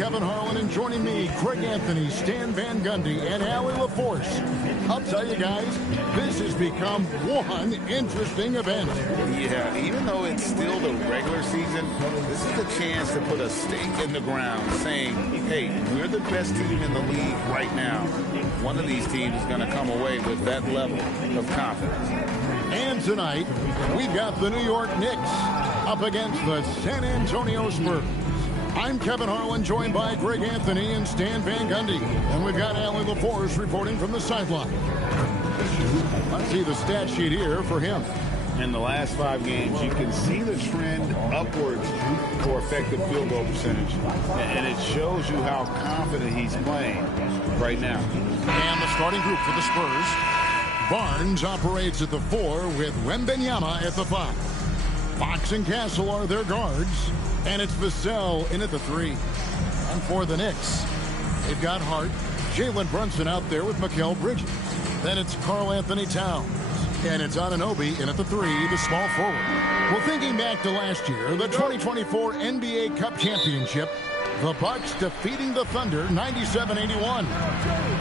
Kevin Harlan, and joining me, Craig Anthony, Stan Van Gundy, and Allie LaForce. I'll tell you guys, this has become one interesting event. Yeah, even though it's still the regular season, this is a chance to put a stake in the ground saying, hey, we're the best team in the league right now. One of these teams is going to come away with that level of confidence. And tonight, we've got the New York Knicks up against the San Antonio Spurs. I'm Kevin Harlan, joined by Greg Anthony and Stan Van Gundy. And we've got Allie LaForce reporting from the sideline. Let's see the stat sheet here for him. In the last 5 games, you can see the trend upwards for effective field goal percentage. And it shows you how confident he's playing right now. And the starting group for the Spurs. Barnes operates at the 4 with Wembanyama at the 5. Fox and Castle are their guards. And it's Vassell in at the 3. And for the Knicks, they've got Hart, Jalen Brunson out there with Mikal Bridges. Then it's Karl Anthony Towns. And it's Anunoby in at the 3, the small forward. Well, thinking back to last year, the 2024 NBA Cup Championship, the Bucks defeating the Thunder 97-81.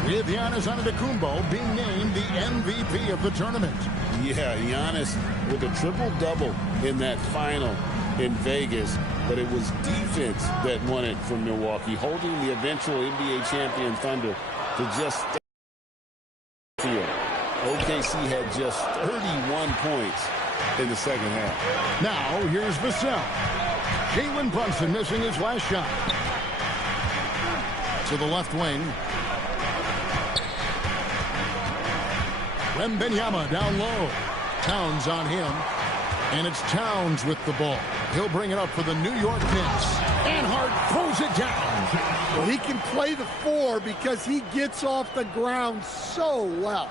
With Giannis Antetokounmpo being named the MVP of the tournament. Yeah, Giannis with a triple-double in that final in Vegas, but it was defense that won it from Milwaukee, holding the eventual NBA champion Thunder to just field. OKC had just 31 points in the second half. Now, here's Vassell. Jalen Brunson missing his last shot. To the left wing. Wembanyama down low. Towns on him. And it's Towns with the ball. He'll bring it up for the New York Knicks. And Hart throws it down. Well, he can play the 4 because he gets off the ground so well.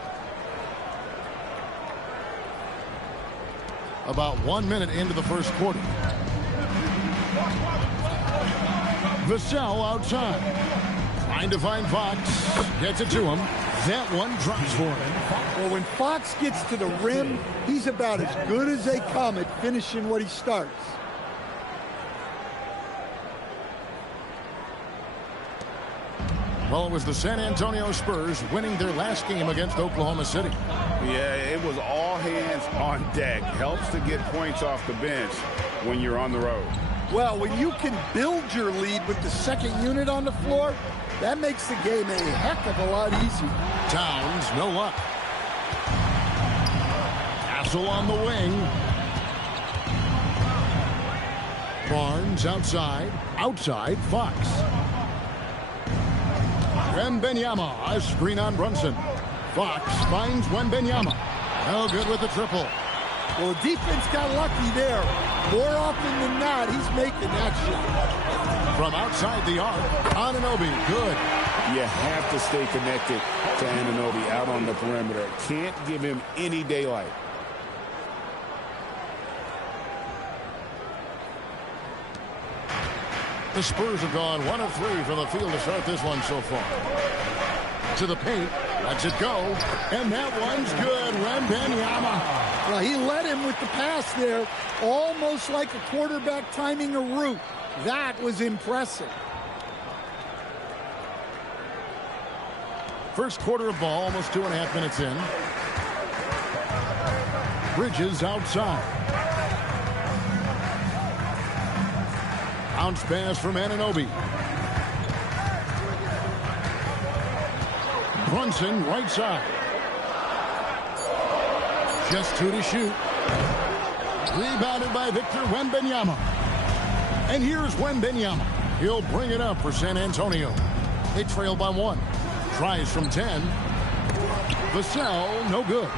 About 1 minute into the first quarter. Vassell outside. Trying to find Fox. Gets it to him. That one drops for him. Well, when Fox gets to the rim, he's about as good as they come at finishing what he starts. Well, it was the San Antonio Spurs winning their last game against Oklahoma City. Yeah, it was all hands on deck. Helps to get points off the bench when you're on the road. Well, when you can build your lead with the second unit on the floor, that makes the game a heck of a lot easier. Towns, no luck. Castle on the wing. Barnes outside. Outside, Fox. Wembanyama, a screen on Brunson. Fox finds Wembanyama. No good with the triple. Well, the defense got lucky there. More often than not, he's making that shot. From outside the arc, Anunoby, good. You have to stay connected to Anunoby out on the perimeter. Can't give him any daylight. The Spurs have gone 1 of 3 from the field to start this one so far. To the paint, lets it go, and that one's good. Wembanyama. Well, he led him with the pass there, almost like a quarterback timing a route. That was impressive. First quarter of ball, almost 2.5 minutes in. Bridges outside. Bounce pass from Anunoby. Brunson right side. Just 2 to shoot. Rebounded by Victor Wembanyama. And here's Wembanyama. He'll bring it up for San Antonio. They trail by 1. Tries from 10. Vassell, no good.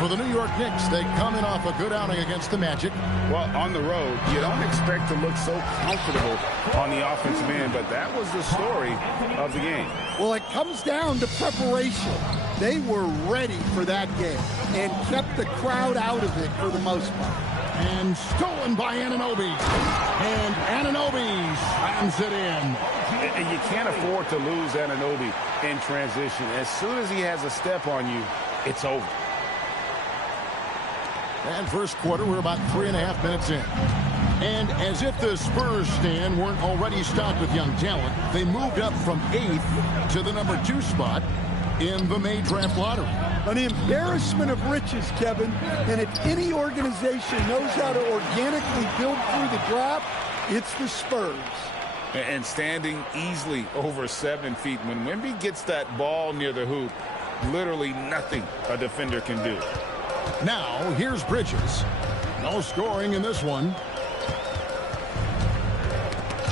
For the New York Knicks, they come in off a good outing against the Magic. Well, on the road, you don't expect to look so comfortable on the offensive end, but that was the story of the game. Well, it comes down to preparation. They were ready for that game and kept the crowd out of it for the most part. And stolen by Anunoby. And Anunoby slams it in. And you can't afford to lose Anunoby in transition. As soon as he has a step on you, it's over. And first quarter, we're about 3.5 minutes in. And as if the Spurs stand weren't already stocked with young talent, they moved up from 8th to the number 2 spot in the May draft lottery. An embarrassment of riches, Kevin. And if any organization knows how to organically build through the draft, it's the Spurs. And standing easily over 7 feet. When Wemby gets that ball near the hoop, literally nothing a defender can do. Now, here's Bridges. No scoring in this one.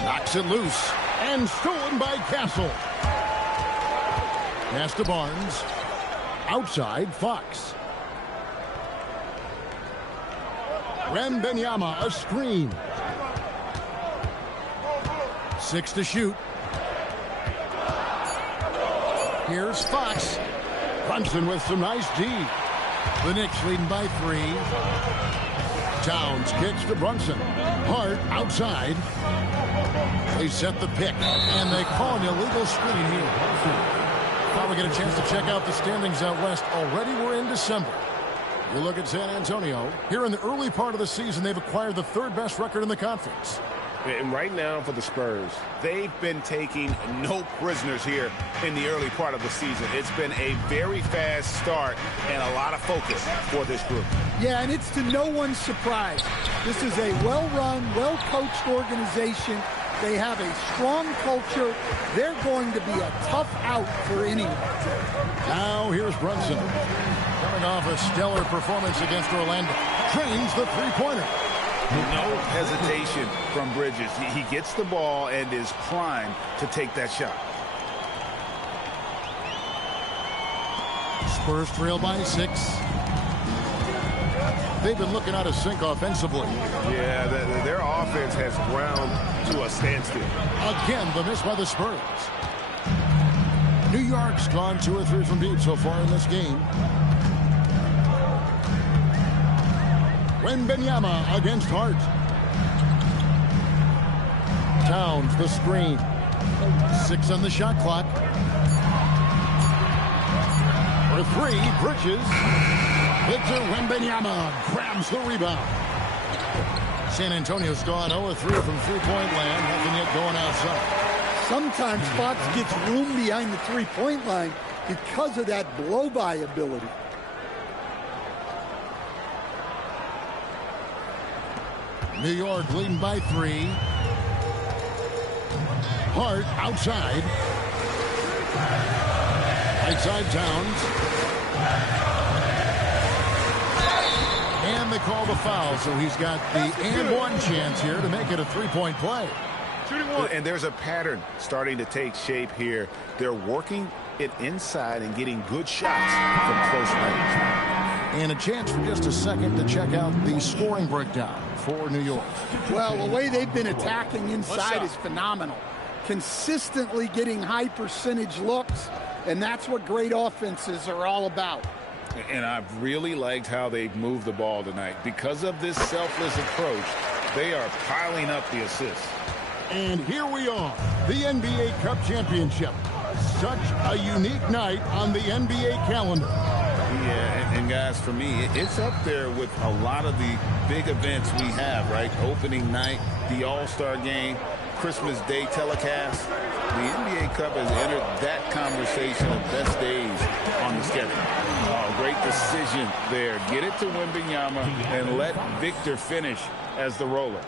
Knocks it loose. And stolen by Castle. Pass to Barnes. Outside, Fox. Wembanyama, a screen. 6 to shoot. Here's Fox. Brunson with some nice D. The Knicks leading by 3. Towns kicks to Brunson. Hart outside. They set the pick, and they call an illegal screen here. Now we get a chance to check out the standings out west. Already we're in December. You look at San Antonio. Here in the early part of the season, they've acquired the 3rd best record in the conference. And right now for the Spurs, they've been taking no prisoners here in the early part of the season. It's been a very fast start and a lot of focus for this group. Yeah, and it's to no one's surprise. This is a well-run, well-coached organization. They have a strong culture. They're going to be a tough out for anyone. Now here's Brunson. Coming off a stellar performance against Orlando. Trains the three-pointer. No hesitation from Bridges. He gets the ball and is primed to take that shot. Spurs trail by 6. They've been looking out of sync offensively. Yeah, their offense has ground to a standstill. Again, the miss by the Spurs. New York's gone 2 or 3 from deep so far in this game. Wembanyama against Hart. Towns the screen. 6 on the shot clock. For 3, Bridges. Victor Wembanyama grabs the rebound. San Antonio's gone 0-3 from three-point land. Nothing yet going outside. Sometimes Fox gets room behind the three-point line because of that blow-by ability. New York leading by 3. Hart outside. Right side Towns. And they call the foul, so he's got the and one chance here to make it a 3-point play. And there's a pattern starting to take shape here. They're working it inside and getting good shots from close range. And a chance for just a second to check out the scoring breakdown for New York. Well, the way they've been attacking inside is phenomenal. Consistently getting high percentage looks, and that's what great offenses are all about. And I've really liked how they've moved the ball tonight. Because of this selfless approach, they are piling up the assists. And here we are, the NBA Cup Championship. Such a unique night on the NBA calendar. Yeah, and guys, for me, it's up there with a lot of the big events we have, right? Opening night, the All-Star game, Christmas Day telecast. The NBA Cup has entered that conversation of best days on the schedule. Great decision there. Get it to Wembanyama and let Victor finish as the roller.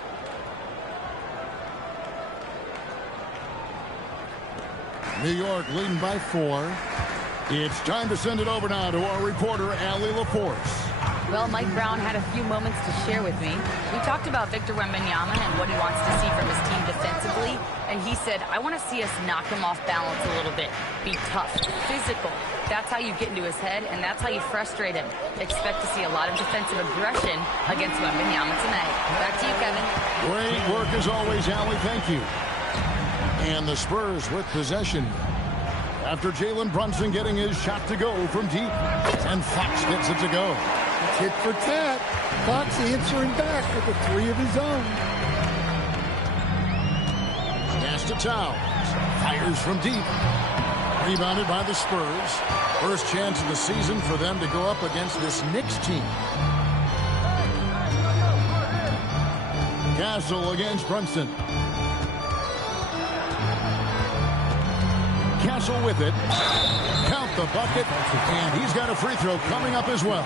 New York leading by 4. It's time to send it over now to our reporter, Allie LaForce. Well, Mike Brown had a few moments to share with me. We talked about Victor Wembanyama and what he wants to see from his team defensively, and he said, I want to see us knock him off balance a little bit. Be tough, physical. That's how you get into his head, and that's how you frustrate him. Expect to see a lot of defensive aggression against Wembanyama tonight. Back to you, Kevin. Great work as always, Allie. Thank you. And the Spurs with possession after Jalen Brunson getting his shot to go from deep. And Fox gets it to go. Tit for tat. Fox answering back with a 3 of his own. Pass to Towns. Fires from deep. Rebounded by the Spurs. First chance of the season for them to go up against this Knicks team. Castle against Brunson. Castle with it. Count the bucket. And he's got a free throw coming up as well.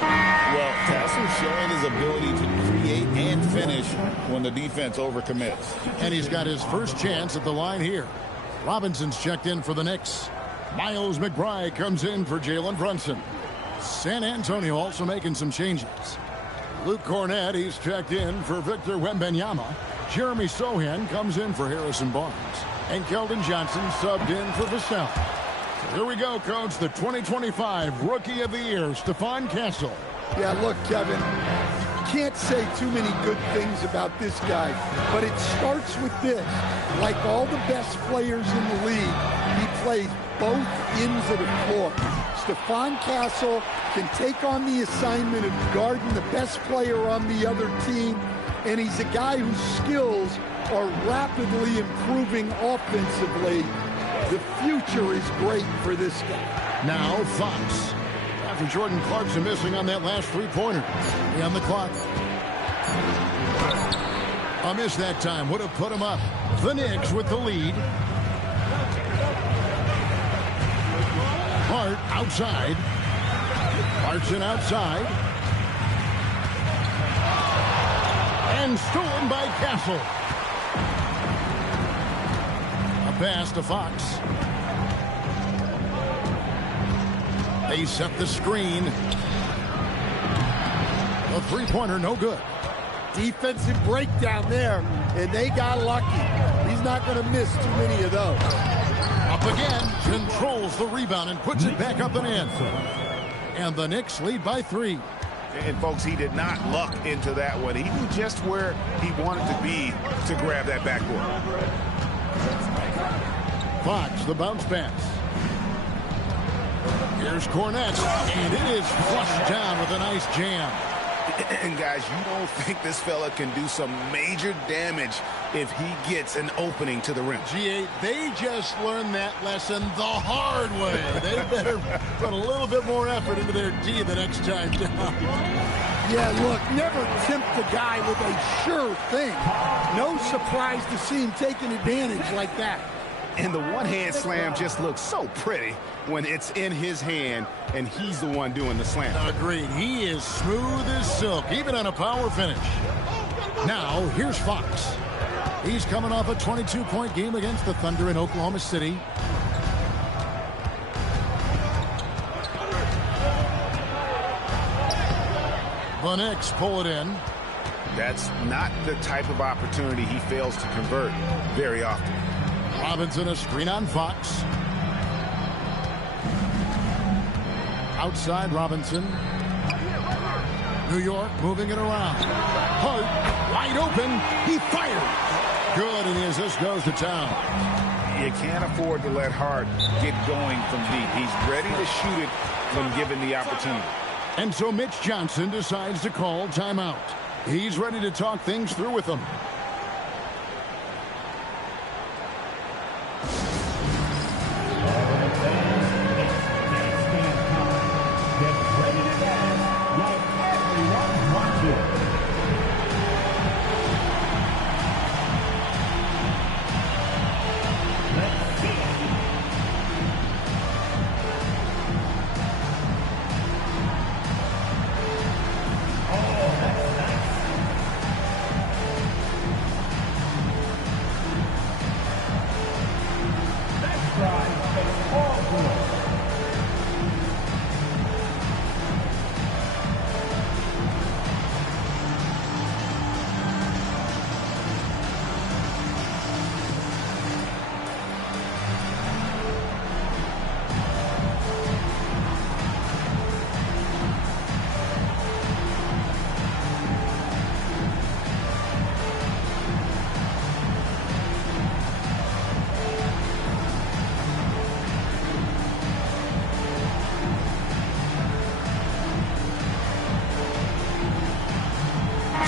Well, Castle showing his ability to create and finish when the defense overcommits. And he's got his first chance at the line here. Robinson's checked in for the Knicks. Miles McBride comes in for Jalen Brunson. San Antonio also making some changes. Luke Cornett, he's checked in for Victor Wembanyama. Jeremy Sohan comes in for Harrison Barnes. And Keldon Johnson subbed in for Vassell. So here we go, Coach. The 2025 Rookie of the Year, Stephon Castle. Yeah, look, Kevin, can't say too many good things about this guy, but it starts with this. Like all the best players in the league, he plays both ends of the floor. Stephon Castle can take on the assignment of guarding the best player on the other team, and he's a guy whose skills are rapidly improving offensively. The future is great for this guy. Now Fox. After Jordan Clarkson missing on that last three-pointer. On the clock. A miss that time would have put him up. The Knicks with the lead. Hart outside. Clarkson outside. And stolen by Castle. A pass to Fox. They set the screen. A three-pointer, no good. Defensive breakdown there, and they got lucky. He's not going to miss too many of those. Up again, controls the rebound and puts it back up and in. And the Knicks lead by 3. And, folks, he did not luck into that one. He knew just where he wanted to be to grab that backboard. Fox, the bounce pass. Here's Cornett, and it is flushed down with a nice jam. And, guys, you don't think this fella can do some major damage if he gets an opening to the rim. G8, they just learned that lesson the hard way. They better put a little bit more effort into their D the next time down. Yeah, look, never tempt a guy with a sure thing. No surprise to see him taking advantage like that. And the one-hand slam just looks so pretty when it's in his hand and he's the one doing the slam. Agreed. He is smooth as silk, even on a power finish. Now, here's Fox. He's coming off a 22-point game against the Thunder in Oklahoma City. The Knicks pull it in. That's not the type of opportunity he fails to convert very often. Robinson, a screen on Fox. Outside Robinson. New York moving it around. Hart, wide open. He fires. Good, and the assist goes to town. You can't afford to let Hart get going from deep. He's ready to shoot it when given the opportunity. And so Mitch Johnson decides to call timeout. He's ready to talk things through with them.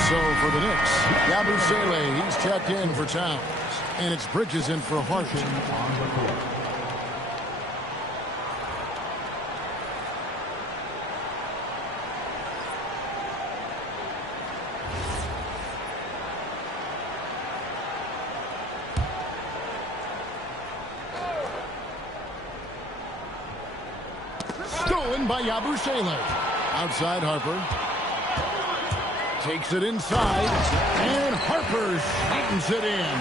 So for the Knicks, Yabusele, he's checked in for Towns. And it's Bridges in for Hart. Stolen by Yabusele. Outside Harper. Takes it inside. And Harper slams it in.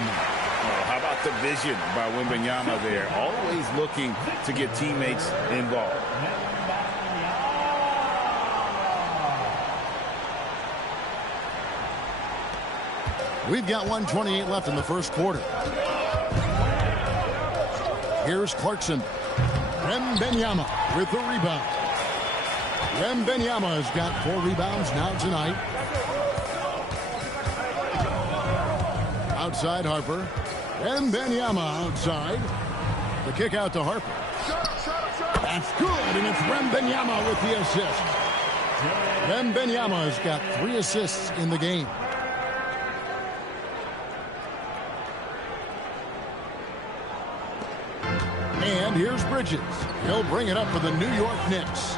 How about the vision by Wembanyama there? Always looking to get teammates involved. We've got 1:28 left in the first quarter. Here's Clarkson. Wembanyama with the rebound. Wembanyama has got 4 rebounds now tonight. Outside Harper. Wembanyama outside. The kick out to Harper. That's good, and it's Wembanyama with the assist. Wembanyama has got 3 assists in the game. And here's Bridges. He'll bring it up for the New York Knicks.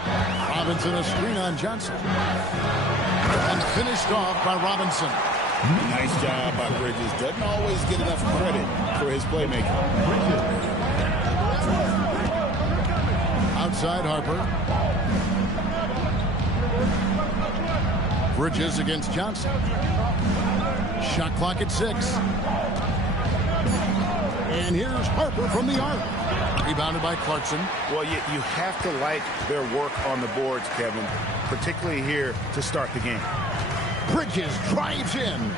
Robinson a screen on Johnson. And finished off by Robinson. Nice job by Bridges. Doesn't always get enough credit for his playmaking. Outside Harper. Bridges against Johnson. Shot clock at 6. And here's Harper from the arc. Rebounded by Clarkson. Well, you have to like their work on the boards, Kevin, particularly here to start the game. Bridges drives in.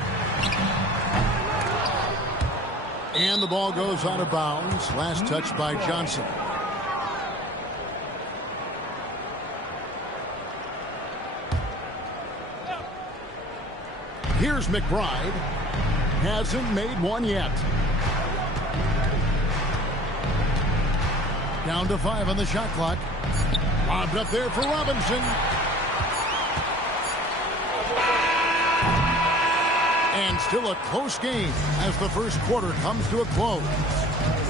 And the ball goes out of bounds. Last touch by Johnson. Here's McBride. Hasn't made one yet. Down to 5 on the shot clock. Lobbed up there for Robinson. And still a close game as the first quarter comes to a close.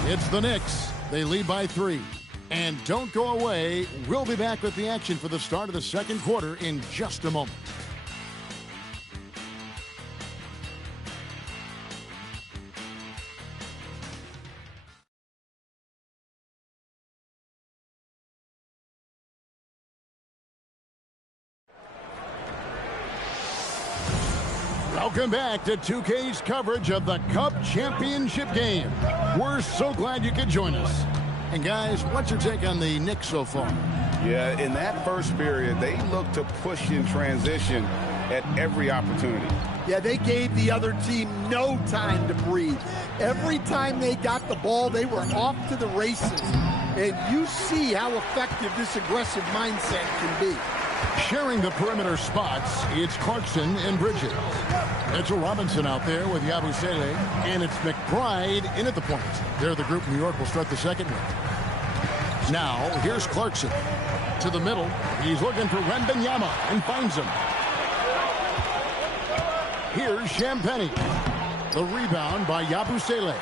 It's the Knicks. They lead by 3. And don't go away. We'll be back with the action for the start of the second quarter in just a moment. Welcome back to 2K's coverage of the Cup Championship game. We're so glad you could join us. And guys, what's your take on the Knicks so far? Yeah, in that first period, they looked to push in transition at every opportunity. Yeah, they gave the other team no time to breathe. Every time they got the ball, they were off to the races. And you see how effective this aggressive mindset can be. Sharing the perimeter spots, it's Clarkson and Bridges. Mitchell Robinson out there with Yabusele, and it's McBride in at the point. They're the group New York will start the second with. Now, here's Clarkson. To the middle, he's looking for Wembanyama and finds him. Here's Champagnie. The rebound by Yabusele.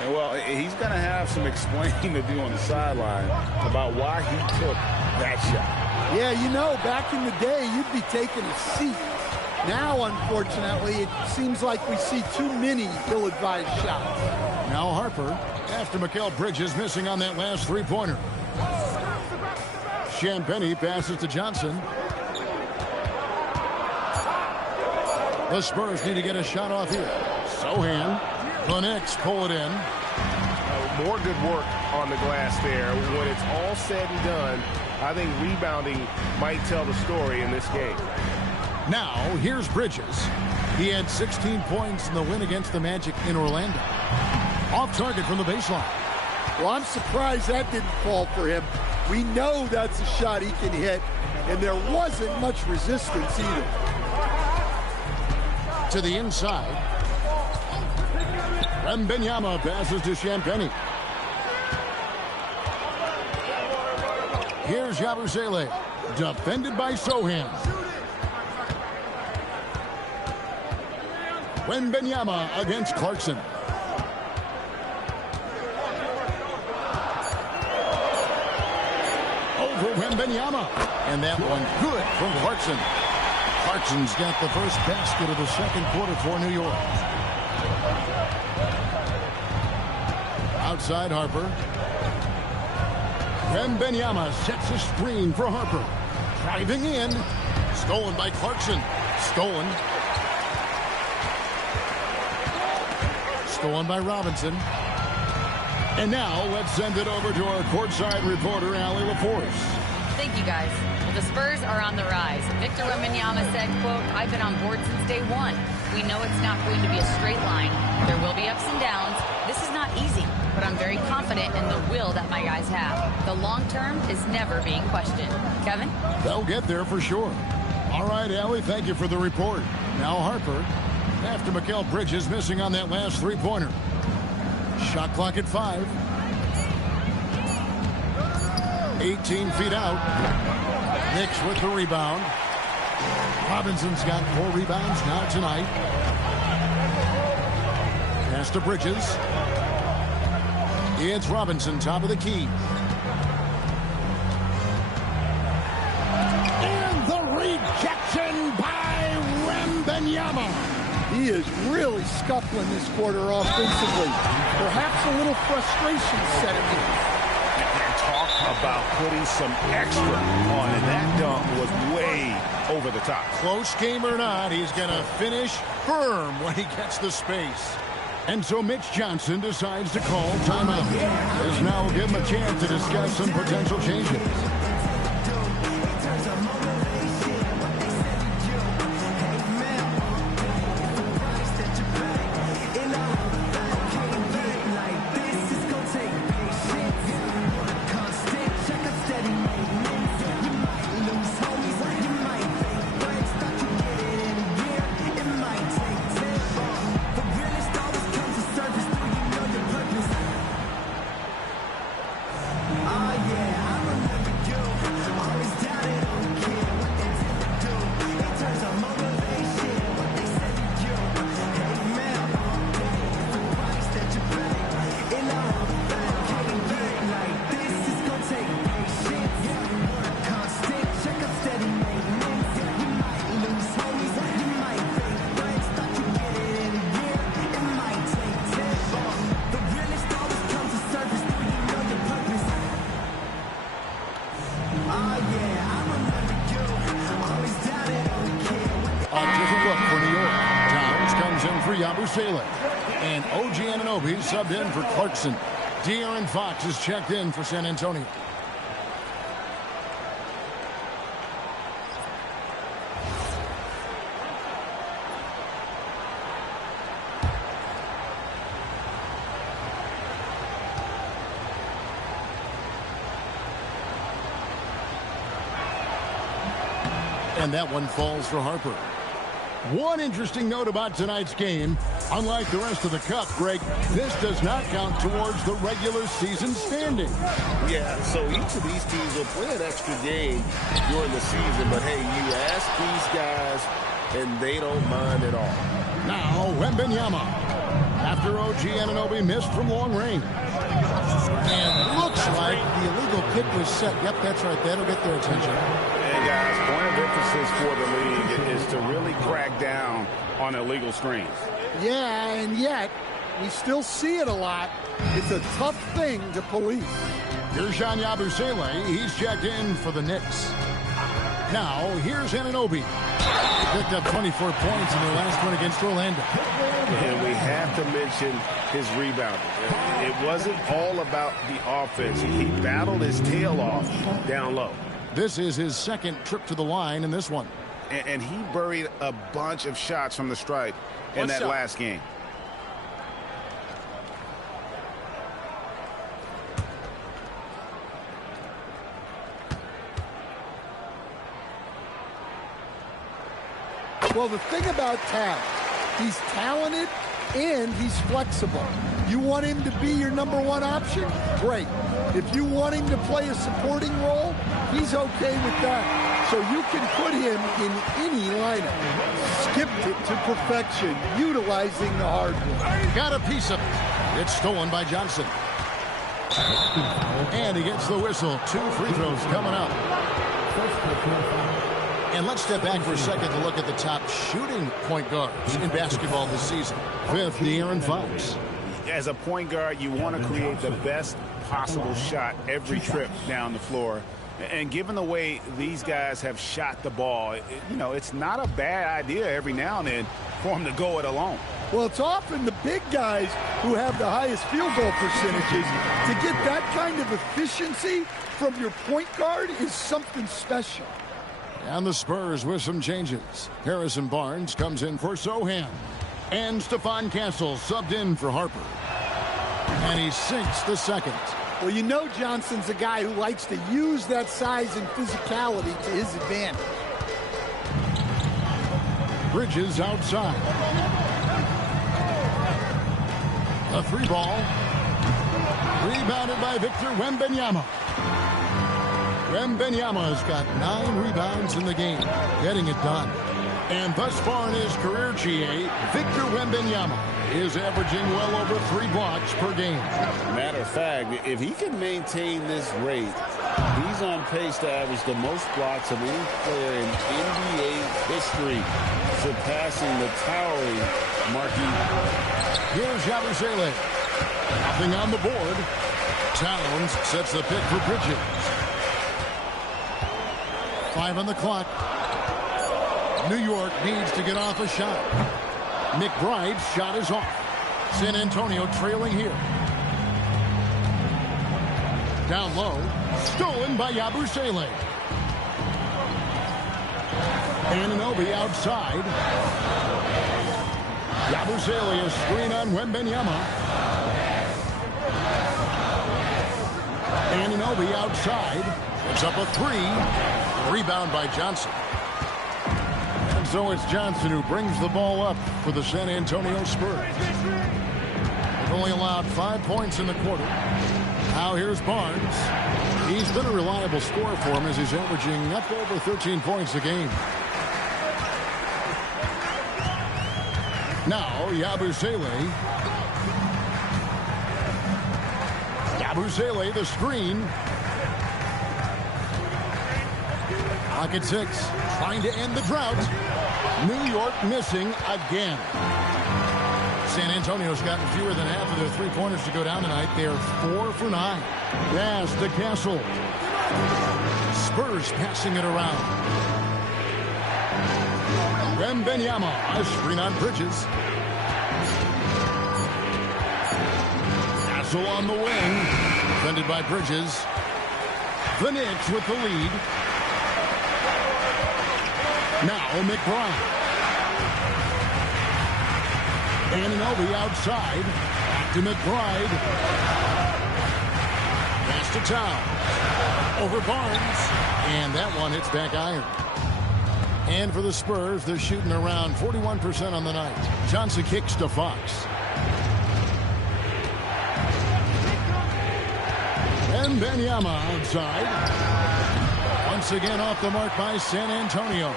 And well, he's going to have some explaining to do on the sideline about why he took that shot. Yeah, you know, back in the day, you'd be taking a seat. Now, unfortunately, it seems like we see too many ill-advised shots. Now Harper, after Mikal Bridges missing on that last three-pointer. Champagnie passes to Johnson. The Spurs need to get a shot off here. Sohan. The Knicks pull it in. More good work on the glass there. When it's all said and done, I think rebounding might tell the story in this game. Now, here's Bridges. He had 16 points in the win against the Magic in Orlando. Off target from the baseline. Well, I'm surprised that didn't fall for him. We know that's a shot he can hit, and there wasn't much resistance either. To the inside. Wembanyama passes to Champagnie. Here's Yabusele. Defended by Sohan. Wembanyama against Clarkson. Over Wembanyama. And that one good from Clarkson. Clarkson's got the first basket of the second quarter for New York. Outside Harper. Wembanyama sets a screen for Harper. Driving in. Stolen by Clarkson. Stolen. Stolen by Robinson. And now let's send it over to our courtside reporter, Allie LaForce. Thank you, guys. Well, the Spurs are on the rise. Victor Wembanyama said, quote, "I've been on board since day one. We know it's not going to be a straight line. There will be ups and downs. This is not easy, but I'm very confident in the will that my guys have. The long term is never being questioned." Kevin? They'll get there for sure. All right, Allie, thank you for the report. Now Harper, after Mikal Bridges missing on that last three-pointer. Shot clock at 5. 18 feet out. Knicks with the rebound. Robinson's got 4 rebounds now tonight. Pass to Bridges. It's Robinson, top of the key. And the rejection by Wembanyama. He is really scuffling this quarter offensively. Perhaps a little frustration setting in. Talk about putting some extra on, and that dunk was way over the top. Close game or not, he's going to finish firm when he gets the space. And so Mitch Johnson decides to call timeout. This now will give him a chance to discuss some potential changes. And OG Anunoby subbed in for Clarkson. De'Aaron Fox is checked in for San Antonio. And that one falls for Harper. One interesting note about tonight's game, unlike the rest of the cup, Greg, this does not count towards the regular season standing. Yeah, so each of these teams will play an extra game during the season, but hey, you ask these guys, and they don't mind at all. Now, Wembanyama, after OG Anunoby missed from long range. And looks like the illegal kick was set. Yep, that's right. That'll get their attention. And guys, point of emphasis for the league is to really crack down on illegal screens. Yeah, and yet we still see it a lot. It's a tough thing to police. Here's Jean Yabusele. He's checked in for the Knicks. Now, here's Anunoby. He picked up 24 points in the last one against Orlando. And we have to mention his rebounding. It wasn't all about the offense. He battled his tail off down low. This is his second trip to the line in this one. And he buried a bunch of shots from the stripe in that last game. Well, the thing about Tal, he's talented and he's flexible. You want him to be your number one option? Great. If you want him to play a supporting role, he's okay with that. So you can put him in any lineup. Skipped it to perfection, utilizing the hardwood. Got a piece of it. It's stolen by Johnson. And he gets the whistle. 2 free throws coming up. And let's step back for a second to look at the top shooting point guards in basketball this season. 5th, De'Aaron Fox. as a point guard, you want to create the best possible shot every trip down the floor. And given the way these guys have shot the ball, it's not a bad idea every now and then for them to go it alone. Well, it's often the big guys who have the highest field goal percentages. To get that kind of efficiency from your point guard is something special. And the Spurs with some changes. Harrison Barnes comes in for Sohan. And Stephon Castle subbed in for Harper. And he sinks the second. Well, you know Johnson's a guy who likes to use that size and physicality to his advantage. Bridges outside. A 3-ball. Rebounded by Victor Wembanyama. Wembanyama's got 9 rebounds in the game, getting it done. And thus far in his career, GA, Victor Wembanyama is averaging well over 3 blocks per game. Matter of fact, if he can maintain this rate, he's on pace to average the most blocks of any player in NBA history, surpassing the towering Marquis. Here's Yabusele. Nothing on the board. Towns sets the pick for Bridges. 5 on the clock. New York needs to get off a shot. McBride's shot is off. San Antonio trailing here. Down low. Stolen by Yabusele. Anunoby outside. Yabusele is screen on Wembanyama. Anunoby outside. Puts up a 3. Rebound by Johnson. And so it's Johnson who brings the ball up for the San Antonio Spurs. They've only allowed 5 points in the quarter. Now here's Barnes. He's been a reliable scorer for him as he's averaging up over 13 points a game. Now Yabusele. Yabusele the screen. Clock at 6. Trying to end the drought. New York missing again. San Antonio's gotten fewer than half of their three-pointers to go down tonight. They are 4 for 9. Pass to Castle. Spurs passing it around. Wembanyama, a screen on Bridges. Castle on the wing. Defended by Bridges. The Knicks with the lead. Now McBride. Anunoby outside. Back to McBride. Pass to Towns. Over Barnes. And that one hits back iron. And for the Spurs, they're shooting around 41% on the night. Johnson kicks to Fox. And Wembanyama outside. Once again off the mark by San Antonio.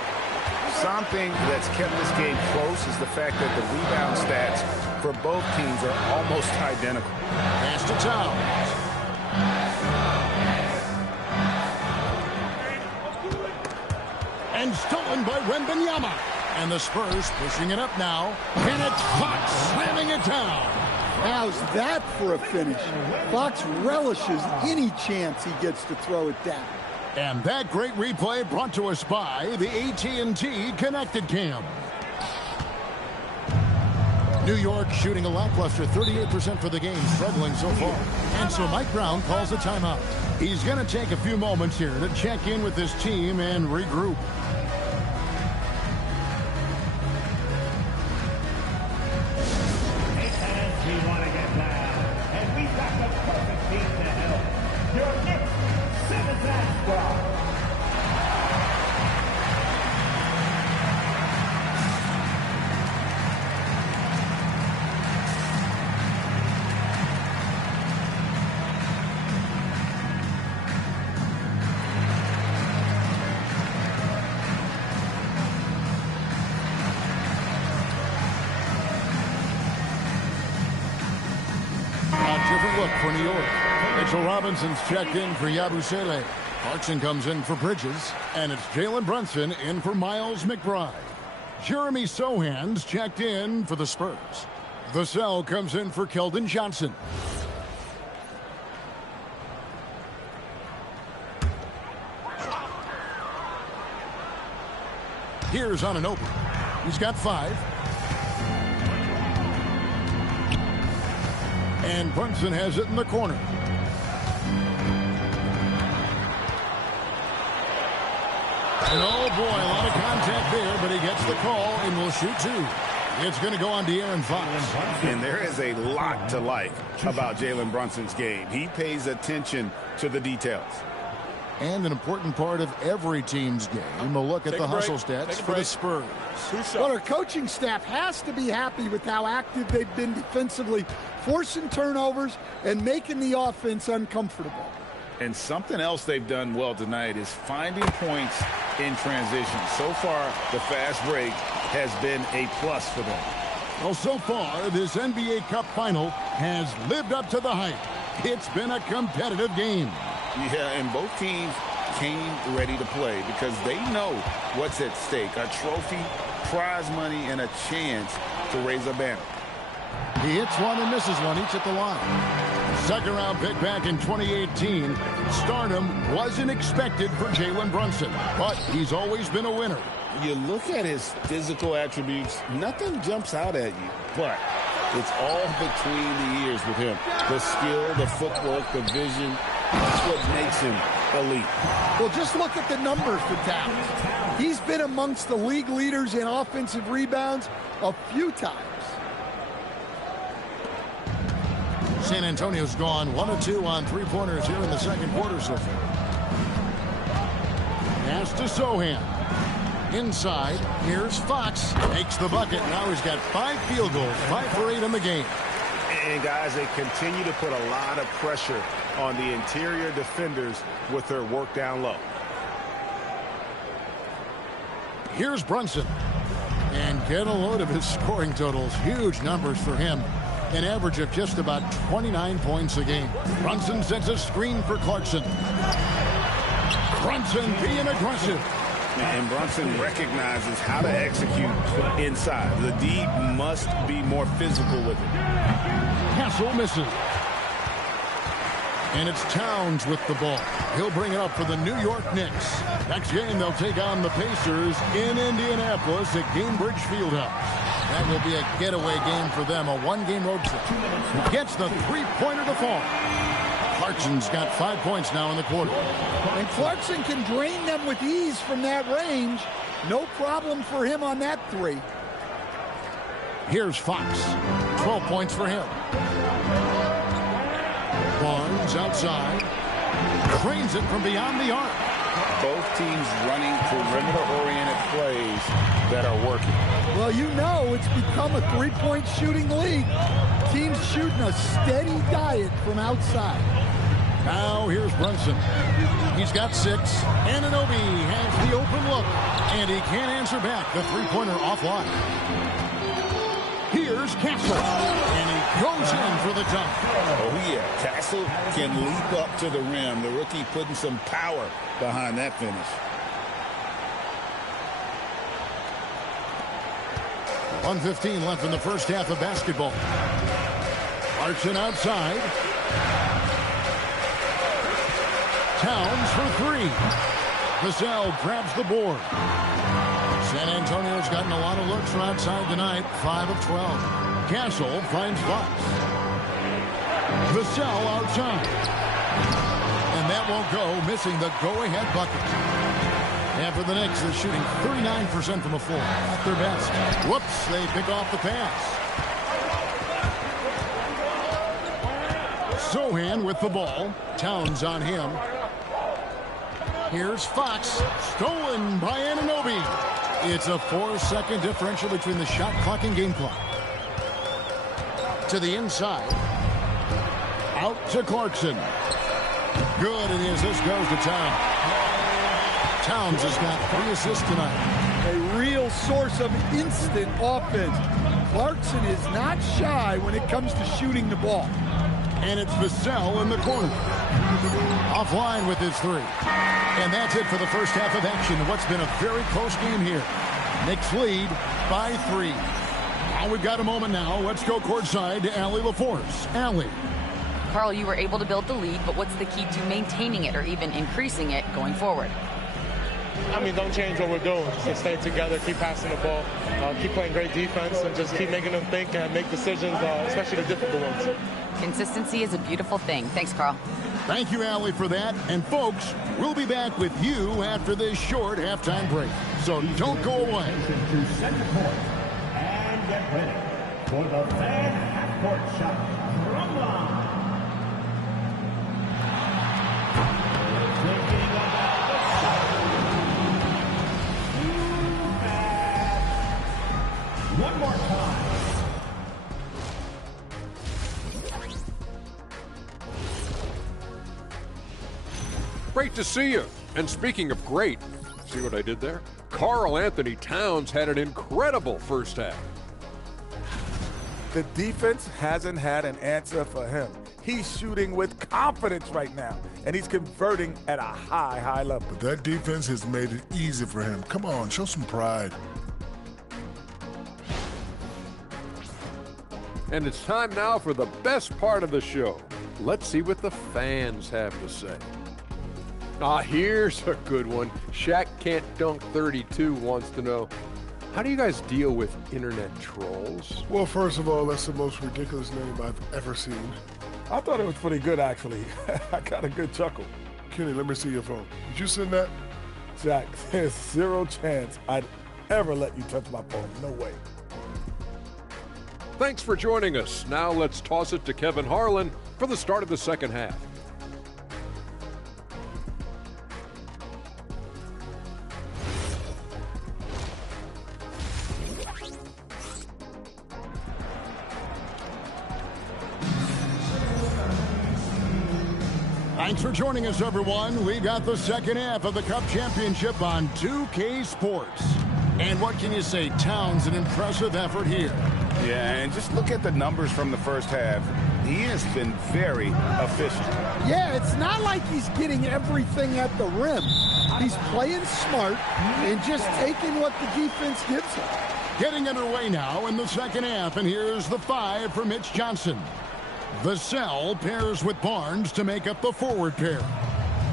Something that's kept this game close is the fact that the rebound stats for both teams are almost identical. Pass to Towns. And stolen by Wembanyama. And the Spurs pushing it up now. And it's Fox slamming it down. How's that for a finish? Fox relishes any chance he gets to throw it down. And that great replay brought to us by the AT&T Connected Cam. New York shooting a lackluster 38% for the game, struggling so far. And so Mike Brown calls a timeout. He's going to take a few moments here to check in with his team and regroup. We want to get down, and we've got the perfect team to help. Your Knicks Citizen Squad. Different look for New York. Mitchell Robinson's checked in for Yabusele. Clarkson comes in for Bridges. And it's Jalen Brunson in for Miles McBride. Jeremy Sohan's checked in for the Spurs. Vassell comes in for Keldon Johnson. Here's on an open. He's got 5. And Brunson has it in the corner. And oh boy, a lot of contact there, but he gets the call and will shoot 2. It's going to go on De'Aaron Fox. And there is a lot to like about Jalen Brunson's game. He pays attention to the details. And an important part of every team's game. A look at the hustle stats for the Spurs. Well, our coaching staff has to be happy with how active they've been defensively, forcing turnovers and making the offense uncomfortable. And something else they've done well tonight is finding points in transition. So far, the fast break has been a plus for them. Well, so far, this NBA Cup final has lived up to the hype. It's been a competitive game. Yeah, and both teams came ready to play because they know what's at stake. A trophy, prize money, and a chance to raise a banner. He hits one and misses one, each at the line. Second round pick back in 2018. Stardom wasn't expected for Jalen Brunson, but he's always been a winner. You look at his physical attributes, nothing jumps out at you, but it's all between the ears with him. The skill, the footwork, the vision, that's what makes him elite. Well, just look at the numbers for Towns. He's been amongst the league leaders in offensive rebounds a few times. San Antonio's gone 1 of 2 on 3-pointers here in the second quarter so far. Pass to Sohan. Inside, here's Fox. Makes the bucket. Now he's got 5 field goals, 5 for 8 in the game. And guys, they continue to put a lot of pressure on the interior defenders with their work down low. Here's Brunson. And get a load of his scoring totals. Huge numbers for him. An average of just about 29 points a game. Brunson sets a screen for Clarkson. Brunson being aggressive. And Brunson recognizes how to execute inside. The D must be more physical with it. Castle misses. And it's Towns with the ball. He'll bring it up for the New York Knicks. Next game, they'll take on the Pacers in Indianapolis at Gainbridge Fieldhouse. That will be a getaway game for them, a 1-game road trip. Gets the 3-pointer to fall. Clarkson's got 5 points now in the quarter. And Clarkson can drain them with ease from that range. No problem for him on that 3. Here's Fox. 12 points for him. Barnes outside. Trains it from beyond the arc. Both teams running perimeter-oriented plays that are working. Well, you know it's become a 3-point shooting league. Teams shooting a steady diet from outside. Now here's Brunson. He's got 6. Anunoby has the open look. And he can't answer back. The 3-pointer offline. Here's Castle. And he goes in for the dunk. Oh, yeah. Castle can leap up to the rim. The rookie putting some power behind that finish. 1:15 left in the first half of basketball. Clarkson outside. Towns for 3. Vassell grabs the board. San Antonio's gotten a lot of looks from outside tonight. 5 of 12. Castle finds Fox. Vassell outside. And that won't go, missing the go-ahead bucket. And for the Knicks, they're shooting 39% from the floor. Not their best. Whoops, they pick off the pass. Sohan with the ball. Towns on him. Here's Fox. Stolen by Anunoby. It's a 4-second differential between the shot clock and game clock. To the inside. Out to Clarkson. Good, and the assist goes to Towns. Towns has got 3 assists tonight. A real source of instant offense. Clarkson is not shy when it comes to shooting the ball. And it's Vassell in the corner. Offline with his 3. And that's it for the first half of action. What's been a very close game here. Knicks lead by 3. We've got a moment now. Let's go courtside to Allie LaForce. Allie. Carl, you were able to build the lead, but what's the key to maintaining it or even increasing it going forward? I mean, don't change what we're doing. Just stay together, keep passing the ball, keep playing great defense, and just keep making them think and make decisions, especially the difficult ones. Consistency is a beautiful thing. Thanks, Carl. Thank you, Allie, for that. And, folks, we'll be back with you after this short halftime break. So don't go away. To center court and get ready for the fan half-court shot from line. Thinking about the shot. One more time. Great to see you. And speaking of great, see what I did there? Karl Anthony Towns had an incredible first half. The defense hasn't had an answer for him. He's shooting with confidence right now, and he's converting at a high level. But that defense has made it easy for him. Come on, show some pride. And it's time now for the best part of the show. Let's see what the fans have to say. Here's a good one. Shaq Can't Dunk 32 wants to know, how do you guys deal with internet trolls? Well, first of all, that's the most ridiculous name I've ever seen. I thought it was pretty good, actually. I got a good chuckle. Kenny, let me see your phone. Did you send that? Jack, there's zero chance I'd ever let you touch my phone. No way. Thanks for joining us. Now let's toss it to Kevin Harlan for the start of the second half. Thanks for joining us, everyone. We got the second half of the Cup Championship on 2K Sports. And what can you say? Towns, an impressive effort here. Yeah, and just look at the numbers from the first half. He has been very efficient. Yeah, it's not like he's getting everything at the rim. He's playing smart and just taking what the defense gives him. Getting underway now in the second half, and here's the 5 for Mitch Johnson. Vassell pairs with Barnes to make up the forward pair.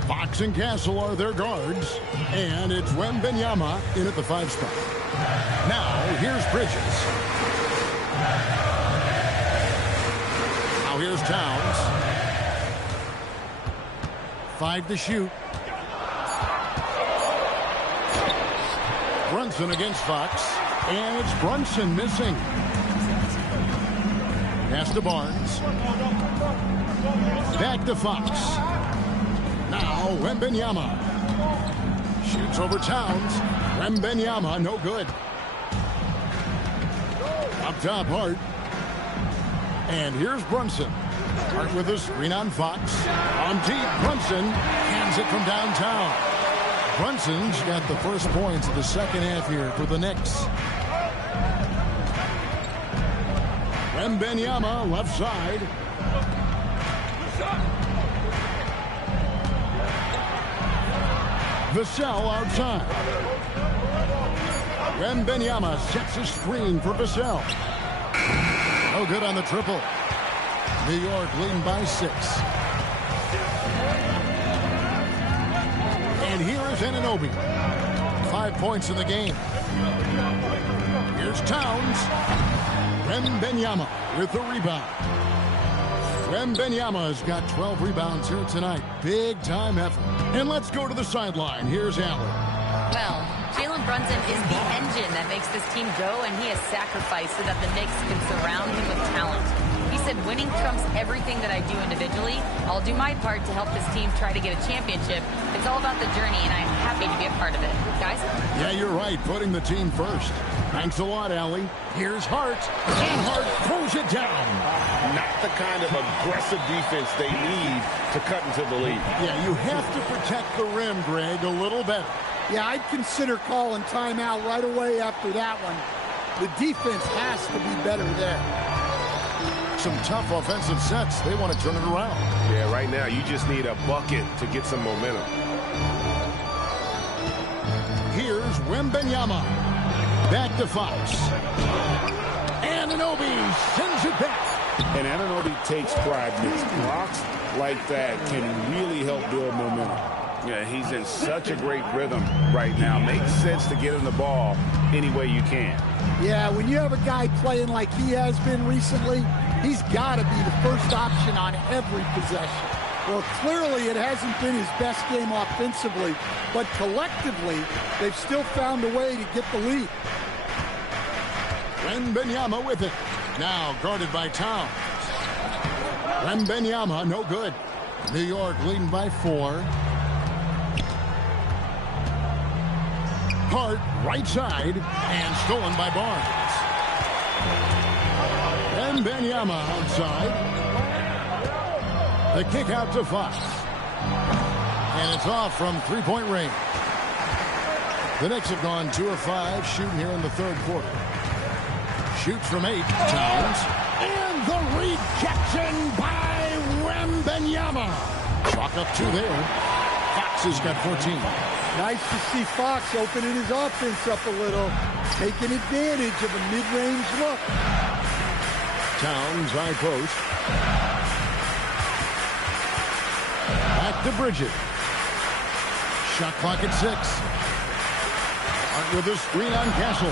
Fox and Castle are their guards, and it's Wembanyama in at the 5 spot. Now, here's Bridges. Now here's Towns. 5 to shoot. Brunson against Fox, and it's Brunson missing. Pass to Barnes. Back to Fox. Now Wembanyama. Shoots over Towns. Wembanyama, no good. Up top, Hart. And here's Brunson. Hart with a screen on Fox. On deep, Brunson hands it from downtown. Brunson's got the first points of the second half here for the Knicks. Wembanyama, left side. Vassell outside. Wembanyama sets a screen for Vassell. No good on the triple. New York leading by 6. And here is Anunoby. 5 points in the game. Here's Towns. Wembanyama with the rebound. Wembanyama's got 12 rebounds here tonight. Big time effort. And let's go to the sideline. Here's Allen. Well, Jalen Brunson is the engine that makes this team go, and he has sacrificed so that the Knicks can surround him with talent. He said, winning trumps everything that I do individually. I'll do my part to help this team try to get a championship. It's all about the journey, and I'm happy to be a part of it. Guys? Yeah, you're right. Putting the team first. Thanks a lot, Allie. Here's Hart. And Hart throws it down. Not the kind of aggressive defense they need to cut into the lead. Yeah, you have to protect the rim, Greg, a little better. Yeah, I'd consider calling timeout right away after that one. The defense has to be better there. Some tough offensive sets. They want to turn it around. Yeah, right now you just need a bucket to get some momentum. Here's Wembanyama. Back to Fox. And Anunoby sends it back. And Anunoby takes pride in this. Blocks like that can really help build momentum. Yeah, he's in such a great rhythm right now. Makes sense to get him the ball any way you can. Yeah, when you have a guy playing like he has been recently, he's got to be the first option on every possession. Well, clearly it hasn't been his best game offensively, but collectively, they've still found a way to get the lead. Wembanyama with it. Now guarded by Towns. Wembanyama, no good. New York leading by 4. Hart, right side, and stolen by Barnes. Wembanyama outside. The kick out to Fox. And it's off from three-point range. The Knicks have gone 2 of 5 shooting here in the third quarter. Shoots from 8. Towns. And the rejection by Wembanyama. Chalk up 2 there. Fox has got 14. Nice to see Fox opening his offense up a little, taking advantage of a mid-range look. Towns, high post. Back to Bridges. Shot clock at 6. Hart with a screen on Castle.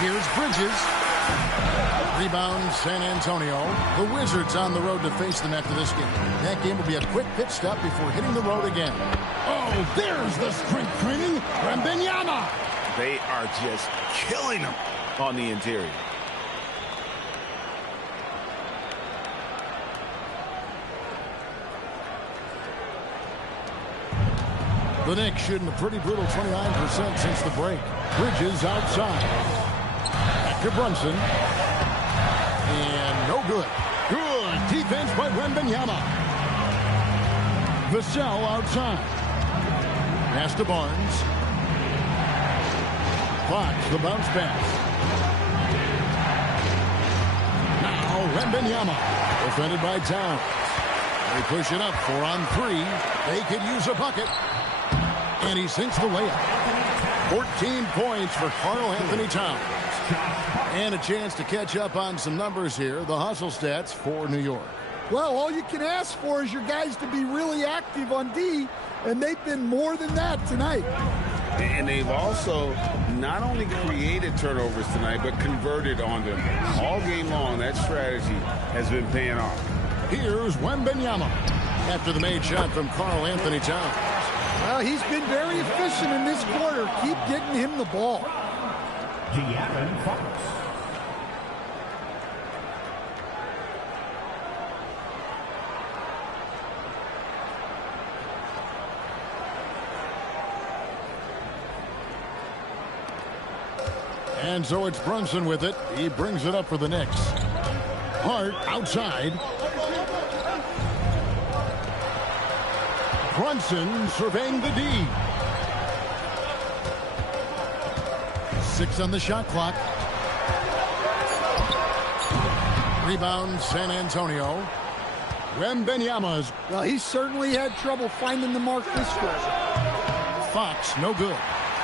Here's Bridges. Rebound, San Antonio. The Wizards on the road to face them after this game. That game will be a quick pit stop before hitting the road again. Oh, there's the strength training. Wembanyama. They are just killing him on the interior. The Knicks shooting a pretty brutal 29% since the break. Bridges outside. Back to Brunson. And no good. Good defense by Wembanyama. Vassell outside. Pass to Barnes. Fox, the bounce pass. Now Wembanyama. Defended by Towns. They push it up 4 on 3. They could use a bucket. And he sinks the layup. 14 points for Karl Anthony Towns. And a chance to catch up on some numbers here. The hustle stats for New York. Well, all you can ask for is your guys to be really active on D, and they've been more than that tonight. And they've also not only created turnovers tonight, but converted on them. All game long, that strategy has been paying off. Here's Wembanyama after the made shot from Karl Anthony Towns. Well, he's been very efficient in this quarter. Keep getting him the ball. De'Aaron Fox. And so it's Brunson with it. He brings it up for the Knicks. Hart outside. Brunson surveying the D. 6 on the shot clock. Rebound, San Antonio. Wembanyama's. Well, he certainly had trouble finding the mark this way. Fox, no good.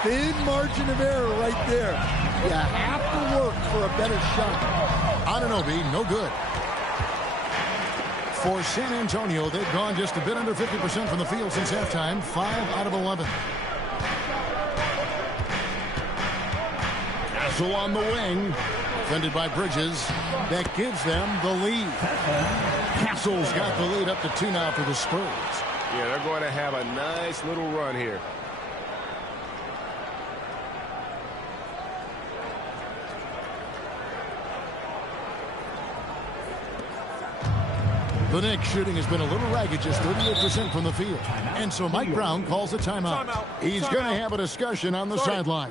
Thin margin of error right there. You have to work for a better shot. Anunoby, no good. For San Antonio, they've gone just a bit under 50% from the field since halftime. 5 out of 11. Castle on the wing. Defended by Bridges. That gives them the lead. Castle's got the lead up to 2 now for the Spurs. Yeah, they're going to have a nice little run here. The Knicks shooting has been a little ragged, just 38% from the field. And so Mike Brown calls a timeout. He's going to have a discussion on the sideline.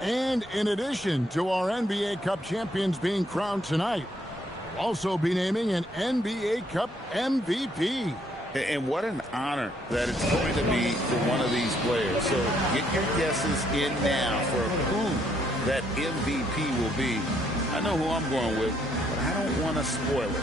And in addition to our NBA Cup champions being crowned tonight, we'll also be naming an NBA Cup MVP. And what an honor that it's going to be for one of these players. So get your guesses in now for who that MVP will be. I know who I'm going with, but I don't want to spoil it.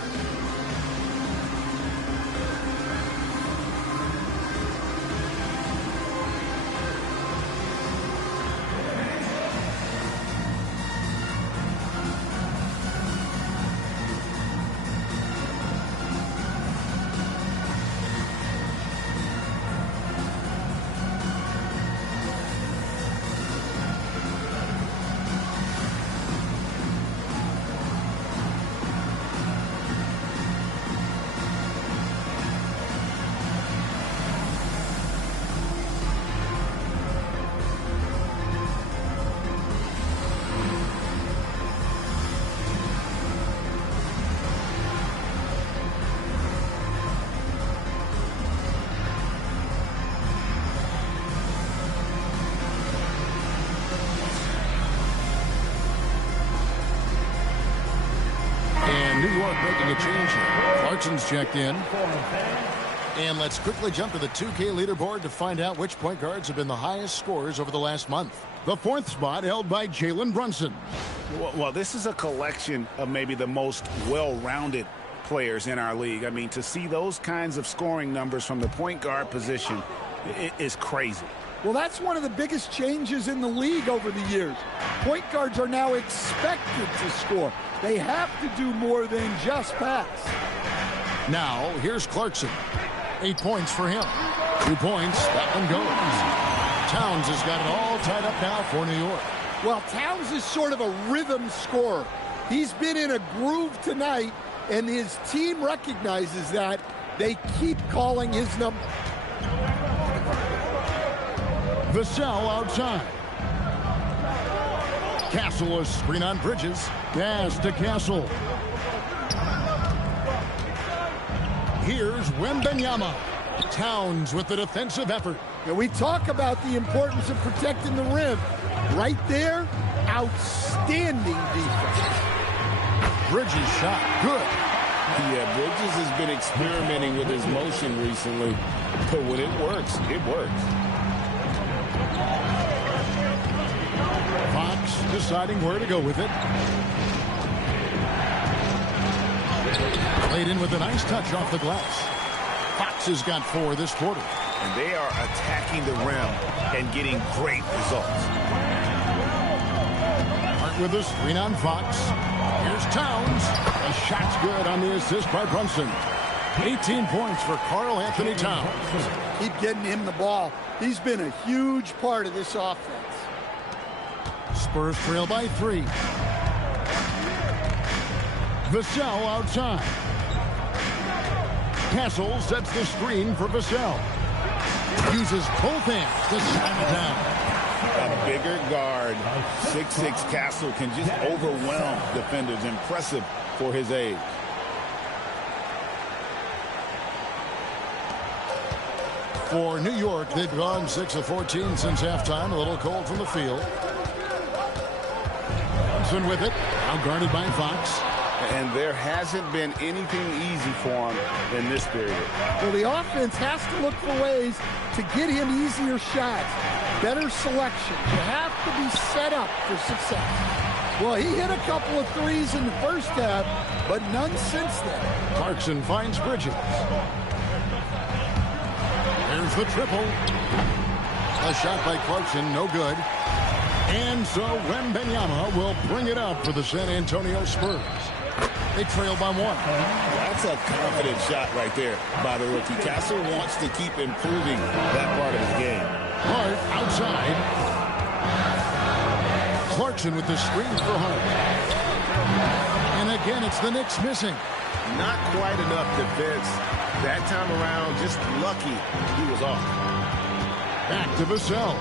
New York making a change here. Clarkson's checked in. And let's quickly jump to the 2K leaderboard to find out which point guards have been the highest scorers over the last month. The 4th spot held by Jalen Brunson. Well, this is a collection of maybe the most well-rounded players in our league. I mean, to see those kinds of scoring numbers from the point guard position is crazy. Well, that's one of the biggest changes in the league over the years. Point guards are now expected to score. They have to do more than just pass. Now, here's Clarkson. 8 points for him. 2 points. That one goes. Towns has got it all tied up now for New York. Well, Towns is sort of a rhythm scorer. He's been in a groove tonight, and his team recognizes that. They keep calling his number. Vassell outside. Castle is screen on Bridges. Pass to Castle. Here's Wembanyama. Towns with the defensive effort. And we talk about the importance of protecting the rim. Right there, outstanding defense. Bridges shot. Good. Yeah, Bridges has been experimenting with his motion recently. But when it works, it works. Fox deciding where to go with it. Played in with a nice touch off the glass. Fox has got 4 this quarter. And they are attacking the rim and getting great results. Hart with a screen on Fox. Here's Towns. The shot's good on the assist by Brunson. 18 points for Karl Anthony Towns. Keep getting him the ball. He's been a huge part of this offense. Spurs trail by 3. Vassell outside. Castle sets the screen for Vassell. Uses both hands to slam it down. A bigger guard, 6'6" Castle, can just overwhelm defenders. Impressive for his age. For New York, they've gone 6 of 14 since halftime. A little cold from the field. Brunson with it. Now guarded by Fox. And there hasn't been anything easy for him in this period. Well, the offense has to look for ways to get him easier shots. Better selection. You have to be set up for success. Well, he hit a couple of threes in the first half, but none since then. Clarkson finds Bridges. There's the triple. A shot by Clarkson, no good. And so Wembanyama will bring it up for the San Antonio Spurs. They trail by 1. That's a confident shot right there by the rookie. Castle wants to keep improving that part of his game. Hart outside. Clarkson with the screen for Hart. And again, it's the Knicks missing. Not quite enough defense. That time around, just lucky he was off. Back to Vassell.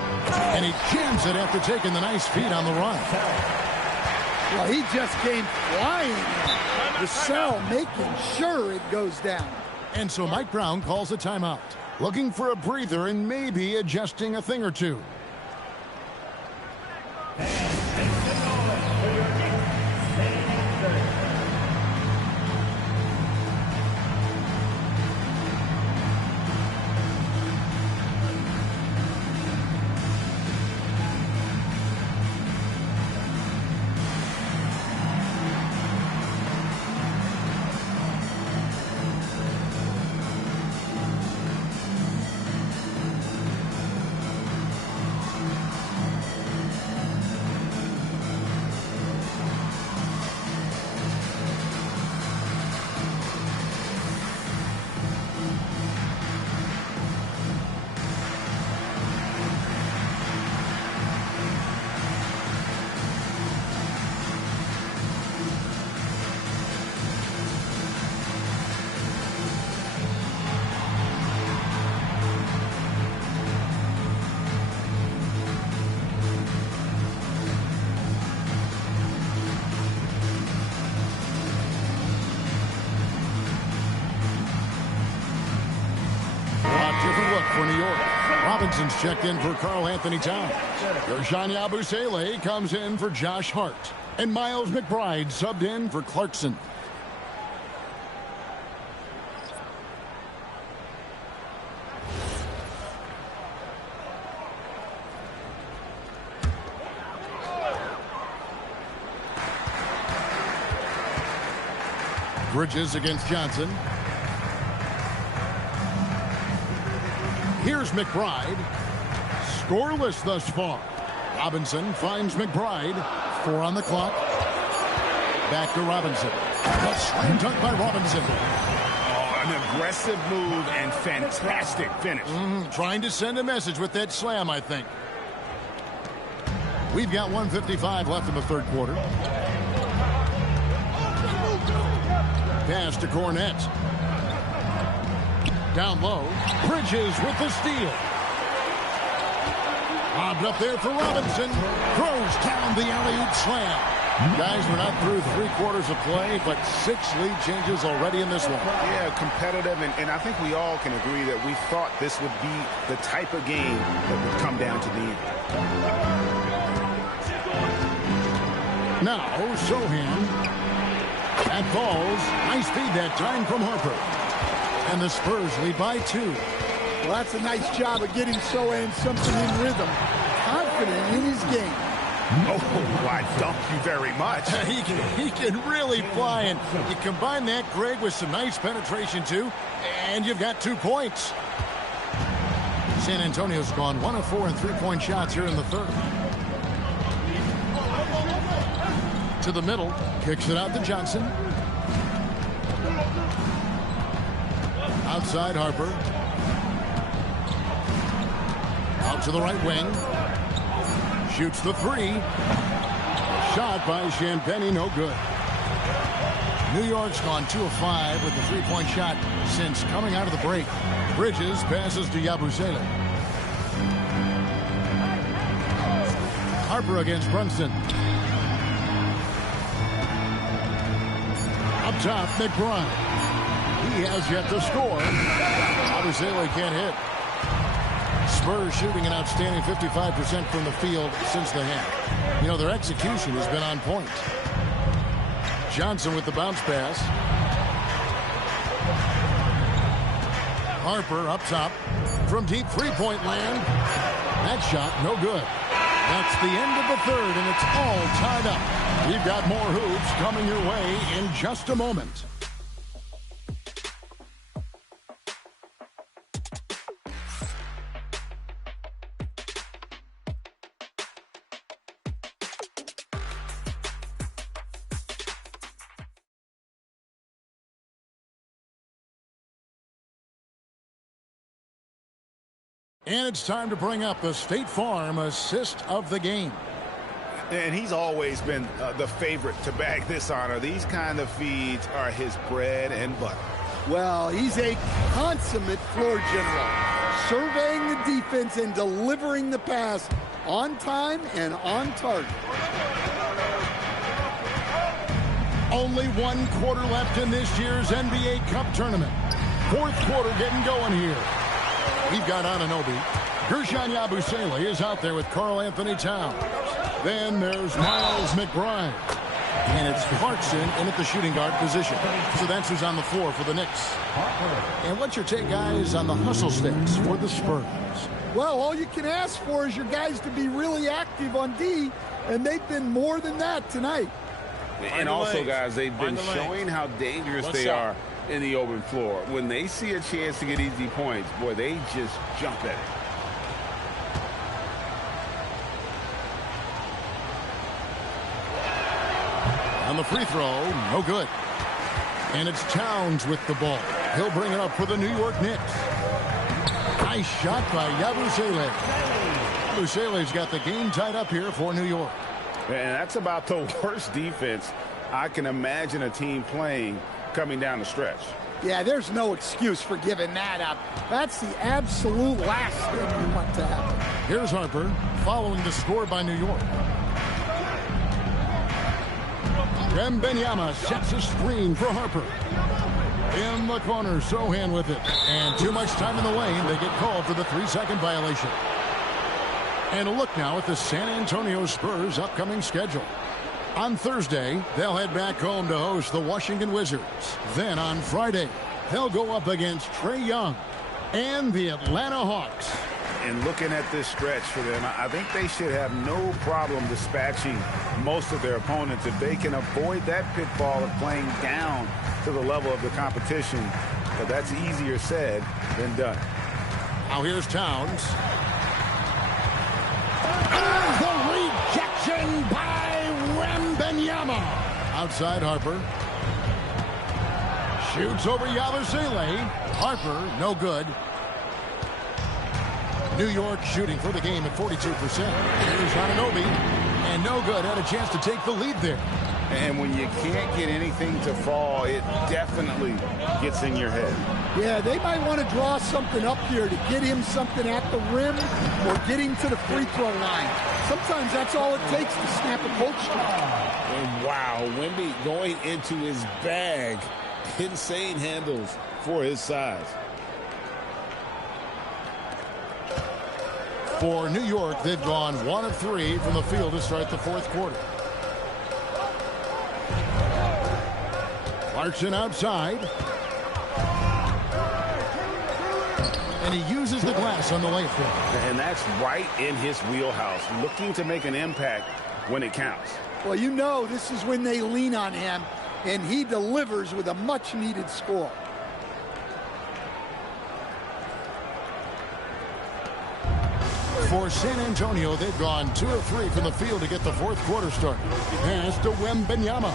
And he jams it after taking the nice feed on the run. Well, he just came flying. Vassell making sure it goes down. And so Mike Brown calls a timeout. Looking for a breather and maybe adjusting a thing or two. For New York, Robinson's checked in for Karl Anthony Towns. Gershon Yabusele comes in for Josh Hart. And Miles McBride subbed in for Clarkson. Bridges against Johnson. Here's McBride. Scoreless thus far. Robinson finds McBride. 4 on the clock. Back to Robinson. A slam dunk by Robinson. Oh, an aggressive move and fantastic finish. Trying to send a message with that slam, I think. We've got 1:55 left in the third quarter. Pass to Cornette. Down low. Bridges with the steal. Lobbed up there for Robinson. Throws down the alley-oop slam. Guys, we're not through 3 quarters of play, but 6 lead changes already in this one. Yeah, competitive, and I think we all can agree that we thought this would be the type of game that would come down to the end. Now, Sohan. That falls. High speed that time from Harper. And the Spurs lead by 2. Well, that's a nice job of getting Sohan something in rhythm. Confident in his game. Oh, why, thank you very much. He can really fly, and you combine that, Greg, with some nice penetration, too, and you've got 2 points. San Antonio's gone 1 of 4 in 3-point shots here in the third. To the middle, kicks it out to Johnson. Outside Harper. Out to the right wing. Shoots the 3. Shot by Champagny, no good. New York's gone 2 of 5 with the 3-point shot since coming out of the break. Bridges passes to Yabusele. Harper against Brunson. Up top, McBride. He has yet to score. Yabusele can't hit. Spurs shooting an outstanding 55% from the field since the half. You know, their execution has been on point. Johnson with the bounce pass. Harper up top from deep 3-point land. That shot no good. That's the end of the third, and it's all tied up. We've got more hoops coming your way in just a moment. And it's time to bring up the State Farm assist of the game. And he's always been the favorite to bag this honor. These kind of feeds are his bread and butter. Well, he's a consummate floor general, surveying the defense and delivering the pass on time and on target. Only 1 quarter left in this year's NBA Cup tournament. 4th quarter getting going here. We've got Anunoby. Gershon Yabusele is out there with Karl Anthony Towns. Then there's Miles McBride. And it's Clarkson in at the shooting guard position. So that's who's on the floor for the Knicks. And what's your take, guys, on the hustle sticks for the Spurs? Well, all you can ask for is your guys to be really active on D, and they've been more than that tonight. And also, guys, they've been showing how dangerous they are in the open floor. When they see a chance to get easy points, boy, they just jump at it. On the free throw, no good. And it's Towns with the ball. He'll bring it up for the New York Knicks. Nice shot by Yabusele. Yabusele's got the game tied up here for New York. And that's about the worst defense I can imagine a team playing coming down the stretch. Yeah, there's no excuse for giving that up. That's the absolute last thing you want to happen. Here's Harper following the score by New York. Wembanyama sets a screen for Harper. In the corner, Sohan with it. And too much time in the lane. They get called for the 3-second violation. And a look now at the San Antonio Spurs' upcoming schedule. On Thursday, they'll head back home to host the Washington Wizards. Then on Friday, they'll go up against Trae Young and the Atlanta Hawks. And looking at this stretch for them, I think they should have no problem dispatching most of their opponents if they can avoid that pitfall of playing down to the level of the competition. But that's easier said than done. Now here's Towns. And the rejection by Wembanyama. Outside Harper. Shoots over Yabusele. Harper, no good. New York shooting for the game at 42%. Here's Anunoby. And no good. Had a chance to take the lead there. And when you can't get anything to fall, it definitely gets in your head. Yeah, they might want to draw something up here to get him something at the rim or get him to the free throw line. Sometimes that's all it takes to snap a coach strike. And wow, Wemby going into his bag. Insane handles for his size. For New York, they've gone 1 of 3 from the field to start the fourth quarter. Clarkson outside. And he uses the glass on the layup there. And that's right in his wheelhouse, looking to make an impact when it counts. Well, you know this is when they lean on him, and he delivers with a much-needed score. For San Antonio, they've gone 2 of 3 from the field to get the fourth quarter started. Pass to Wembanyama.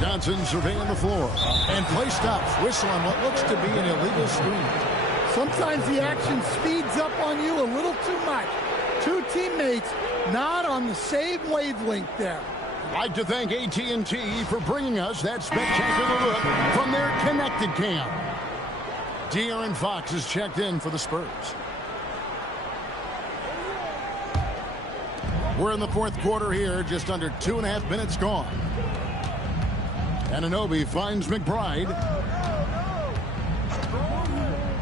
Johnson surveying the floor. And play stops. Whistle on what looks to be an illegal screen. Sometimes the action speeds up on you a little too much. Two teammates not on the same wavelength there. I'd like to thank AT&T for bringing us that spectacular look from their connected cam. De'Aaron Fox is checked in for the Spurs. We're in the fourth quarter here, just under 2.5 minutes gone. Anunoby finds McBride.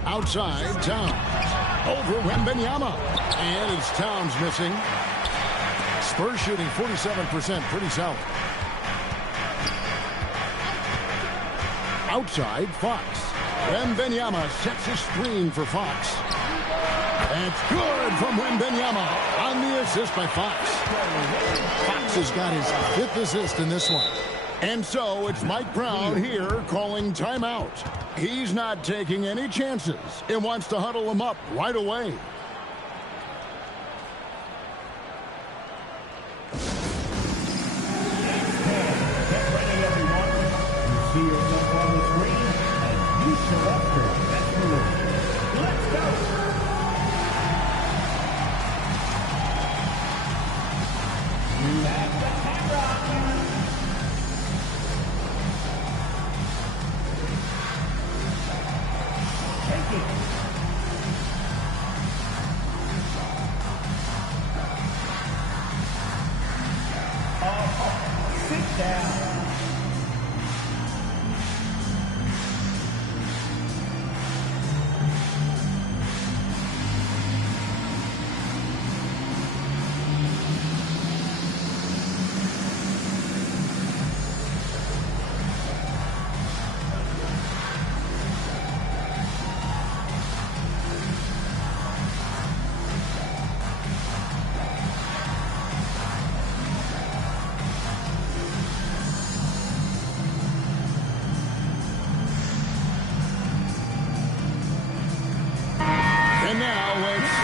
Outside, Towns. Over Wembanyama. And it's Towns missing. Spurs shooting 47%, pretty solid. Outside, Fox. Wembanyama sets a screen for Fox. That's good from Wembanyama on the assist by Fox. Fox has got his 5th assist in this one. And so it's Mike Brown here calling timeout. He's not taking any chances. He wants to huddle him up right away. Get ready, everyone. You see yourself on the screen, and you select your best move. Let's go. You have the camera. Take it. Sit down.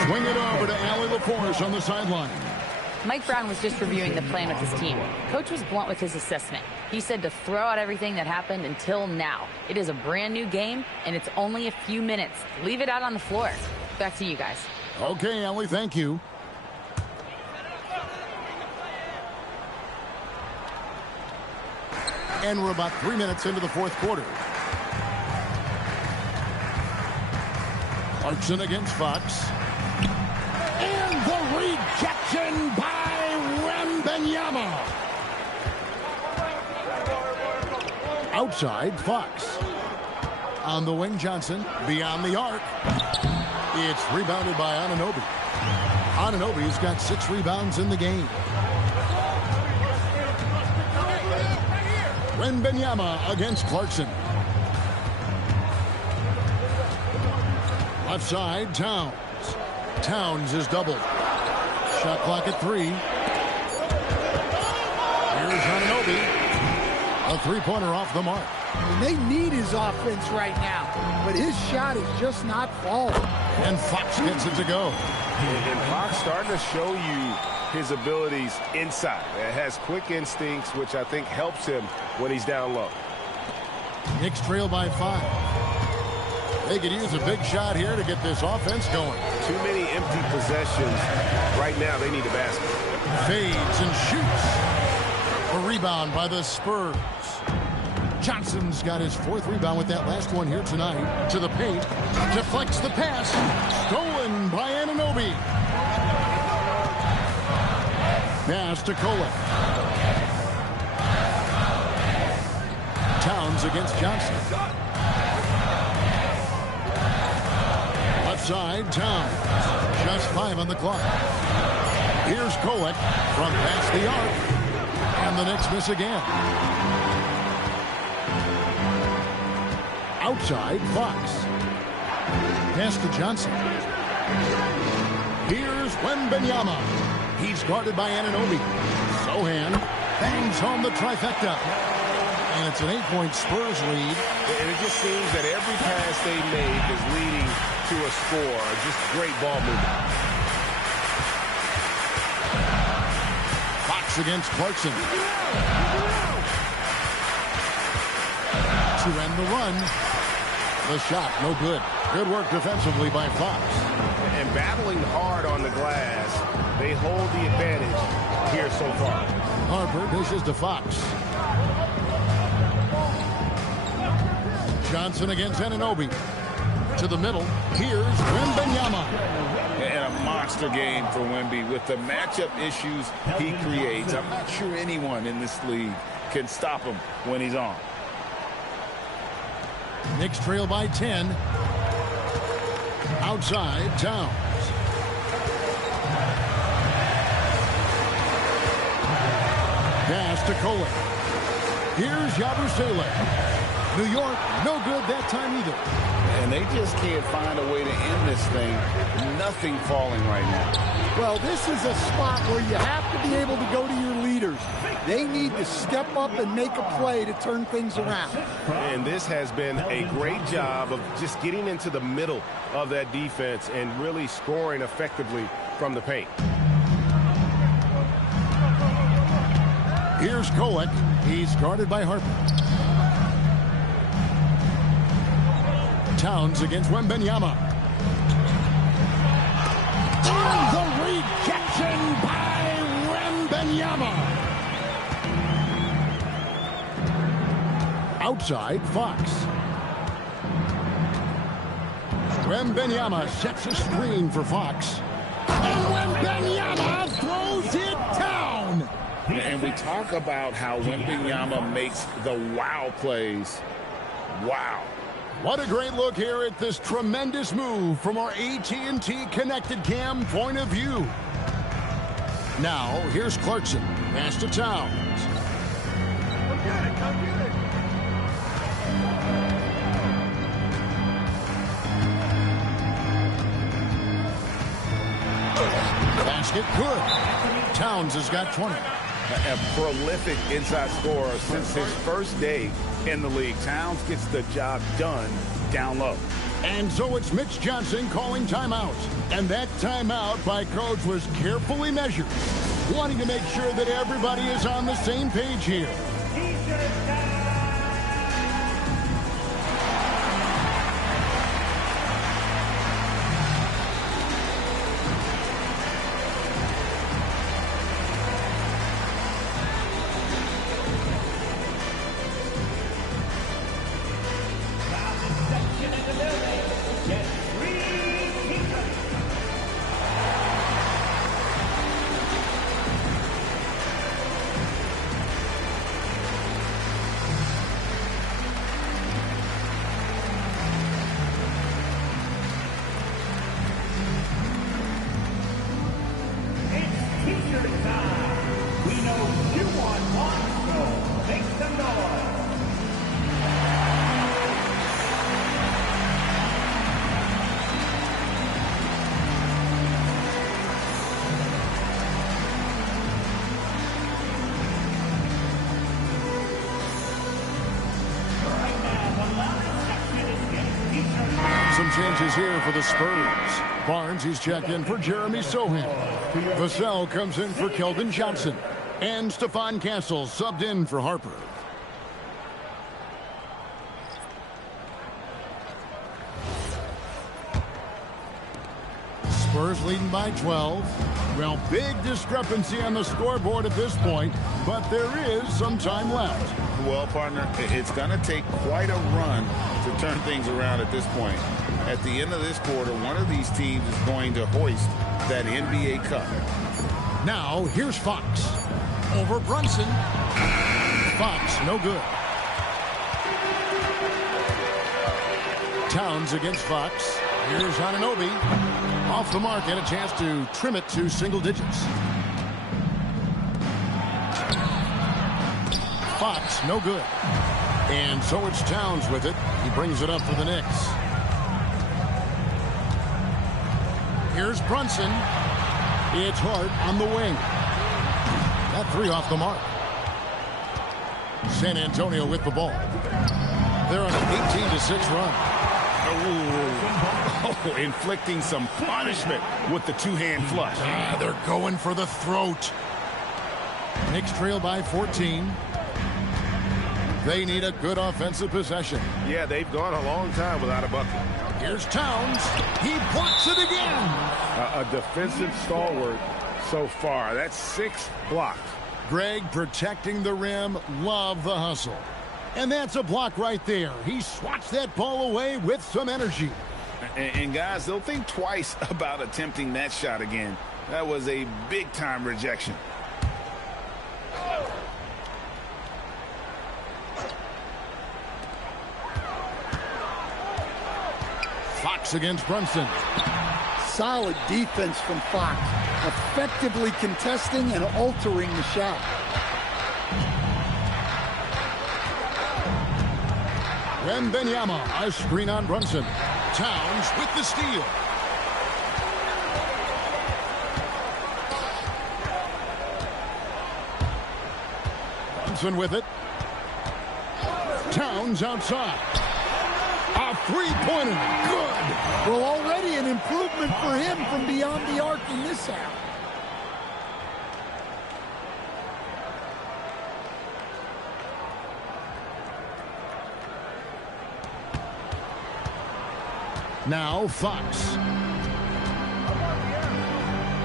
Swing it over to Allie LaForce on the sideline. Mike Brown was just reviewing the plan with his team. Coach was blunt with his assessment. He said to throw out everything that happened until now. It is a brand new game, and it's only a few minutes. Leave it out on the floor. Back to you guys. Okay, Allie, thank you. And we're about 3 minutes into the fourth quarter. Clarkson against Fox. And the rejection by Wembanyama. Outside, Fox. On the wing, Johnson. Beyond the arc. It's rebounded by Anunoby. Anunoby's got 6 rebounds in the game. Wembanyama against Clarkson. Left side, Towns. Towns is doubled. Shot clock at 3. Here's Anunoby. A three-pointer off the mark. And they need his offense right now, but his shot is just not falling. And Fox gets it to go. And Fox starting to show you his abilities inside. It has quick instincts, which I think helps him when he's down low. Knicks trail by 5. They could use a big shot here to get this offense going. Too many empty possessions. Right now, they need a basket. Fades and shoots. A rebound by the Spurs. Johnson's got his 4th rebound with that last one here tonight. To the paint. Deflects the pass. Stolen by Anunoby. Pass to Kolek. Towns against Johnson. Left side, Towns. Just 5 on the clock. Here's Kolek from past the arc. And the Knicks miss again. Outside, Fox. Pass to Johnson. Here's Wembanyama. He's guarded by Anunoby. Sohan bangs home the trifecta. And it's an 8-point Spurs lead. And it just seems that every pass they make is leading to a score. Just great ball movement. Fox against Clarkson. To end the run. The shot, no good. Good work defensively by Fox. And battling hard on the glass, they hold the advantage here so far. Harper dishes to Fox. Johnson against Anunoby. To the middle. Here's Wembanyama. And a monster game for Wemby with the matchup issues he creates. I'm not sure anyone in this league can stop him when he's on. Knicks trail by 10. Outside, Towns. Pass to Kolek. Here's Yabusele. New York, no good that time either. And they just can't find a way to end this thing. Nothing falling right now. Well, this is a spot where you have to be able to go to your leaders. They need to step up and make a play to turn things around. And this has been a great job of just getting into the middle of that defense and really scoring effectively from the paint. Here's Kolek. He's guarded by Harper. Towns against Wembanyama. Oh, the rejection by Wembanyama. Outside, Fox. Wembanyama sets a screen for Fox. And Wembanyama throws it down. And we talk about how Wembanyama makes the wow plays. Wow. What a great look here at this tremendous move from our AT&T Connected Cam point of view. Now, here's Clarkson. Pass to Towns. Come get it, come get it. Basket good. Towns has got 20. A prolific inside scorer since his first day in the league. Towns gets the job done down low. And so it's Mitch Johnson calling timeout. And that timeout by Coach was carefully measured, wanting to make sure that everybody is on the same page here. Some changes here for the Spurs. Barnes, he's checked in for Jeremy Sohan. Vassell comes in for Keldon Johnson. And Stephon Castle subbed in for Harper. Spurs leading by 12. Well, big discrepancy on the scoreboard at this point, but there is some time left. Well, partner, it's going to take quite a run to turn things around at this point. At the end of this quarter, one of these teams is going to hoist that NBA Cup. Now, here's Fox. Over Brunson. Fox, no good. Towns against Fox. Here's Anunoby. Off the mark and a chance to trim it to single digits. Fox, no good. And so it's Towns with it. He brings it up for the Knicks. Here's Brunson. It's Hart on the wing. That three off the mark. San Antonio with the ball. They're on an 18-6 run. Oh, inflicting some punishment with the two-hand flush. They're going for the throat. Knicks trail by 14. They need a good offensive possession. Yeah, they've gone a long time without a bucket. Here's Towns. He blocks it again. A defensive stalwart so far. That's 6 blocks. Greg protecting the rim. Love the hustle. And that's a block right there. He swats that ball away with some energy. And guys, they'll think twice about attempting that shot again. That was a big-time rejection. Fox against Brunson. Solid defense from Fox. Effectively contesting and altering the shot. Wembanyama, a screen on Brunson. Towns with the steal. Brunson with it. Towns outside. A three-pointer. Good. Well, already an improvement for him from beyond the arc in this half. Now Fox.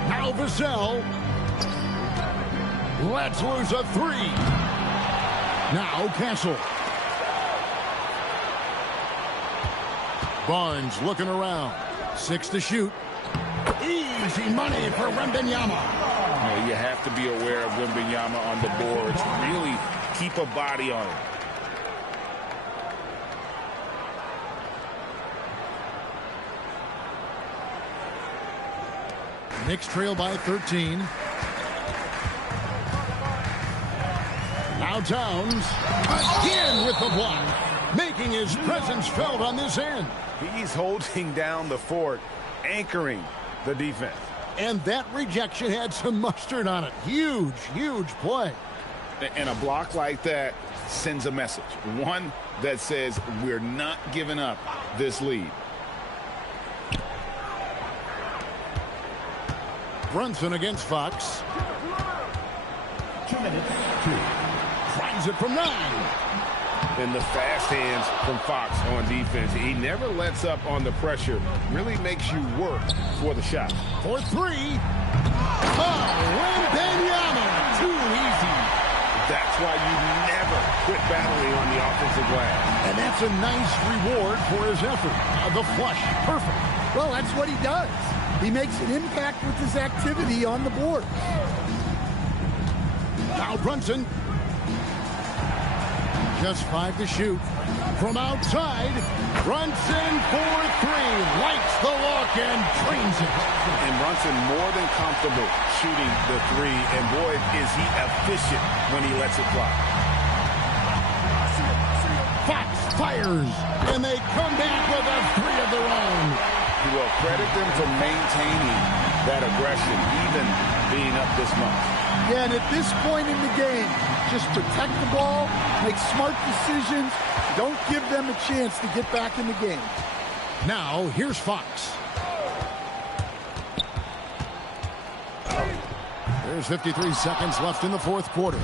Now Vassell. Let's lose a three. Now Castle. Barnes looking around. 6 to shoot. Easy money for Wembanyama. You have to be aware of Wembanyama on the boards. Really keep a body on it. Knicks trail by 13. Now Towns again with the block, making his presence felt on this end. He's holding down the fort, anchoring the defense. And that rejection had some mustard on it. Huge, huge play. And a block like that sends a message. One that says we're not giving up this lead. Brunson against Fox. 2 minutes, 2. Finds it from 9. And the fast hands from Fox on defense. He never lets up on the pressure. Really makes you work for the shot. For 3. Oh, Wembanyama. Too easy. That's why you never quit battling on the offensive glass. And that's a nice reward for his effort. The flush. Perfect. Well, that's what he does. He makes an impact with his activity on the board. Now Brunson. Just 5 to shoot. From outside, Brunson for 3. Lights the look and drains it. And Brunson more than comfortable shooting the 3. And boy, is he efficient when he lets it fly. Fox fires. And they come back with a 3 of their own. Well, credit them for maintaining that aggression, even being up this much. Yeah, and at this point in the game, just protect the ball, make smart decisions, don't give them a chance to get back in the game. Now, here's Fox. There's 53 seconds left in the fourth quarter.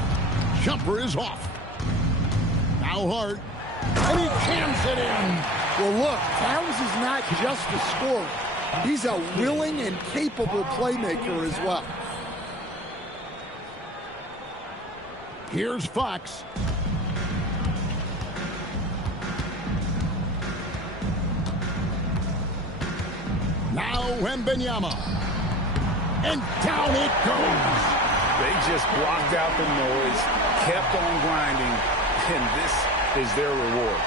Jumper is off. Now Hart. And he jams it in. Well, look, Towns is not just a scorer. He's a willing and capable playmaker as well. Here's Fox. Now Wembanyama. And down it goes. They just blocked out the noise, kept on grinding, and this is their reward.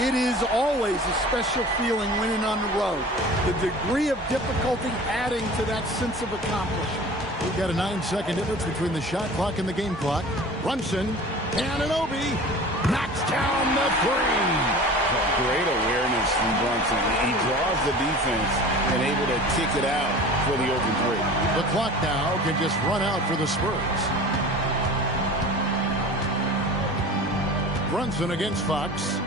It is always a special feeling winning on the road. The degree of difficulty adding to that sense of accomplishment. We've got a 9-second difference between the shot clock and the game clock. Brunson, Anunoby, knocks down the three. Great awareness from Brunson. He draws the defense and able to kick it out for the open three. The clock now can just run out for the Spurs. Brunson against Fox.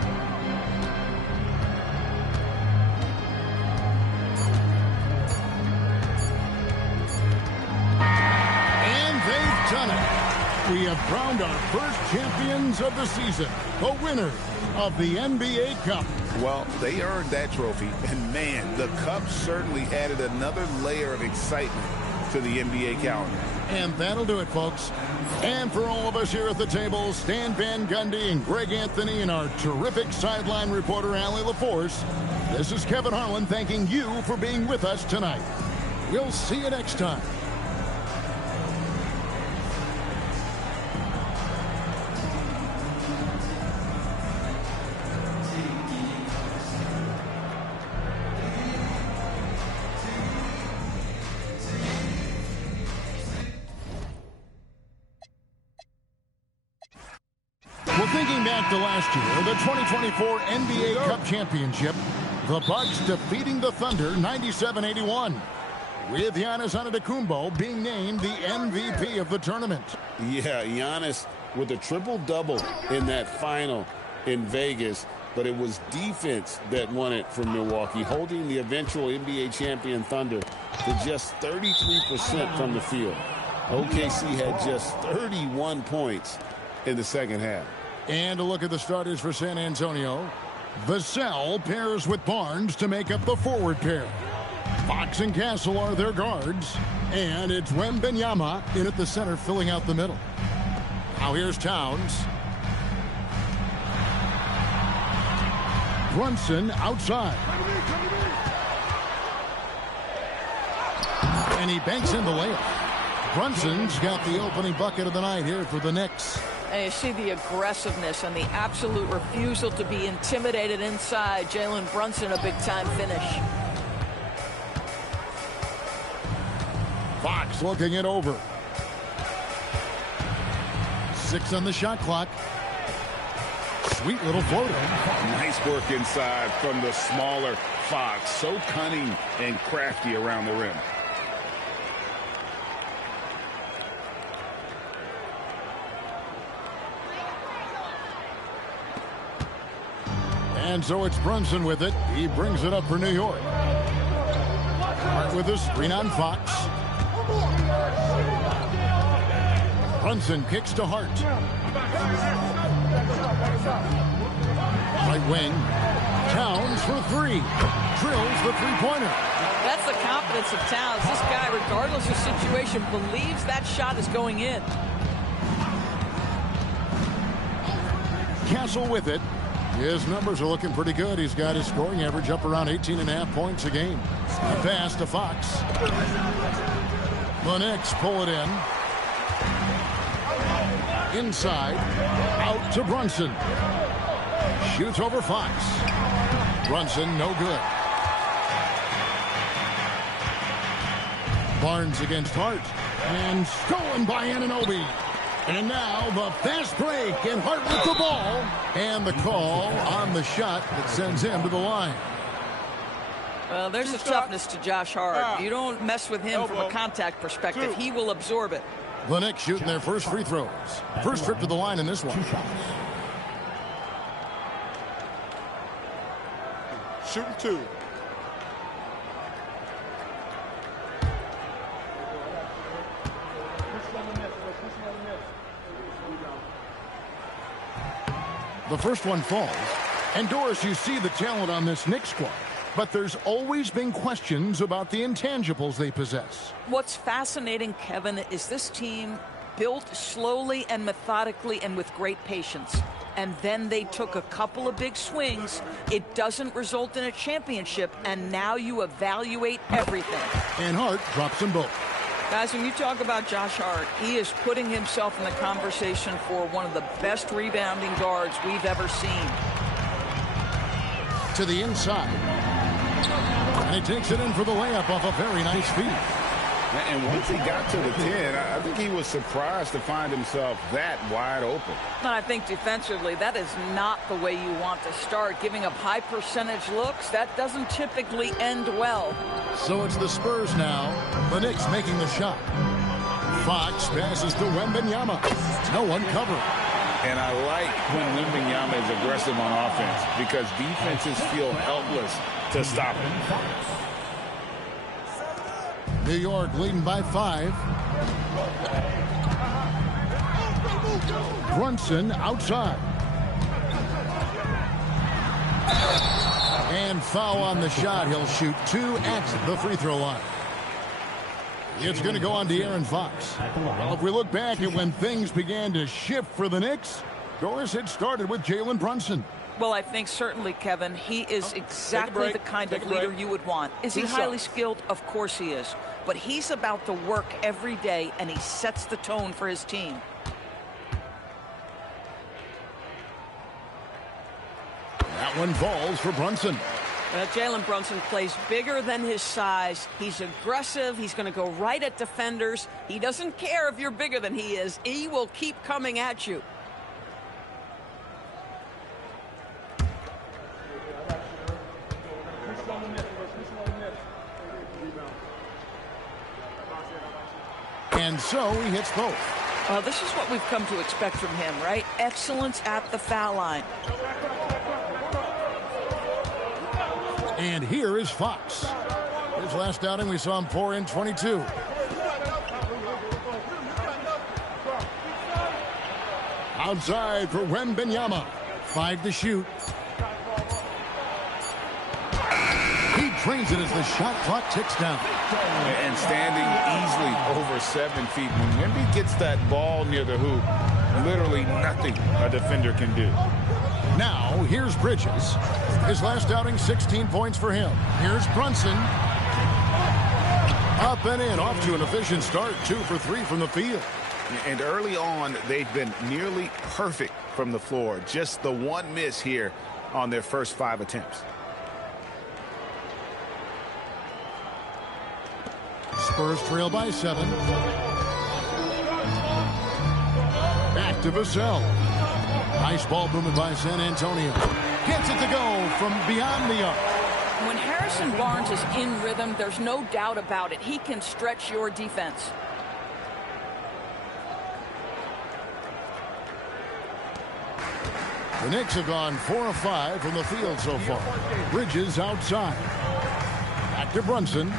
Done it. We have crowned our first champions of the season, the winners of the NBA Cup. Well, they earned that trophy, and man, the Cup certainly added another layer of excitement to the NBA calendar. And that'll do it, folks. And for all of us here at the table, Stan Van Gundy and Greg Anthony and our terrific sideline reporter, Allie LaForce, this is Kevin Harlan thanking you for being with us tonight. We'll see you next time. Well, thinking back to last year, the 2024 NBA Cup Championship, the Bucks defeating the Thunder 97-81, with Giannis Antetokounmpo being named the MVP of the tournament. Yeah, Giannis with a triple-double in that final in Vegas, but it was defense that won it from Milwaukee, holding the eventual NBA champion Thunder to just 33% from the field. OKC had just 31 points in the second half. And a look at the starters for San Antonio. Vassell pairs with Barnes to make up the forward pair. Fox and Castle are their guards. And it's Wembanyama in at the center, filling out the middle. Now here's Towns. Brunson outside. And he banks in the layup. Brunson's got the opening bucket of the night here for the Knicks. And you see the aggressiveness and the absolute refusal to be intimidated inside. Jalen Brunson, a big-time finish. Fox looking it over. 6 on the shot clock. Sweet little floater. Nice work inside from the smaller Fox. So cunning and crafty around the rim. And so it's Brunson with it. He brings it up for New York. Hart with a screen on Fox. Brunson kicks to Hart. Right wing. Towns for 3. Drills the three-pointer. That's the confidence of Towns. This guy, regardless of situation, believes that shot is going in. Castle with it. His numbers are looking pretty good. He's got his scoring average up around 18.5 points a game. A pass to Fox. The Knicks pull it in. Inside. Out to Brunson. Shoots over Fox. Brunson, no good. Barnes against Hart. And stolen by Anunoby. And now the fast break, and Hart with the ball. And the call on the shot that sends him to the line. Well, there's a toughness to Josh Hart. You don't mess with him from a contact perspective. He will absorb it. The Knicks shooting their first free throws. First trip to the line in this one. Shooting 2. The first one falls. And Doris, you see the talent on this Knicks squad, but there's always been questions about the intangibles they possess. What's fascinating, Kevin, is this team built slowly and methodically and with great patience. And then they took a couple of big swings. It doesn't result in a championship, and now you evaluate everything. And Hart drops them both. Guys, when you talk about Josh Hart, he is putting himself in the conversation for one of the best rebounding guards we've ever seen. To the inside. And he takes it in for the layup off a very nice feed. And once he got to the 10, I think he was surprised to find himself that wide open. And I think defensively, that is not the way you want to start. Giving up high percentage looks, that doesn't typically end well. So it's the Spurs now. The Knicks making the shot. Fox passes to Wembanyama. No one covering. And I like when Wembanyama is aggressive on offense because defenses feel helpless to stop him. New York leading by 5. Brunson outside. And foul on the shot. He'll shoot 2 at the free throw line. It's going to go on to Aaron Fox. Well, if we look back at when things began to shift for the Knicks, Doris had started with Jalen Brunson. Well, I think certainly, Kevin, he is exactly the kind of leader you would want. Is he highly skilled? Of course he is. But he's about to work every day, and he sets the tone for his team. That one falls for Brunson. Jalen Brunson plays bigger than his size. He's aggressive. He's going to go right at defenders. He doesn't care if you're bigger than he is. He will keep coming at you. And so he hits both. This is what we've come to expect from him, right? Excellence at the foul line. And here is Fox. His last outing, we saw him pour in 22. Outside for Wembanyama. 5 to shoot. He drains it as the shot clock ticks down. And standing easily over 7 feet. When Wemby gets that ball near the hoop, literally nothing a defender can do. Now, here's Bridges. His last outing, 16 points for him. Here's Brunson. Up and in, off to an efficient start. 2 for 3 from the field. And early on, they've been nearly perfect from the floor. Just the one miss here on their first 5 attempts. Spurs trail by 7. Back to Vassell. Nice ball movement by San Antonio. Gets it to go from beyond the arc. When Harrison Barnes is in rhythm, there's no doubt about it. He can stretch your defense. The Knicks have gone 4 of 5 from the field so far. Bridges outside. Back to Brunson.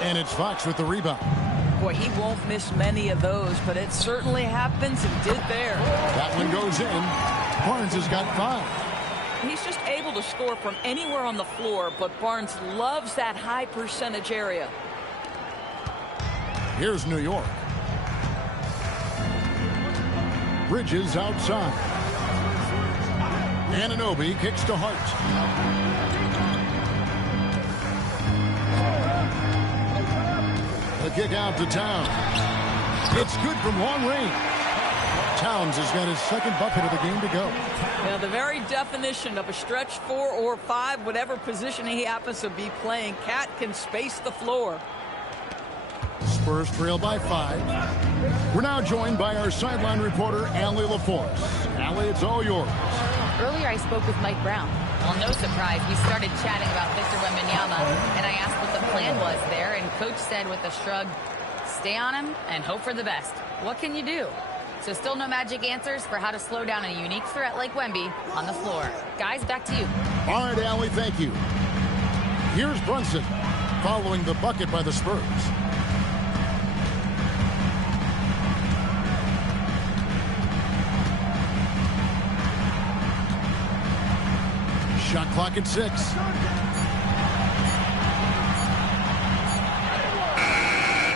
And it's Fox with the rebound. Boy, he won't miss many of those, but it certainly happens and did there. That one goes in. Barnes has got 5. He's just able to score from anywhere on the floor, but Barnes loves that high percentage area. Here's New York. Bridges outside. Anunoby kicks to Hart. The kick out to Towns. It's good from long range. Towns has got his second bucket of the game to go. Yeah, the very definition of a stretch 4 or 5, whatever position he happens to be playing, Cat can space the floor. Spurs trail by 5. We're now joined by our sideline reporter, Allie LaForce. Allie, it's all yours. Earlier I spoke with Mike Brown. Well, no surprise, we started chatting about Victor Wembanyama, and I asked what the plan was there, and Coach said with a shrug, stay on him and hope for the best. What can you do? So still no magic answers for how to slow down a unique threat like Wemby on the floor. Guys, back to you. All right, Allie, thank you. Here's Brunson following the bucket by the Spurs. Shot clock at 6.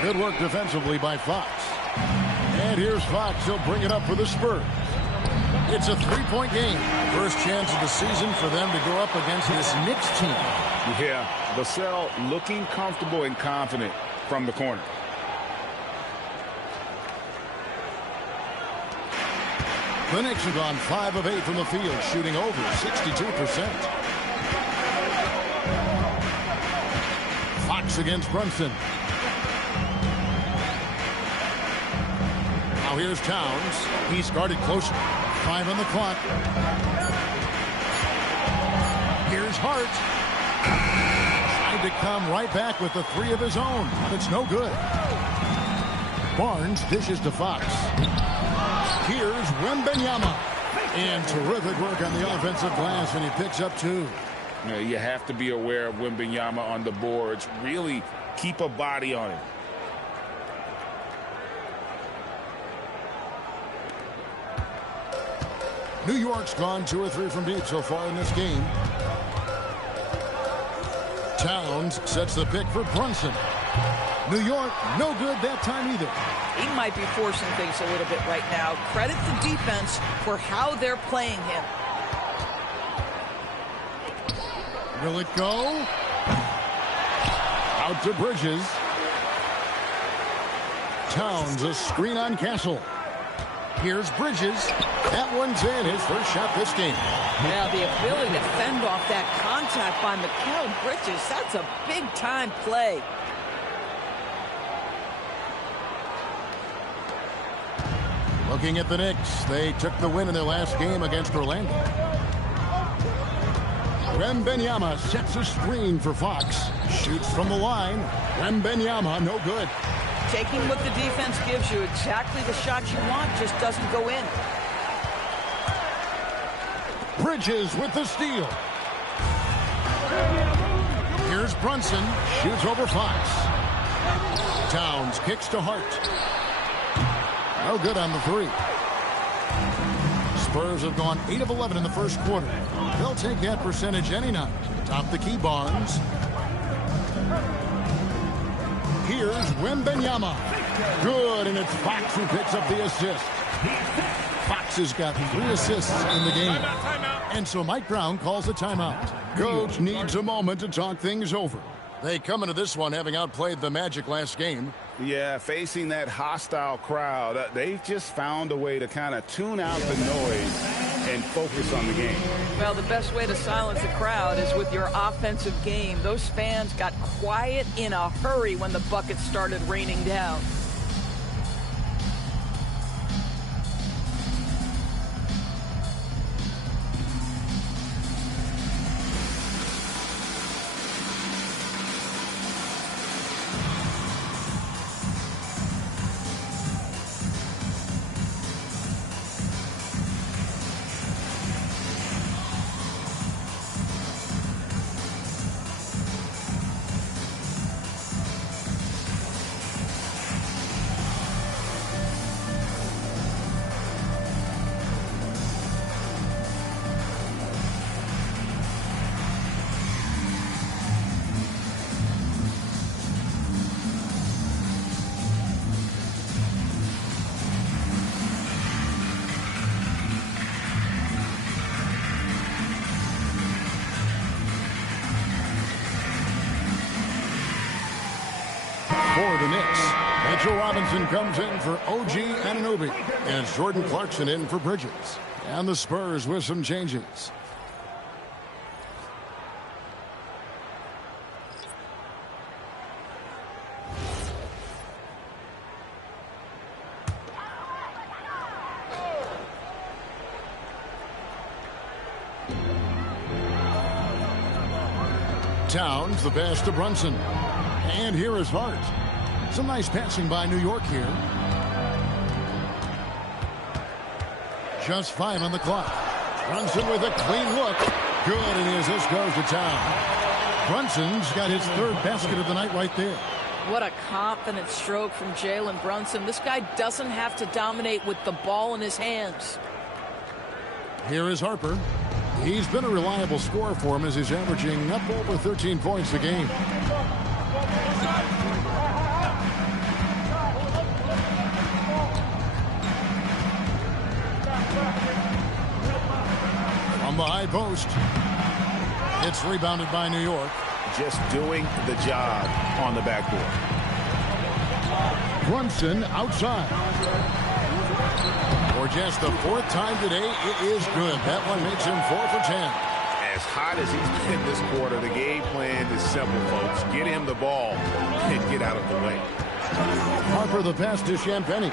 Good work defensively by Fox. And here's Fox. He'll bring it up for the Spurs. It's a 3-point game. First chance of the season for them to go up against this Knicks team. Yeah, Vassell looking comfortable and confident from the corner. The Knicks have gone 5 of 8 from the field, shooting over 62%. Fox against Brunson. Now here's Towns. He's guarded closer. 5 on the clock. Here's Hart. Tried to come right back with the 3 of his own, but it's no good. Barnes dishes to Fox. Here's Wembanyama. And terrific work on the offensive glass, and he picks up 2. You have to be aware of Wembanyama on the boards. Really keep a body on him. New York's gone 2 or 3 from deep so far in this game. Towns sets the pick for Brunson. New York, no good that time either. He might be forcing things a little bit right now. Credit the defense for how they're playing him. Will it go? Out to Bridges. Towns, a screen on Castle. Here's Bridges. That one's in. His first shot this game. Now the ability to fend off that contact by Mikal Bridges, that's a big-time play. Looking at the Knicks, they took the win in their last game against Orlando. Wembanyama sets a screen for Fox. Shoots from the line. Wembanyama, no good. Taking what the defense gives you, exactly the shot you want, just doesn't go in. Bridges with the steal. Here's Brunson. Shoots over Fox. Towns kicks to Hart. No good on the 3. Spurs have gone 8 of 11 in the first quarter. They'll take that percentage any night. Top the key, Barnes. Here's Wembanyama. Good, and it's Fox who picks up the assist. Fox has got 3 assists in the game. And so Mike Brown calls a timeout. Coach needs a moment to talk things over. They come into this one having outplayed the Magic last game. Yeah, facing that hostile crowd, they've just found a way to kind of tune out the noise and focus on the game. Well, the best way to silence a crowd is with your offensive game. Those fans got quiet in a hurry when the buckets started raining down. For the Knicks, Mitchell Robinson comes in for OG Anunoby, and it's Jordan Clarkson in for Bridges. And the Spurs with some changes. Towns, the pass to Brunson. And here is Hart. Some nice passing by New York here. Just 5 on the clock. Brunson with a clean look. Good, and his assist goes to Towns. Brunson's got his third basket of the night right there. What a confident stroke from Jalen Brunson. This guy doesn't have to dominate with the ball in his hands. Here is Harper. He's been a reliable scorer for him as he's averaging up over 13 points a game. From the high post. It's rebounded by New York. Just doing the job on the backboard. Brunson outside. For just the fourth time today, it is good. That one makes him 4 for 10. As hot as he's been this quarter, the game plan is simple, folks. Get him the ball and get out of the way. Harper the pass to Champagnie.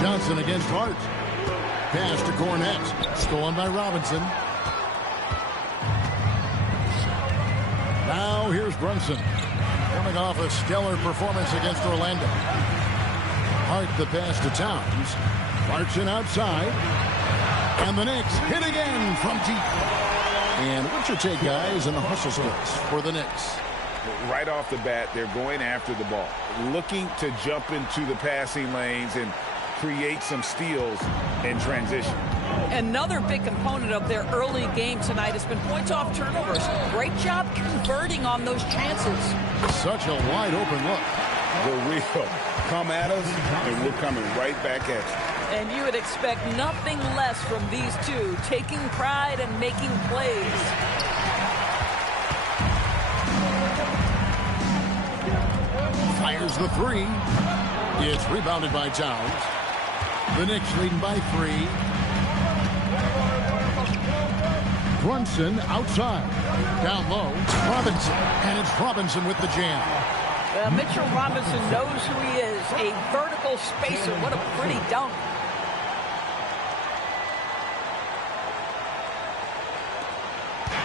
Johnson against Hart. Pass to Cornette. Stolen by Robinson. Now here's Brunson. Coming off a stellar performance against Orlando. Hart the pass to Towns. Clarkson outside. And the Knicks hit again from deep. And what's your take, guys, in the hustle splits for the Knicks? Right off the bat, they're going after the ball. Looking to jump into the passing lanes and create some steals in transition. Another big component of their early game tonight has been points off turnovers. Great job converting on those chances. Such a wide open look. The real come at us, and we're coming right back at you. And you would expect nothing less from these two, taking pride and making plays. Fires the three. It's rebounded by Towns. The Knicks leading by 3. Brunson outside. Down low. Robinson. And it's Robinson with the jam. Mitchell Robinson knows who he is. A vertical spacer. What a pretty dunk.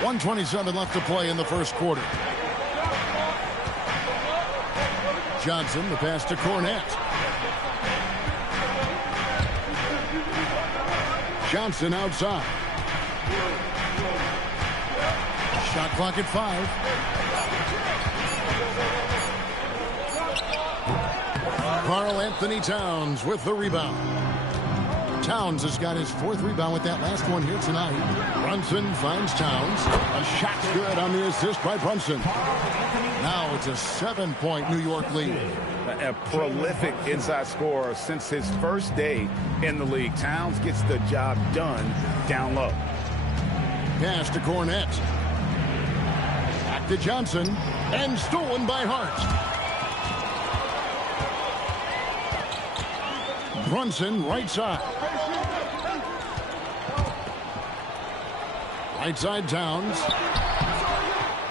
.127 left to play in the first quarter. Johnson, the pass to Cornette. Johnson outside. Shot clock at 5. Karl Anthony Towns with the rebound. Towns has got his 4th rebound with that last one here tonight. Brunson finds Towns. A shot's good on the assist by Brunson. Now it's a 7-point New York lead. A prolific inside scorer since his first day in the league. Towns gets the job done down low. Pass to Cornette. Back to Johnson. And stolen by Hart. Brunson right side. Right side Towns.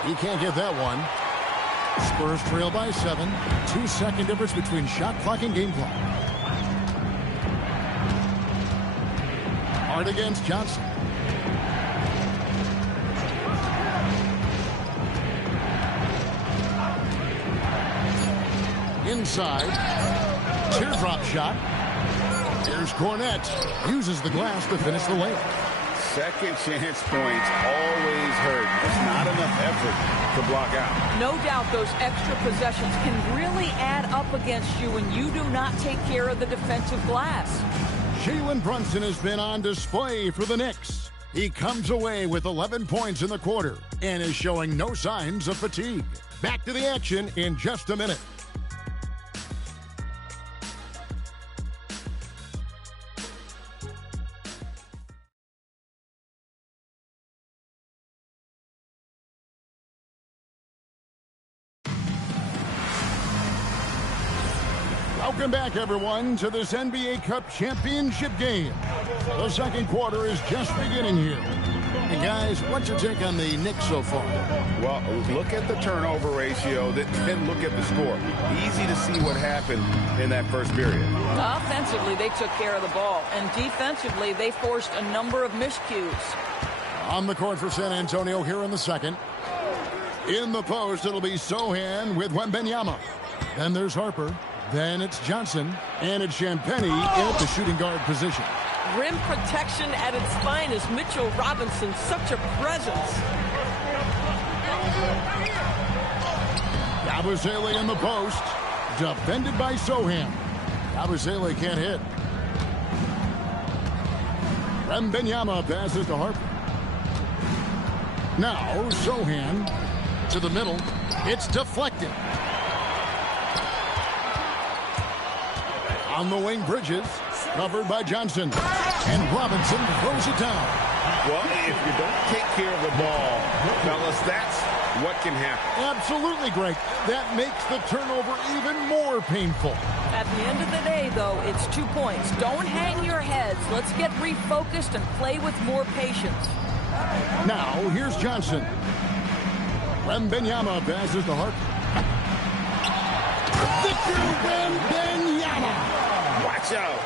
He can't get that one. Spurs trail by 7. 2-second difference between shot clock and game clock. Hard against Johnson. Inside. Teardrop shot. Here's Cornette. Uses the glass to finish the layup. Second chance points always hurt. It's not enough effort to block out. No doubt those extra possessions can really add up against you when you do not take care of the defensive glass. Jalen Brunson has been on display for the Knicks. He comes away with 11 points in the quarter and is showing no signs of fatigue. Back to the action in just a minute. Welcome back, everyone, to this NBA Cup championship game. The second quarter is just beginning here. And guys, what's your take on the Knicks so far? Well, look at the turnover ratio, then look at the score. Easy to see what happened in that first period. Offensively, they took care of the ball, and defensively, they forced a number of miscues. On the court for San Antonio here in the second. In the post, it'll be Sohan with Wembanyama. Then there's Harper. Then it's Johnson, and it's Champagnie in at the shooting guard position. Rim protection at its finest. Mitchell Robinson, such a presence. Yabusele in the post. Defended by Sohan. Yabusele can't hit. Wembanyama passes to Harper. Now Sohan to the middle. It's deflected. On the wing, Bridges. Covered by Johnson. And Robinson throws it down. Well, if you don't take care of the ball, fellas, that's what can happen. Absolutely, Greg. That makes the turnover even more painful. At the end of the day, though, it's 2 points. Don't hang your heads. Let's get refocused and play with more patience. Now, here's Johnson. Wembanyama passes to Harper. Victor Wembanyama. Watch out.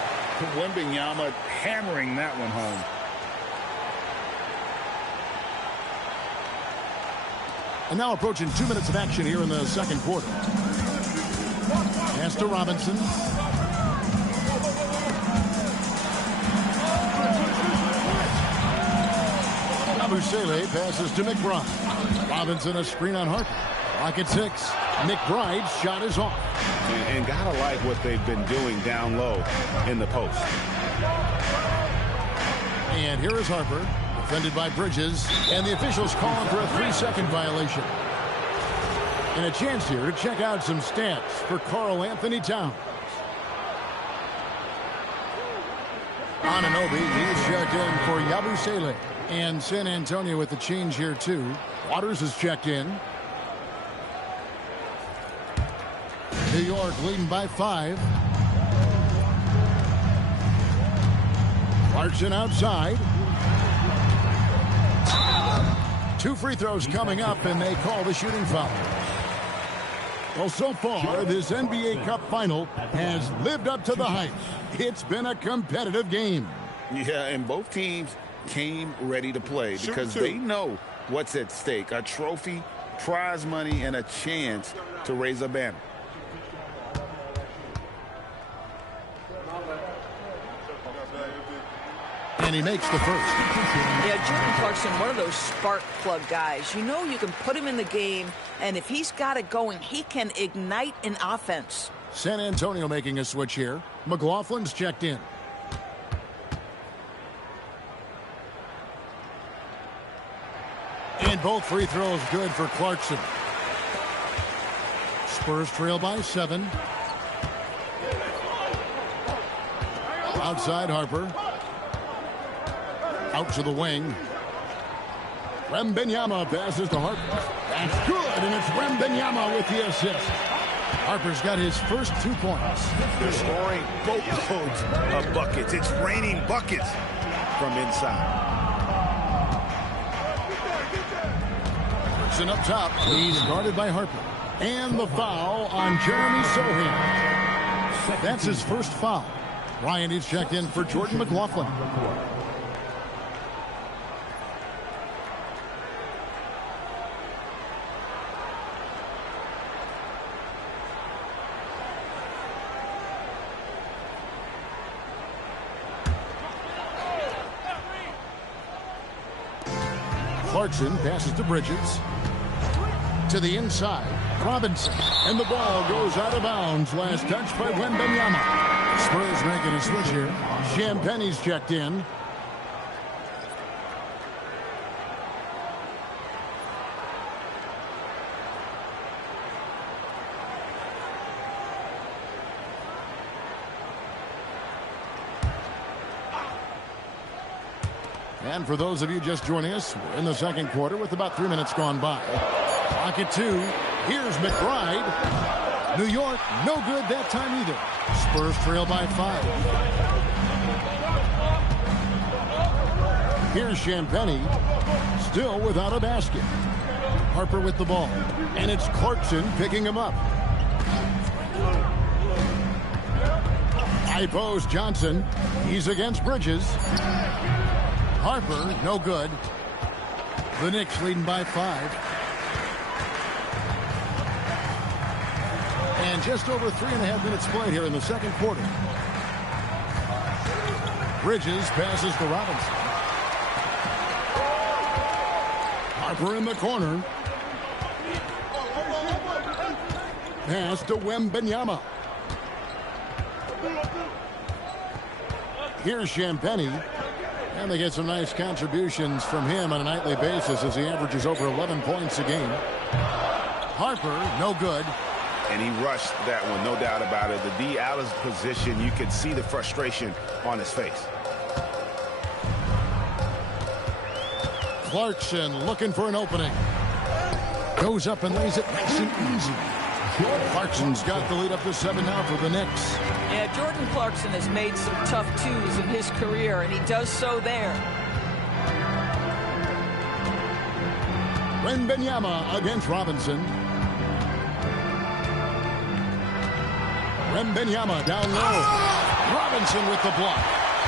Wembanyama hammering that one home. And now approaching 2 minutes of action here in the second quarter. Pass to Robinson. Yabusele passes to McBride. Robinson a screen on Harper. Clock at 6. McBride's shot is off. And gotta like what they've been doing down low in the post. And here is Harper, defended by Bridges, and the officials calling for a 3-second violation. And a chance here to check out some stats for Karl Anthony Towns. Anunoby, he's checked in for Yabusele. And San Antonio with the change here too. Waters is checked in. New York leading by 5. Clarkson outside. 2 free throws coming up, and they call the shooting foul. Well, so far, this NBA Cup final has lived up to the hype. It's been a competitive game. Yeah, and both teams came ready to play because they know what's at stake. A trophy, prize money, and a chance to raise a banner. And he makes the first. Yeah, Jordan Clarkson, one of those spark plug guys. You know you can put him in the game, and if he's got it going, he can ignite an offense. San Antonio making a switch here. McLaughlin's checked in. And both free throws good for Clarkson. Spurs trail by 7. Outside Harper. Out to the wing. Wembanyama passes to Harper. That's good, and it's Wembanyama with the assist. Harper's got his first 2 points. They're scoring boatloads of buckets. It's raining buckets from inside. Clarkson up top. He's guarded by Harper. And the foul on Jeremy Sohan. That's his first foul. Ryan is checked in for Jordan McLaughlin. Clarkson passes to Bridges. To the inside. Robinson. And the ball goes out of bounds. Last touch by Wembanyama. Spurs making a switch here. Champagne's checked in. And for those of you just joining us, we're in the second quarter with about 3 minutes gone by. Clock at 2. Here's McBride. New York, no good that time either. Spurs trail by 5. Here's Champagne, still without a basket. Harper with the ball. And it's Clarkson picking him up. High post Johnson. He's against Bridges. Harper, no good. The Knicks leading by 5. And just over 3.5 minutes played here in the second quarter. Bridges passes to Robinson. Harper in the corner. Pass to Wembanyama. Here's Champagnie. And they get some nice contributions from him on a nightly basis as he averages over 11 points a game. Harper, no good. And he rushed that one, no doubt about it. The D out of position, you could see the frustration on his face. Clarkson looking for an opening. Goes up and lays it nice and easy. Clarkson's got the lead up to 7 now for the Knicks. Yeah, Jordan Clarkson has made some tough twos in his career, and he does so there. Wembanyama against Robinson. Wembanyama down low. Robinson with the block.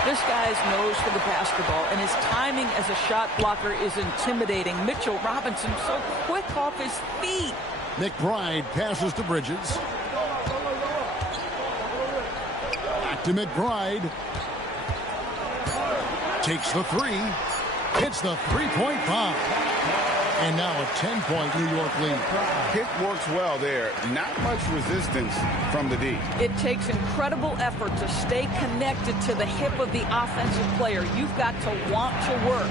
This guy's nose for the basketball, and his timing as a shot blocker is intimidating. Mitchell Robinson so quick off his feet. McBride passes to Bridges. Back to McBride. Takes the three. Hits the three-point bomb. And now a 10-point New York lead. Pick works well there. Not much resistance from the D. It takes incredible effort to stay connected to the hip of the offensive player. You've got to want to work.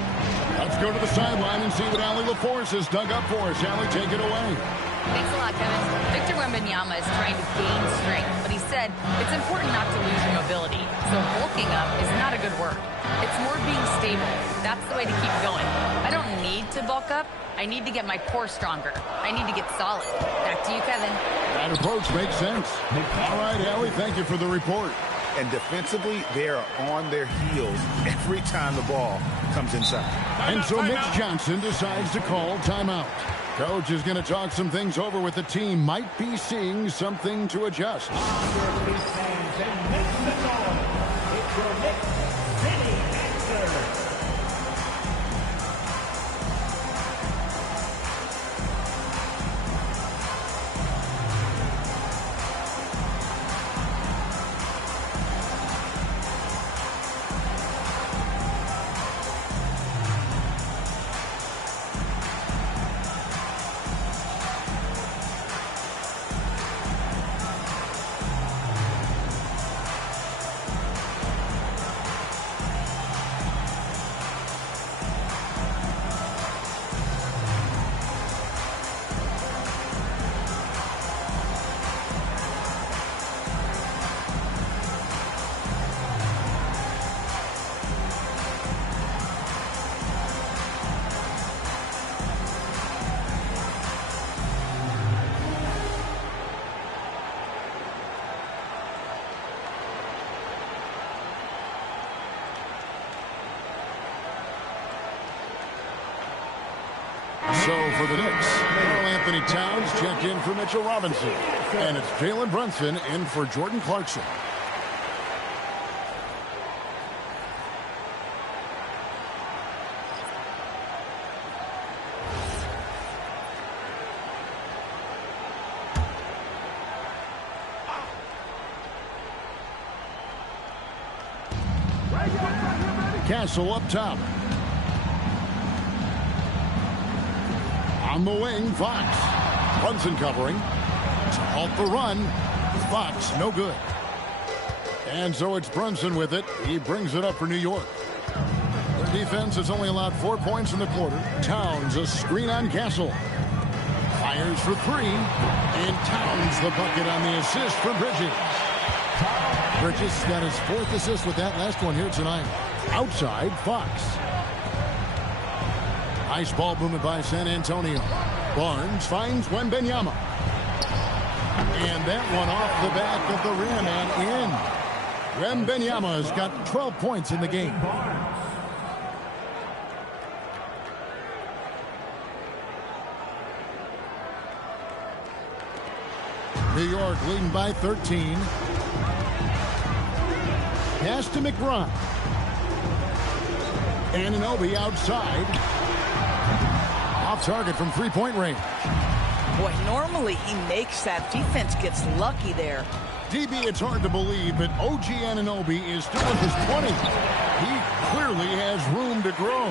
Let's go to the sideline and see what Allie LaForce has dug up for us. Allie, take it away. Thanks a lot, Kevin. Victor Wembanyama is trying to gain strength, but he said it's important not to lose your mobility. So bulking up is not a good word. It's more being stable. That's the way to keep going. I don't need to bulk up. I need to get my core stronger. I need to get solid. Back to you, Kevin. That approach makes sense. All right, Allie, thank you for the report. And defensively, they are on their heels every time the ball comes inside. And so Mitch Johnson decides to call timeout. Coach is going to talk some things over with the team. Might be seeing something to adjust. So for the Knicks, Karl-Anthony Towns checked in for Mitchell Robinson. And it's Jalen Brunson in for Jordan Clarkson. Castle up top. On the wing, Fox. Brunson covering. To halt the run. Fox, no good. And so it's Brunson with it. He brings it up for New York. Their defense has only allowed 4 points in the quarter. Towns, a screen on Castle. Fires for three. And Towns the bucket on the assist for Bridges. Bridges got his 4th assist with that last one here tonight. Outside, Fox. Nice ball movement by San Antonio. Barnes finds Wembanyama. And that one off the back of the rim and in. Wembanyama has got 12 points in the game. New York leading by 13. Pass to McBride. Anunoby outside. Off target from 3-point range. Boy, normally he makes that. Defense gets lucky there. DB, it's hard to believe, but OG Anunoby is still in his 20s. He clearly has room to grow.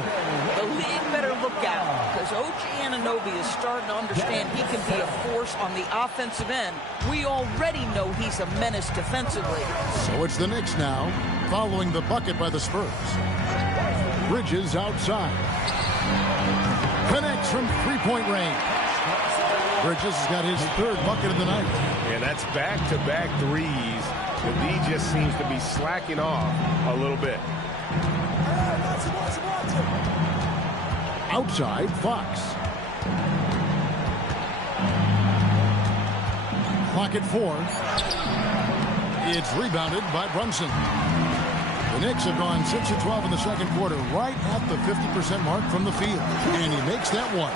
The league better look out, because OG Anunoby is starting to understand he can be a force on the offensive end. We already know he's a menace defensively. So it's the Knicks now, following the bucket by the Spurs. Bridges outside. Connects from three-point range. Bridges has got his third bucket of the night. And that's back-to-back threes. The D just seems to be slacking off a little bit. Outside, Fox. Clock at 4. It's rebounded by Brunson. The Knicks have gone 6 of 12 in the second quarter, right at the 50% mark from the field. And he makes that one.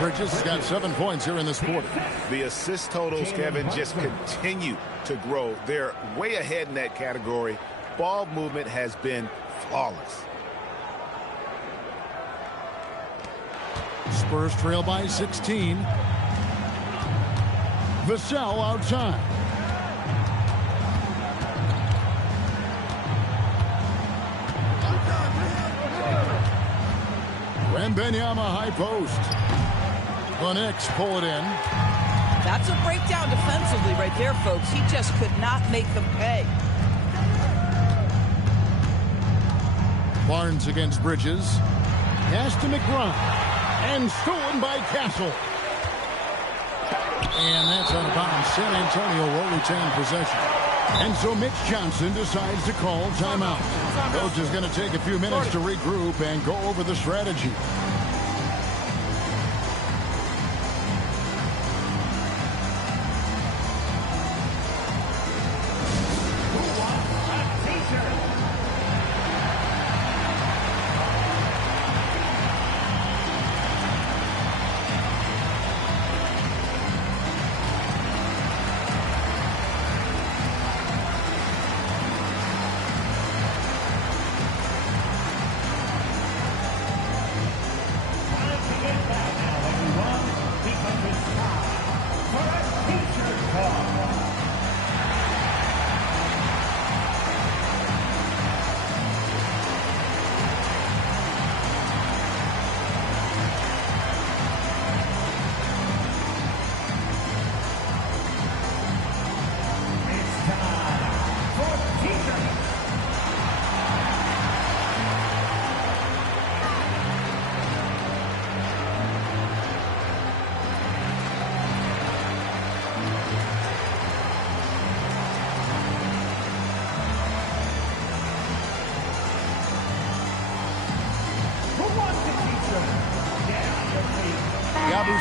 Bridges has got 7 points here in this quarter. The assist totals, Kevin, just continue to grow. They're way ahead in that category. Ball movement has been flawless. Spurs trail by 16. Vassell outside. Wembanyama high post. The Knicks pull it in. That's a breakdown defensively right there, folks. He just could not make them pay. Barnes against Bridges. Pass to McBride. And stolen by Castle. And that's out of bounds. San Antonio will retain possession. And so Mitch Johnson decides to call timeout. Coach is going to take a few minutes to regroup and go over the strategy.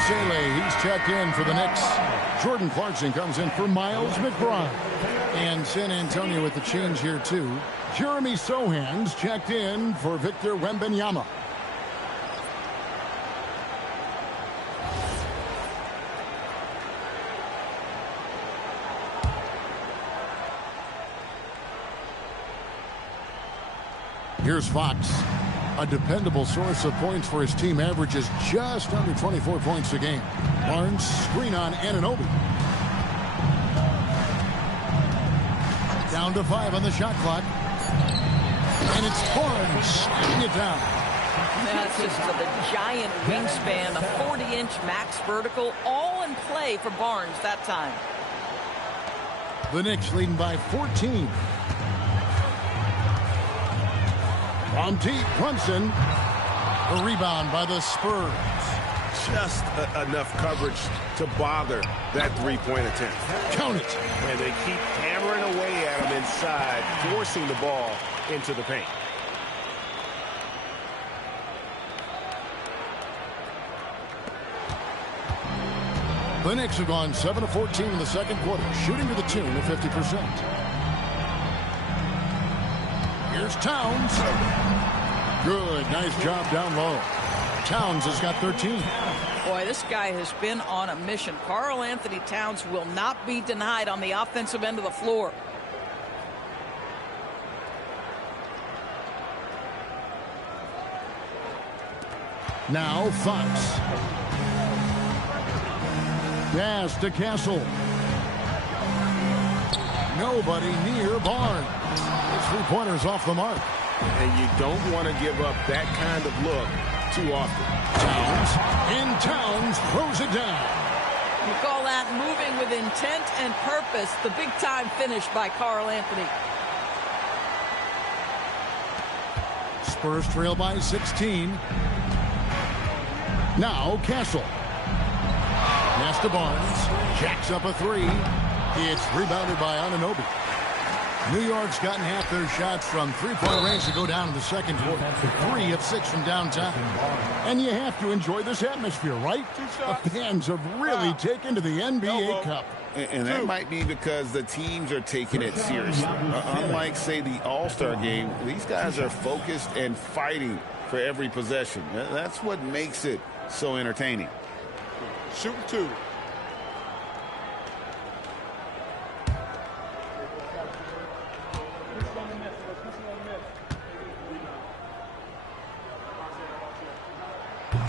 He's checked in for the Knicks. Jordan Clarkson comes in for Miles McBride. And San Antonio with the change here, too. Jeremy Sohan's checked in for Victor Wembanyama. Here's Fox. A dependable source of points for his team, averages just under 24 points a game. Barnes, screen on Anunoby. Down to 5 on the shot clock. And it's Barnes slamming it down. That's just the giant wingspan, a 40-inch max vertical, all in play for Barnes that time. The Knicks leading by 14. From deep, Brunson. The rebound by the Spurs. Just enough coverage to bother that three-point attempt. Count it. And they keep hammering away at him inside, forcing the ball into the paint. The Knicks have gone 7 of 14 in the second quarter, shooting to the tune of 50%. Here's Towns. Good. Nice job down low. Towns has got 13. Boy, this guy has been on a mission. Karl Anthony Towns will not be denied on the offensive end of the floor. Now Fox. Pass to Castle. Nobody near Barnes. The three-pointer's off the mark. And you don't want to give up that kind of look too often. Towns throws it down. You call that moving with intent and purpose. The big-time finish by Karl Anthony. Spurs trail by 16. Now Castle. Pass to Barnes. Jacks up a three. It's rebounded by Anunoby. New York's gotten half their shots from three-point range to go down in the second quarter. 3 of 6 from downtown. And you have to enjoy this atmosphere, right? The fans have really taken to the NBA Cup. And that might be because the teams are taking it seriously. Unlike, say, the All-Star game, these guys are focused and fighting for every possession. That's what makes it so entertaining. Shoot 2.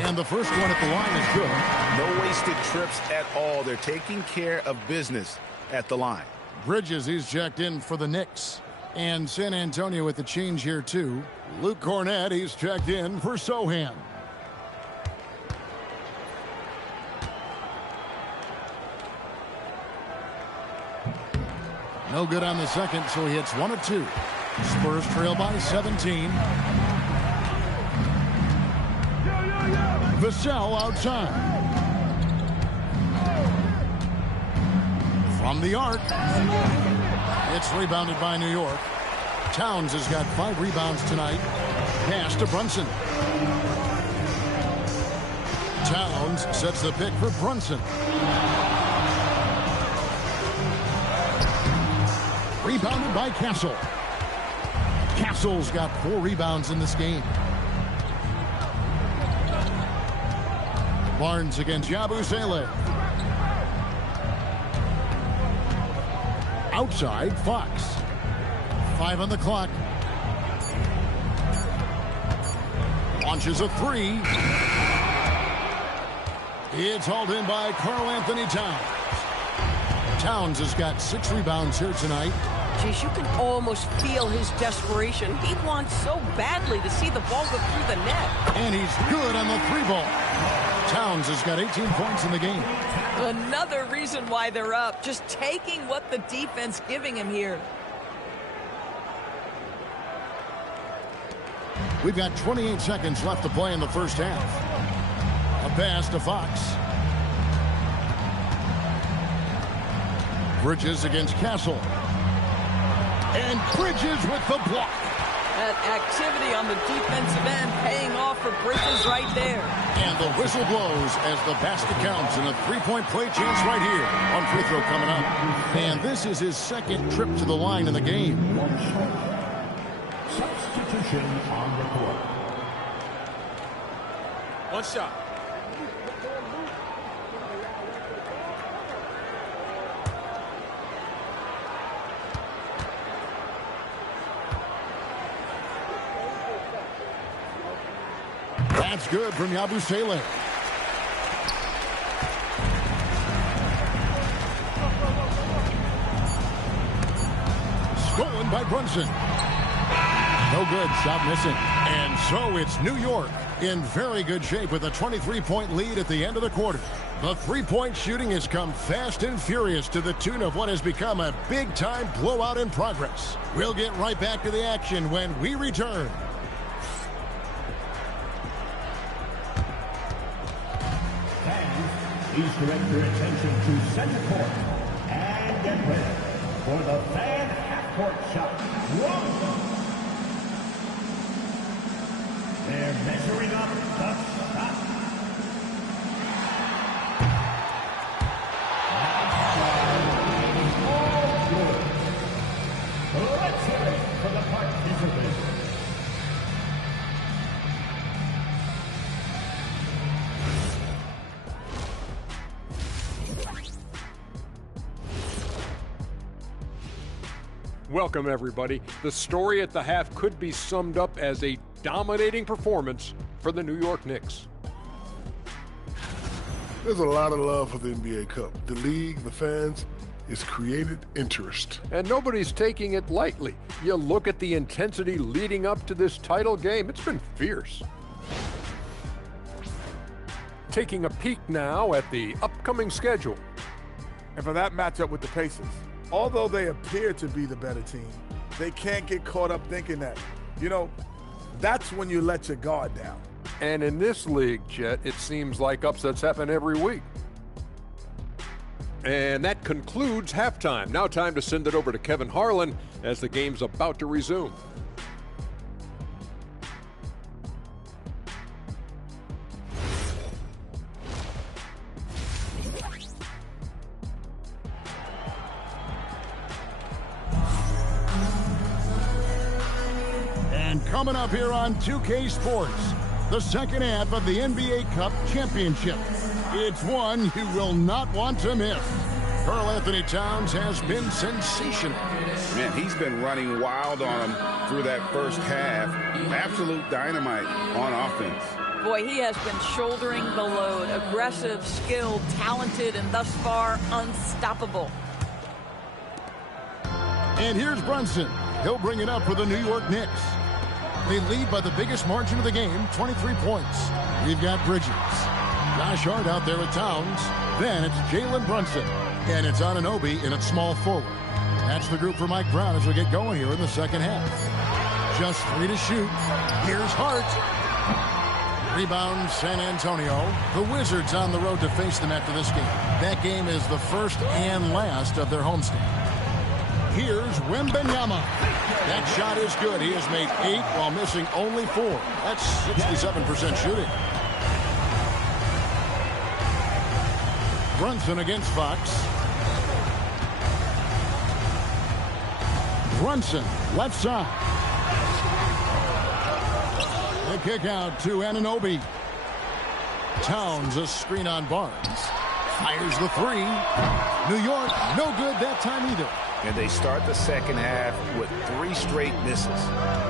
And the first one at the line is good. No wasted trips at all. They're taking care of business at the line. Bridges, he's checked in for the Knicks. And San Antonio with the change here, too. Luke Cornett, he's checked in for Sohan. No good on the second, so he hits 1 of 2. Spurs trail by 17. Vassell outside. From the arc. It's rebounded by New York. Towns has got 5 rebounds tonight. Pass to Brunson. Towns sets the pick for Brunson. Rebounded by Castle. Castle's got 4 rebounds in this game. Barnes against Yabusele. Outside, Fox. 5 on the clock. Launches a 3. It's hauled in by Karl Anthony Towns. Towns has got 6 rebounds here tonight. Geez, you can almost feel his desperation. He wants so badly to see the ball go through the net. And he's good on the 3-ball. Towns has got 18 points in the game. Another reason why they're up. Just taking what the defense giving him here. We've got 28 seconds left to play in the first half. A pass to Fox. Bridges against Castle. And Bridges with the block. That activity on the defensive end paying off for Bridges right there. And the whistle blows as the basket counts and a 3-point play chance right here. One free throw coming up. And this is his second trip to the line in the game. Substitution on the court. One shot. That's good from Yabusele. Stolen by Brunson. No good, shot missing. And so it's New York in very good shape with a 23-point lead at the end of the quarter. The three-point shooting has come fast and furious to the tune of what has become a big-time blowout in progress. We'll get right back to the action when we return. Please direct your attention to center court and get ready for the fan half-court shot. One. They're measuring up the shot. All good. Let's hear it for the participants. Welcome, everybody. The story at the half could be summed up as a dominating performance for the New York Knicks. There's a lot of love for the NBA Cup. The league, the fans, it's created interest. And nobody's taking it lightly. You look at the intensity leading up to this title game, it's been fierce. Taking a peek now at the upcoming schedule. And for that matchup with the Pacers, although they appear to be the better team, they can't get caught up thinking that. You know, that's when you let your guard down. And in this league, Chet, it seems like upsets happen every week. And that concludes halftime. Now time to send it over to Kevin Harlan as the game's about to resume. And coming up here on 2K Sports, the second half of the NBA Cup Championship. It's one you will not want to miss. Karl Anthony Towns has been sensational. Man, he's been running wild on him through that first half. Absolute dynamite on offense. Boy, he has been shouldering the load. Aggressive, skilled, talented, and thus far unstoppable. And here's Brunson. He'll bring it up for the New York Knicks. They lead by the biggest margin of the game, 23 points. We've got Bridges. Josh Hart out there with Towns. Then it's Jalen Brunson. And it's Anunoby in at small forward. That's the group for Mike Brown as we get going here in the second half. Just 3 to shoot. Here's Hart. Rebound San Antonio. The Wizards on the road to face them after this game. That game is the first and last of their homestand. Here's Wembanyama. That shot is good. He has made 8 while missing only 4. That's 67% shooting. Brunson against Fox. Brunson, left side. The kick out to Anunoby. Towns, a screen on Barnes. Fires the 3. New York, no good that time either. And they start the second half with 3 straight misses.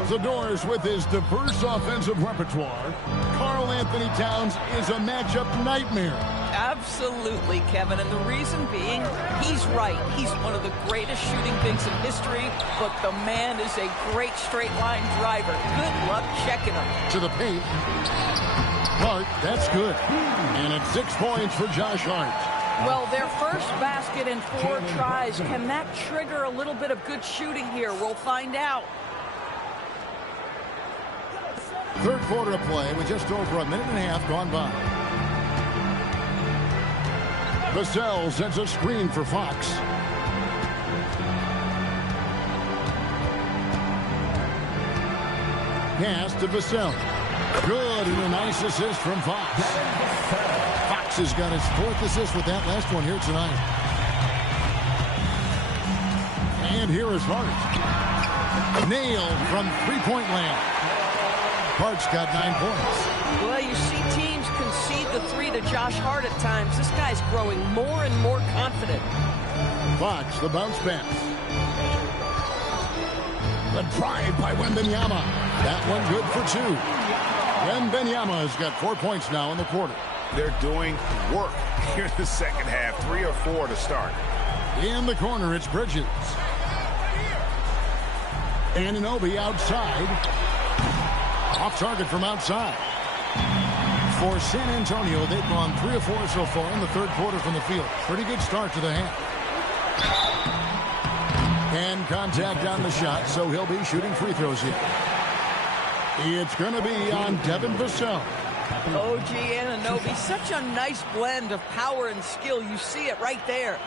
Zador's with his diverse offensive repertoire. Karl Anthony Towns is a matchup nightmare. Absolutely, Kevin. And the reason being, he's right. He's one of the greatest shooting bigs in history, but the man is a great straight-line driver. Good luck checking him. To the paint. Hart, that's good. And it's 6 points for Josh Hart. Well, their first basket in 4 tries. Can that trigger a little bit of good shooting here? We'll find out. Third quarter of play with just over a minute and a half gone by. Vassell sends a screen for Fox. Pass to Vassell. Good, and a nice assist from Fox. Fox has got his 4th assist with that last one here tonight. And here is Hart. Nailed from 3-point land. Hart's got 9 points. Well, you see teams concede the 3 to Josh Hart at times. This guy's growing more and more confident. Fox, the bounce pass. The drive by Wembanyama. That one good for 2. Wembanyama has got 4 points now in the quarter. They're doing work here in the second half. 3 or 4 to start. In the corner, it's Bridges. Anunoby outside. Off target from outside. For San Antonio, they've gone 3 or 4 so far in the third quarter from the field. Pretty good start to the half. And contact on the shot, so he'll be shooting free throws here. It's going to be on Devin Vassell. OG Anunoby, such a nice blend of power and skill. You see it right there.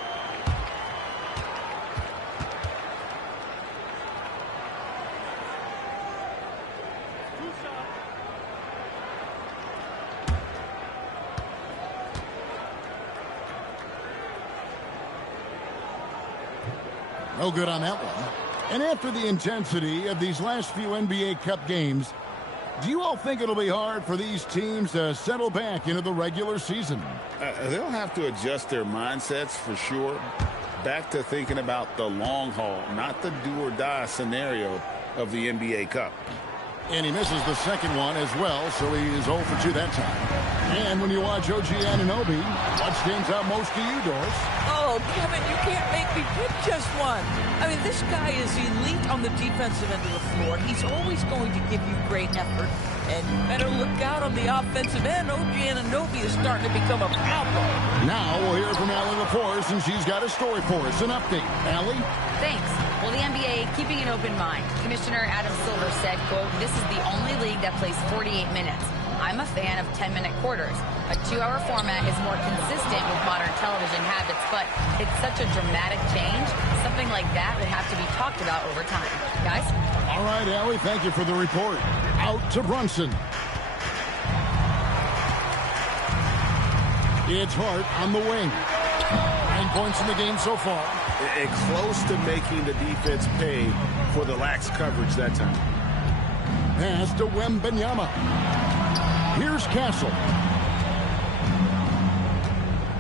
No good on that one. And after the intensity of these last few NBA Cup games, do you all think it'll be hard for these teams to settle back into the regular season? They'll have to adjust their mindsets for sure. Back to thinking about the long haul, not the do-or-die scenario of the NBA Cup. And he misses the second one as well, so he is 0 for 2 that time. And when you watch OG Anunoby, what stands out most to you, Doris? Oh, Kevin, you can't make me pick just one. I mean, this guy is elite on the defensive end of the floor. He's always going to give you great effort. And you better look out on the offensive end. OG Anunoby is starting to become a problem. Now we'll hear from Allie LaForce, and she's got a story for us. An update. Allie? Thanks. Well, the NBA keeping an open mind. Commissioner Adam Silver said, quote, "This is the only league that plays 48 minutes. I'm a fan of 10-minute quarters. A 2-hour format is more consistent with modern television habits, but it's such a dramatic change. Something like that would have to be talked about over time." Guys? All right, Allie, thank you for the report. Out to Brunson. It's Hart on the wing. 9 points in the game so far. And close to making the defense pay for the lax coverage that time. Pass to Wembanyama. Here's Castle.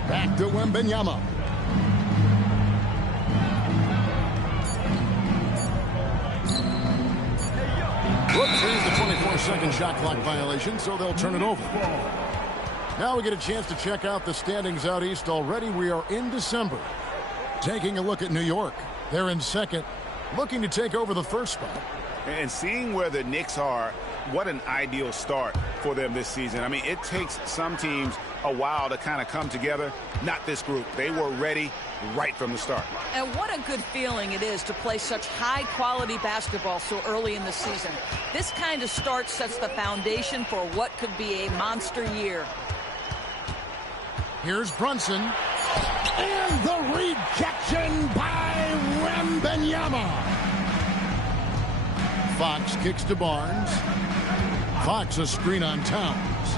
Back to Wembanyama. Whoops, here's the 24-second shot clock violation, so they'll turn it over. Now we get a chance to check out the standings out east already. We are in December. Taking a look at New York. They're in second, looking to take over the first spot. And seeing where the Knicks are, what an ideal start for them this season. I mean, it takes some teams a while to kind of come together. Not this group. They were ready right from the start. And what a good feeling it is to play such high-quality basketball so early in the season. This kind of start sets the foundation for what could be a monster year. Here's Brunson. And the rejection by Wembanyama. Fox kicks to Barnes. Fox a screen on Towns.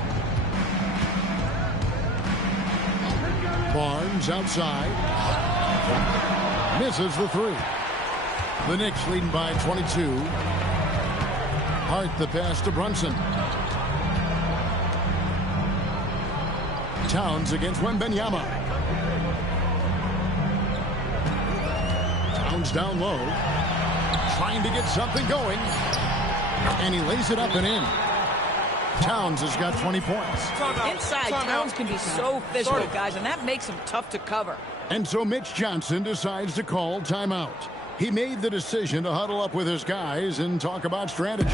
Barnes outside. Misses the three. The Knicks leading by 22. Hart the pass to Brunson. Towns against Wembanyama. Towns down low. Trying to get something going. And he lays it up and in. Towns has got 20 points. Inside, Towns can be so physical, guys, and that makes him tough to cover. And so Mitch Johnson decides to call timeout. He made the decision to huddle up with his guys and talk about strategy.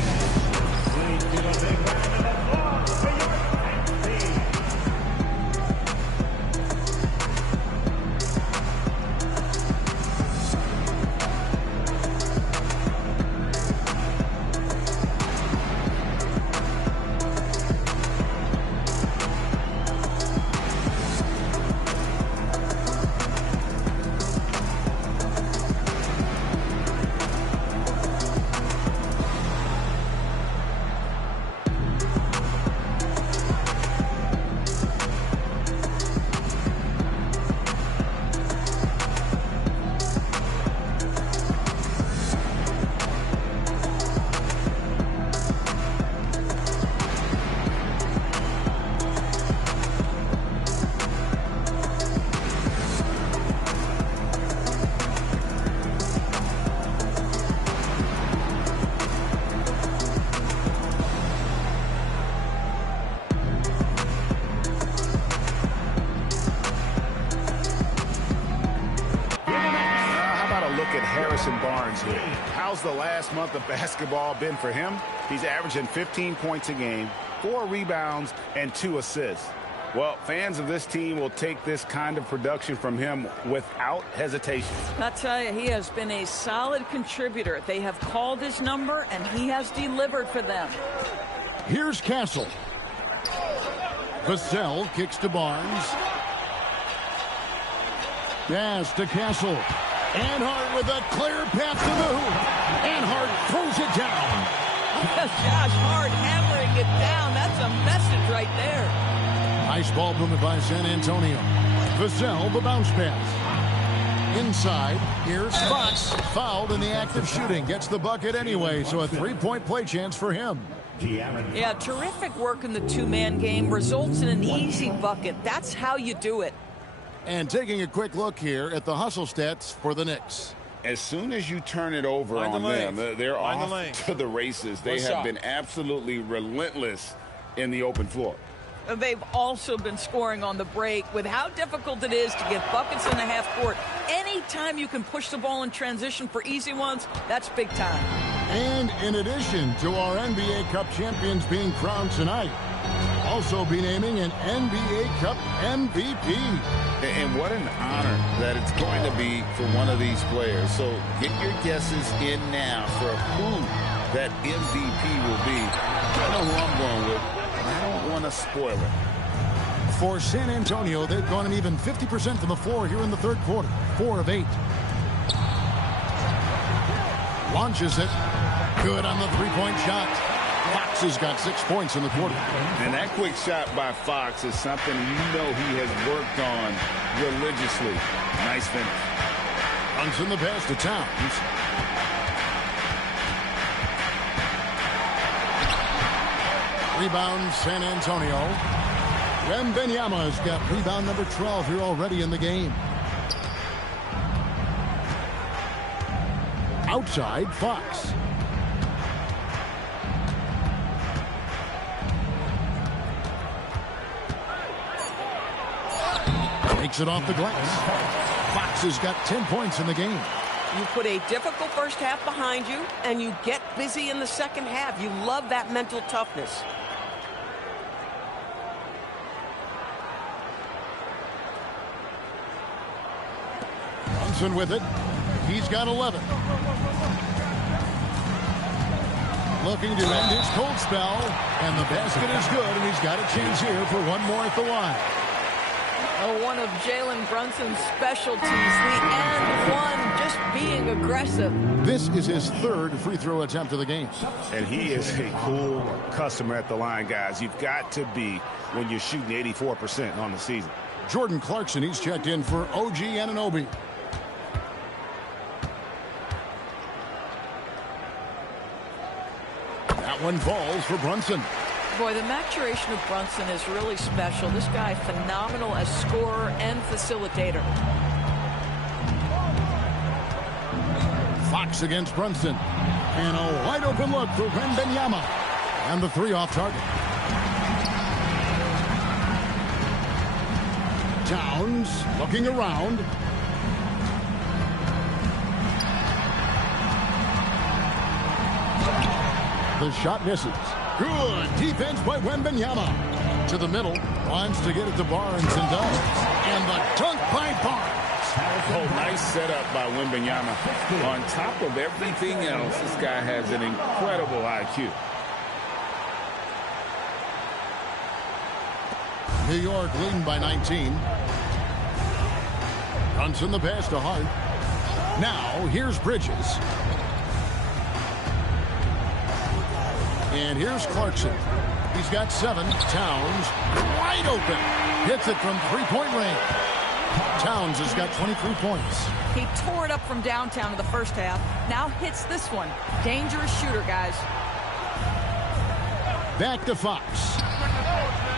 Barnes here. How's the last month of basketball been for him? He's averaging 15 points a game, 4 rebounds, and 2 assists. Well, fans of this team will take this kind of production from him without hesitation. I'll tell you, he has been a solid contributor. They have called his number, and he has delivered for them. Here's Castle. Vassell kicks to Barnes. Pass to Castle. And Hart with a clear path to the hoop. And Hart throws it down. Josh Hart hammering it down. That's a message right there. Nice ball movement by San Antonio. Vassell, the bounce pass. Inside, here's Fox. Fouled in the act of shooting. Gets the bucket anyway, so a three-point play chance for him. Yeah, terrific work in the two-man game. Results in an easy bucket. That's how you do it. And taking a quick look here at the hustle stats for the Knicks. As soon as you turn it over on them, they're off to the races. They have been absolutely relentless in the open floor. They've also been scoring on the break. With how difficult it is to get buckets in the half court, anytime you can push the ball in transition for easy ones, that's big time. And in addition to our NBA Cup champions being crowned tonight, also be naming an NBA Cup MVP. And what an honor that it's going to be for one of these players. So get your guesses in now for who that MVP will be. I know who I'm going with. I don't want to spoil it. For San Antonio, they've gone an even 50% from the floor here in the third quarter. 4 of 8. Launches it. Good on the three-point shot. Fox has got 6 points in the quarter. And that quick shot by Fox is something you know he has worked on religiously. Nice finish. Runs in the pass to Towns. Rebound San Antonio. Wembanyama has got rebound number 12 here already in the game. Outside, Fox. Takes it off the glass. Fox has got 10 points in the game. You put a difficult first half behind you, and you get busy in the second half. You love that mental toughness. Brunson with it. He's got 11. Looking to end his cold spell, and the basket is good, and he's got a chance here for one more at the line. One of Jalen Brunson's specialties, the and one, just being aggressive. This is his third free throw attempt of the game. And he is a cool customer at the line, guys. You've got to be when you're shooting 84% on the season. Jordan Clarkson, he's checked in for OG Anunoby. That one falls for Brunson. Boy, the maturation of Brunson is really special. This guy, phenomenal as scorer and facilitator. Fox against Brunson. And a wide open look for Wembanyama. And the three off target. Towns looking around. The shot misses. Good defense by Wembanyama. To the middle. Wants to get it to Barnes and does. And the dunk by Barnes. Oh, nice setup by Wembanyama. On top of everything else, this guy has an incredible IQ. New York leading by 19. Brunson the pass to Hart. Now, here's Bridges. And here's Clarkson. He's got 7. Towns wide open. Hits it from three-point range. Towns has got 23 points. He tore it up from downtown in the first half. Now hits this one. Dangerous shooter, guys. Back to Fox.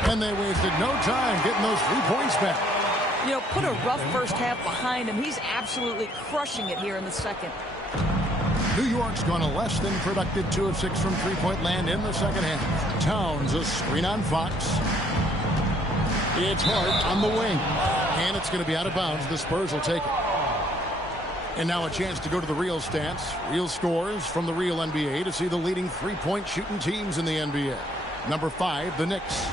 And they wasted no time getting those 3 points back. You know, put a rough first half behind him. He's absolutely crushing it here in the second. New York's gone a less than productive 2 of 6 from three-point land in the second half. Towns a screen on Fox. It's Hart on the wing. And it's going to be out of bounds. The Spurs will take it. And now a chance to go to the real stats, real scores from the real NBA to see the leading three-point shooting teams in the NBA. Number 5, the Knicks.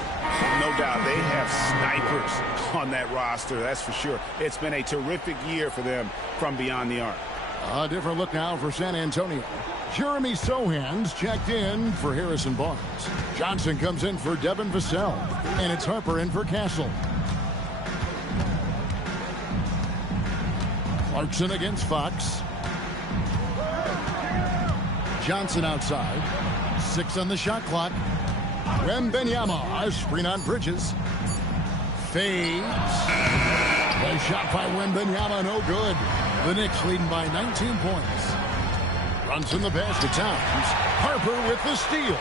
No doubt they have snipers on that roster, that's for sure. It's been a terrific year for them from beyond the arc. A different look now for San Antonio. Jeremy Sohan's checked in for Harrison Barnes. Johnson comes in for Devin Vassell. And it's Harper in for Castle. Clarkson against Fox. Johnson outside. 6 on the shot clock. Wembanyama, a screen on Bridges. Fades. The shot by Wembanyama, no good. The Knicks leading by 19 points. Runs in the pass to Towns. Harper with the steal.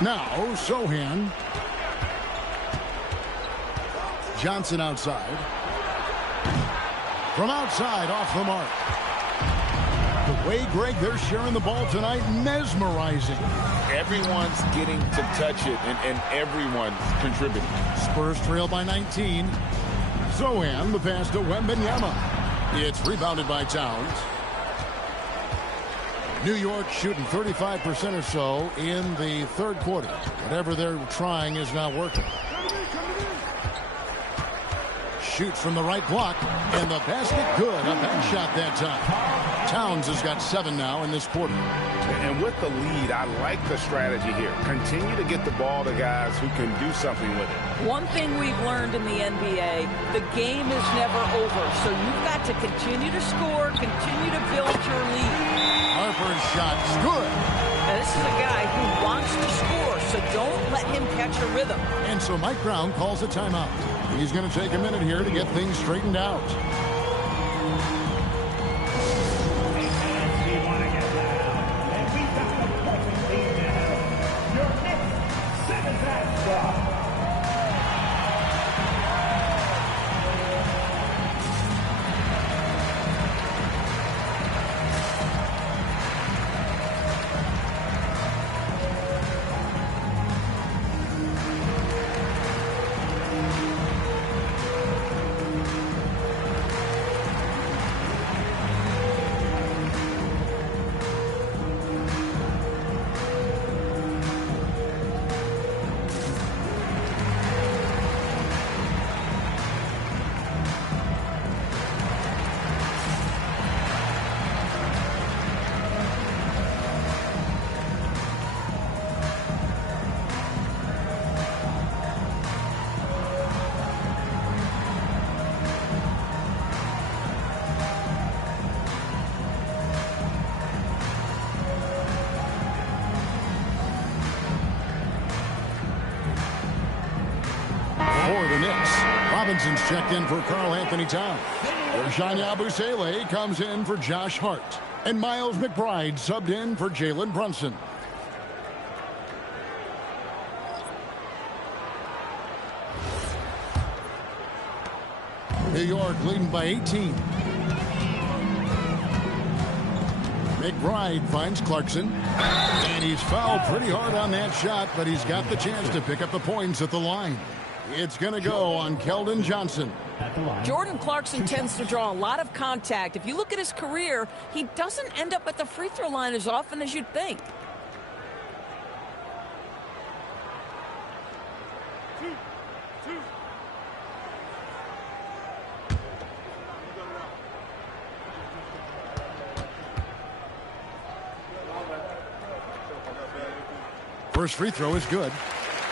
Now, Sohan. Johnson outside. From outside, off the mark. The way, Greg, they're sharing the ball tonight, mesmerizing. Everyone's getting to touch it, and everyone's contributing. Spurs trail by 19. Zohan, the pass to Wembanyama. It's rebounded by Towns. New York shooting 35% or so in the third quarter. Whatever they're trying is not working. Shoots from the right block, and the basket good. A bad shot that time. Towns has got 7 now in this quarter. And with the lead, I like the strategy here. Continue to get the ball to guys who can do something with it. One thing we've learned in the NBA, the game is never over. So you've got to continue to score, continue to build your lead. Harper's shot's good. Now, this is a guy who wants to score, so don't let him catch a rhythm. And so Mike Brown calls a timeout. He's going to take a minute here to get things straightened out. For the Knicks, Robinson's checked in for Karl Anthony Towns. Ersan Yabusele comes in for Josh Hart. And Miles McBride subbed in for Jalen Brunson. New York leading by 18. McBride finds Clarkson. And he's fouled pretty hard on that shot, but he's got the chance to pick up the points at the line. It's going to go on Keldon Johnson. Jordan Clarkson tends to draw a lot of contact. If you look at his career, he doesn't end up at the free throw line as often as you'd think. First free throw is good.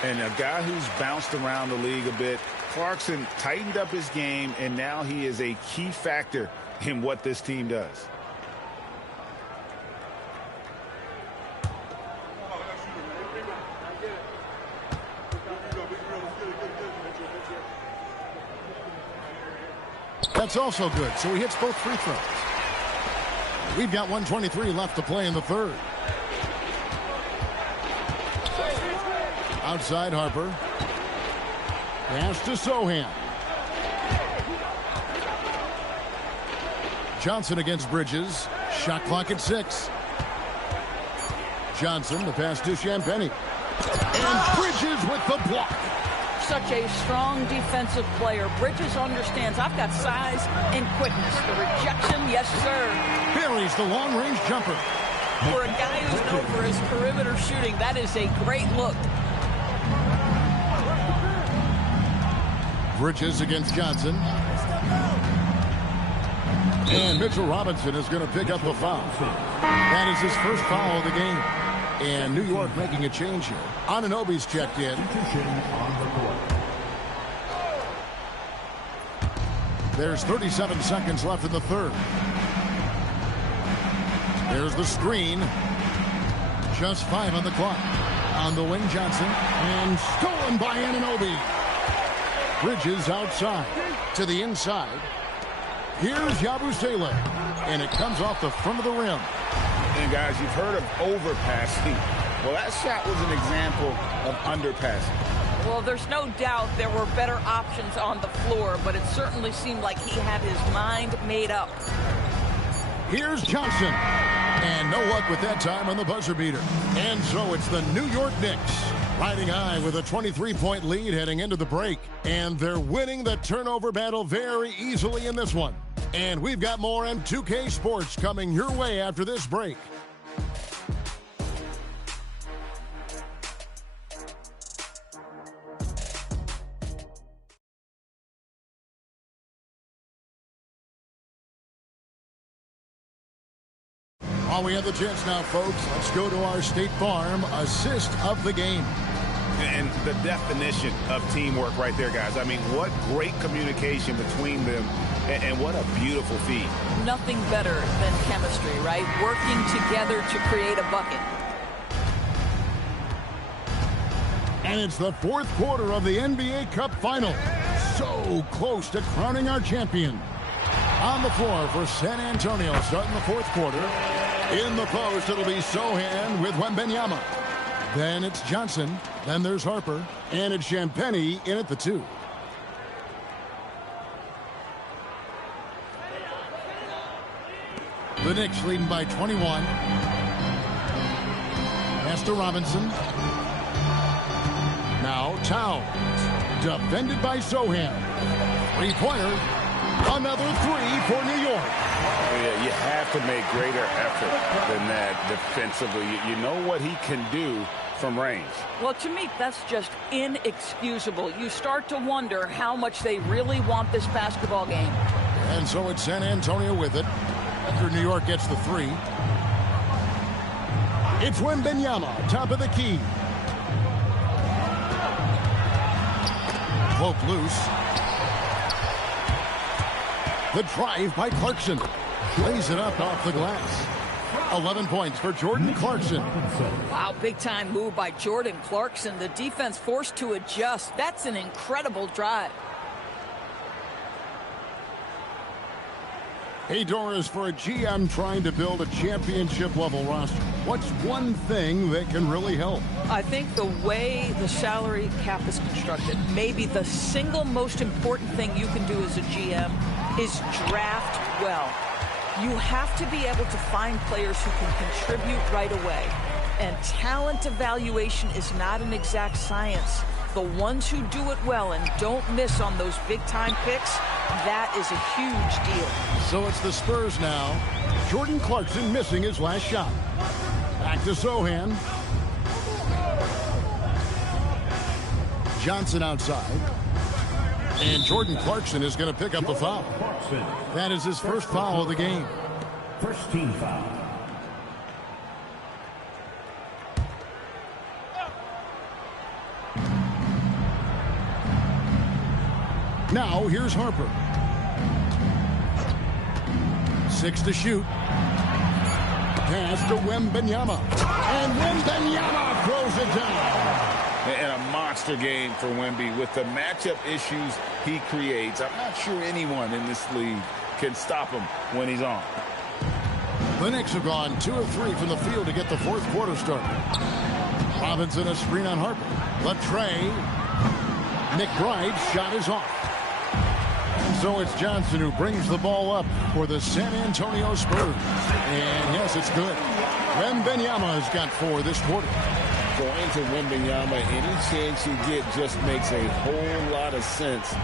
And a guy who's bounced around the league a bit, Clarkson tightened up his game, and now he is a key factor in what this team does. That's also good, so he hits both free throws. We've got 1:23 left to play in the third. Outside Harper. Pass to Zohan. Johnson against Bridges. Shot clock at 6. Johnson, the pass to Champagnie. And Bridges with the block. Such a strong defensive player. Bridges understands I've got size and quickness. The rejection, yes, sir. Buries the long-range jumper. For a guy who's known for his perimeter shooting, that is a great look. Bridges against Johnson. And Mitchell Robinson is going to pick up the foul. That is his first foul of the game. And New York making a change here. Anunoby's checked in. There's 37 seconds left in the third. There's the screen. Just 5 on the clock. On the wing, Johnson. And stolen by Anunoby. Bridges outside to the inside. Here's Yabusele. And it comes off the front of the rim. And guys, you've heard of overpassing. Well, that shot was an example of underpassing. Well, there's no doubt there were better options on the floor, but it certainly seemed like he had his mind made up. Here's Johnson. And no luck with that time on the buzzer beater. And so it's the New York Knicks riding high with a 23-point lead heading into the break. And they're winning the turnover battle very easily in this one. And we've got more M2K Sports coming your way after this break. While we have the chance now, folks, let's go to our State Farm assist of the game. And the definition of teamwork right there, guys. I mean, what great communication between them, and what a beautiful feed. Nothing better than chemistry, right? Working together to create a bucket. And it's the fourth quarter of the NBA Cup Final. So close to crowning our champion. On the floor for San Antonio starting the fourth quarter. In the post, it'll be Sohan with Wembanyama. Then it's Johnson. Then there's Harper. And it's Champagnie in at the 2. The Knicks leading by 21. Pass to Robinson. Now Towns. Defended by Sohan. Three-pointer. Another 3 for New York. Oh, yeah, you have to make greater effort than that defensively. You know what he can do from range. Well, to me, that's just inexcusable. You start to wonder how much they really want this basketball game. And so it's San Antonio with it. After New York gets the 3. It's Wembanyama, top of the key. Pope loose. The drive by Clarkson. Lays it up off the glass. 11 points for Jordan Clarkson. Wow, big-time move by Jordan Clarkson. The defense forced to adjust. That's an incredible drive. Hey, Doris, for a GM trying to build a championship-level roster, what's one thing that can really help? I think the way the salary cap is constructed, maybe the single most important thing you can do as a GM is draft well. You have to be able to find players who can contribute right away. And talent evaluation is not an exact science. The ones who do it well and don't miss on those big-time picks, that is a huge deal. So it's the Spurs now. Jordan Clarkson missing his last shot. Back to Sohan. Johnson outside. And Jordan Clarkson is going to pick up the foul. That is his first foul of the game. First team foul. Now here's Harper. 6 to shoot. Pass to Wembanyama. And Wembanyama throws it down. And a monster game for Wemby with the matchup issues he creates. I'm not sure anyone in this league can stop him when he's on. The Knicks have gone 2 of 3 from the field to get the fourth quarter started. Robinson a screen on Harper. Latrey. McBride's shot is off. And so it's Johnson who brings the ball up for the San Antonio Spurs. And yes, it's good. Wembanyama has got 4 this quarter. Going to Wembanyama, any chance you get just makes a whole lot of sense.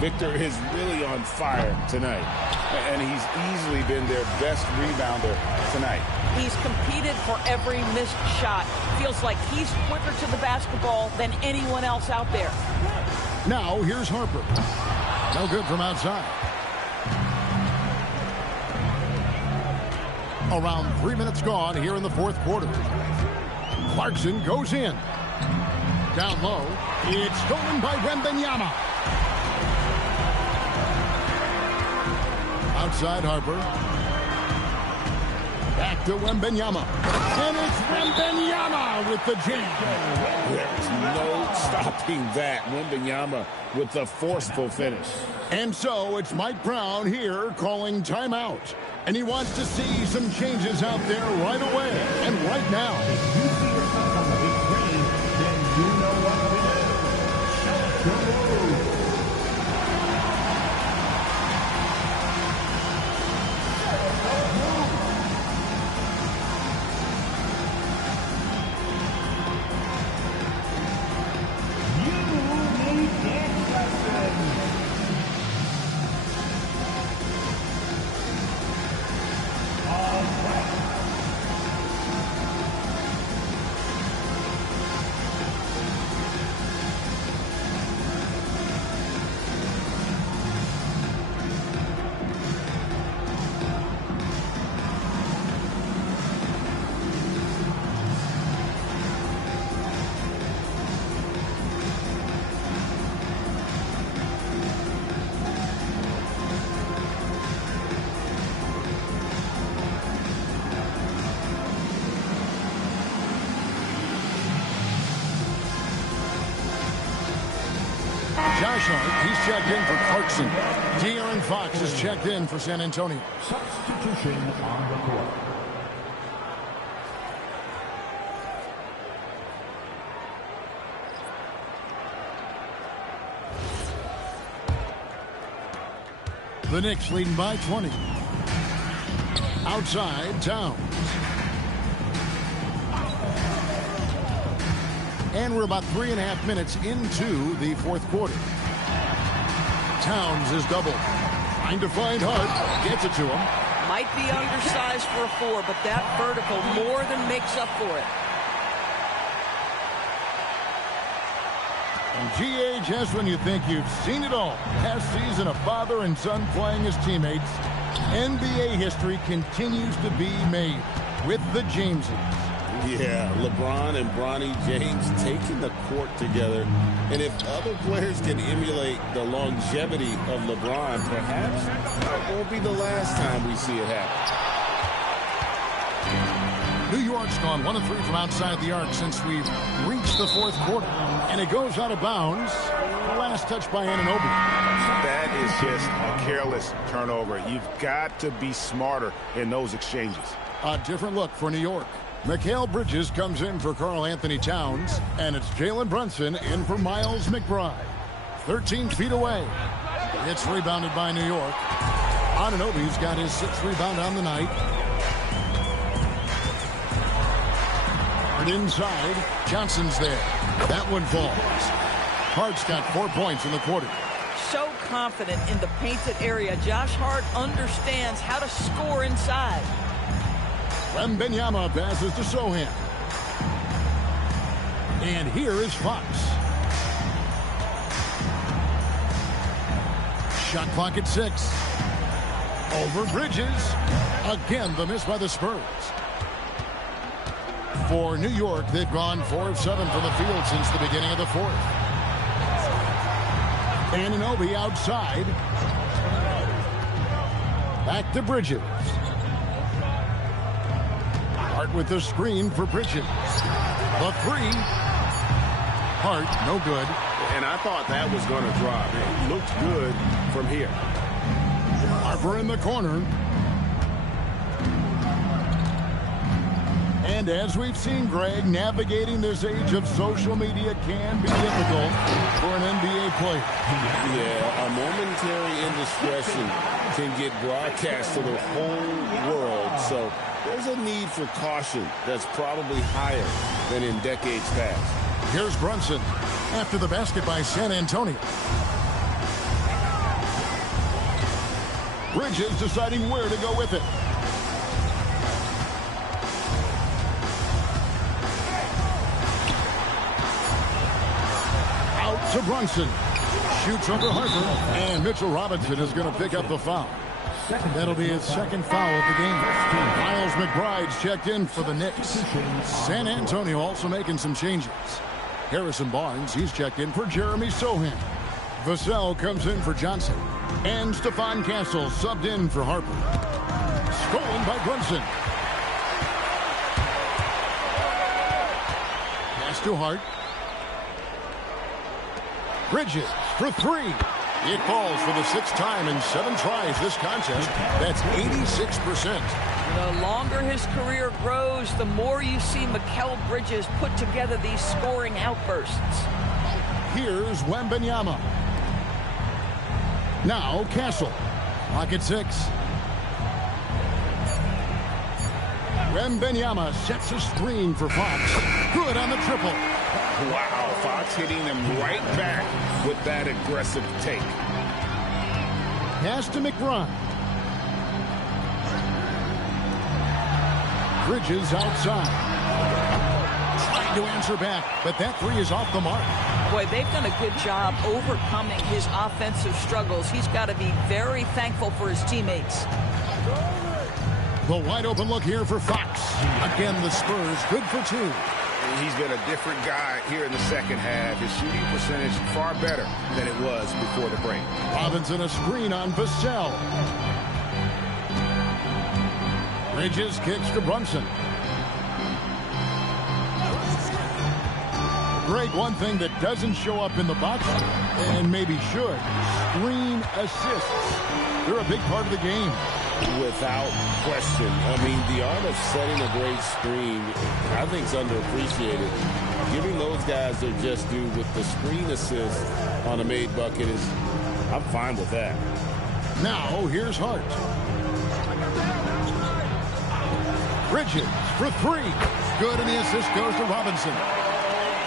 Victor is really on fire tonight, and he's easily been their best rebounder tonight. He's competed for every missed shot. Feels like he's quicker to the basketball than anyone else out there. Now here's Harper. No good from outside. Around 3 minutes gone here in the fourth quarter. Clarkson goes in. Down low. It's stolen by Wembanyama. Outside Harper. Back to Wembanyama. And it's Wembanyama with the jam. There's no stopping that. Wembanyama with the forceful finish. And so it's Mike Brown here calling timeout. And he wants to see some changes out there right away and right now. If you see yourself on the big screen, then you know what to do. Show the move. Josh Hart, he's checked in for Clarkson. De'Aaron Fox is checked in for San Antonio. Substitution on the court. The Knicks leading by 20. Outside, Towns. And we're about 3.5 minutes into the fourth quarter. Towns is doubled. Trying to find Hart. Gets it to him. Might be undersized for a 4, but that vertical more than makes up for it. And GA, just when you think you've seen it all, past season of father and son playing as teammates, NBA history continues to be made with the Jameses. Yeah, LeBron and Bronny James taking the court together. And if other players can emulate the longevity of LeBron, perhaps it won't be the last time we see it happen. New York's gone 1 of 3 from outside the arc since we've reached the fourth quarter. And it goes out of bounds. Last touch by Anunoby. That is just a careless turnover. You've got to be smarter in those exchanges. A different look for New York. Mikal Bridges comes in for Karl Anthony Towns, and it's Jalen Brunson in for Miles McBride. 13 feet away. It's rebounded by New York. Anunoby's got his 6th rebound on the night. And inside, Johnson's there. That one falls. Hart's got 4 points in the quarter. So confident in the painted area. Josh Hart understands how to score inside. Wembanyama passes to Sohan. And here is Fox. Shot clock at 6. Over Bridges. Again, the miss by the Spurs. For New York, they've gone 4 of 7 from the field since the beginning of the fourth. Anunoby outside. Back to Bridges. Hart with the screen for Bridges. The 3. Hart, no good. And I thought that was going to drop. It looked good from here. Harper in the corner. And as we've seen, Greg, navigating this age of social media can be difficult for an NBA player. Yeah, a momentary indiscretion can get broadcast to the whole world. So there's a need for caution that's probably higher than in decades past. Here's Brunson after the basket by San Antonio. Bridges deciding where to go with it. Out to Brunson. Shoots over Harper. And Mitchell Robinson is going to pick up the foul. That'll be his 2nd foul of the game. Miles McBride's checked in for the Knicks. San Antonio also making some changes. Harrison Barnes, he's checked in for Jeremy Sohan. Vassell comes in for Johnson. And Stephon Castle subbed in for Harper. Stolen by Brunson. Pass to Hart. Bridges for 3. It falls for the 6th time in 7 tries this contest. That's 86%. The longer his career grows, the more you see Mikal Bridges put together these scoring outbursts. Here's Wembanyama. Now Castle. Clock at 6. Wembanyama sets a screen for Fox. Good on the triple. Wow, Fox hitting them right back with that aggressive take. Pass to McBride. Bridges outside. Trying to answer back, but that 3 is off the mark. Boy, they've done a good job overcoming his offensive struggles. He's got to be very thankful for his teammates. The wide open look here for Fox. Again, the Spurs good for 2. He's been a different guy here in the second half. His shooting percentage far better than it was before the break. Robinson a screen on Vassell. Bridges kicks to Brunson. Greg, one thing that doesn't show up in the box and maybe should, screen assists. They're a big part of the game. Without question. I mean, the art of setting a great screen, I think, is underappreciated. Giving those guys their just due with the screen assist on a made bucket is, I'm fine with that. Now, here's Hart. Bridges for three. Good, and the assist goes to Robinson.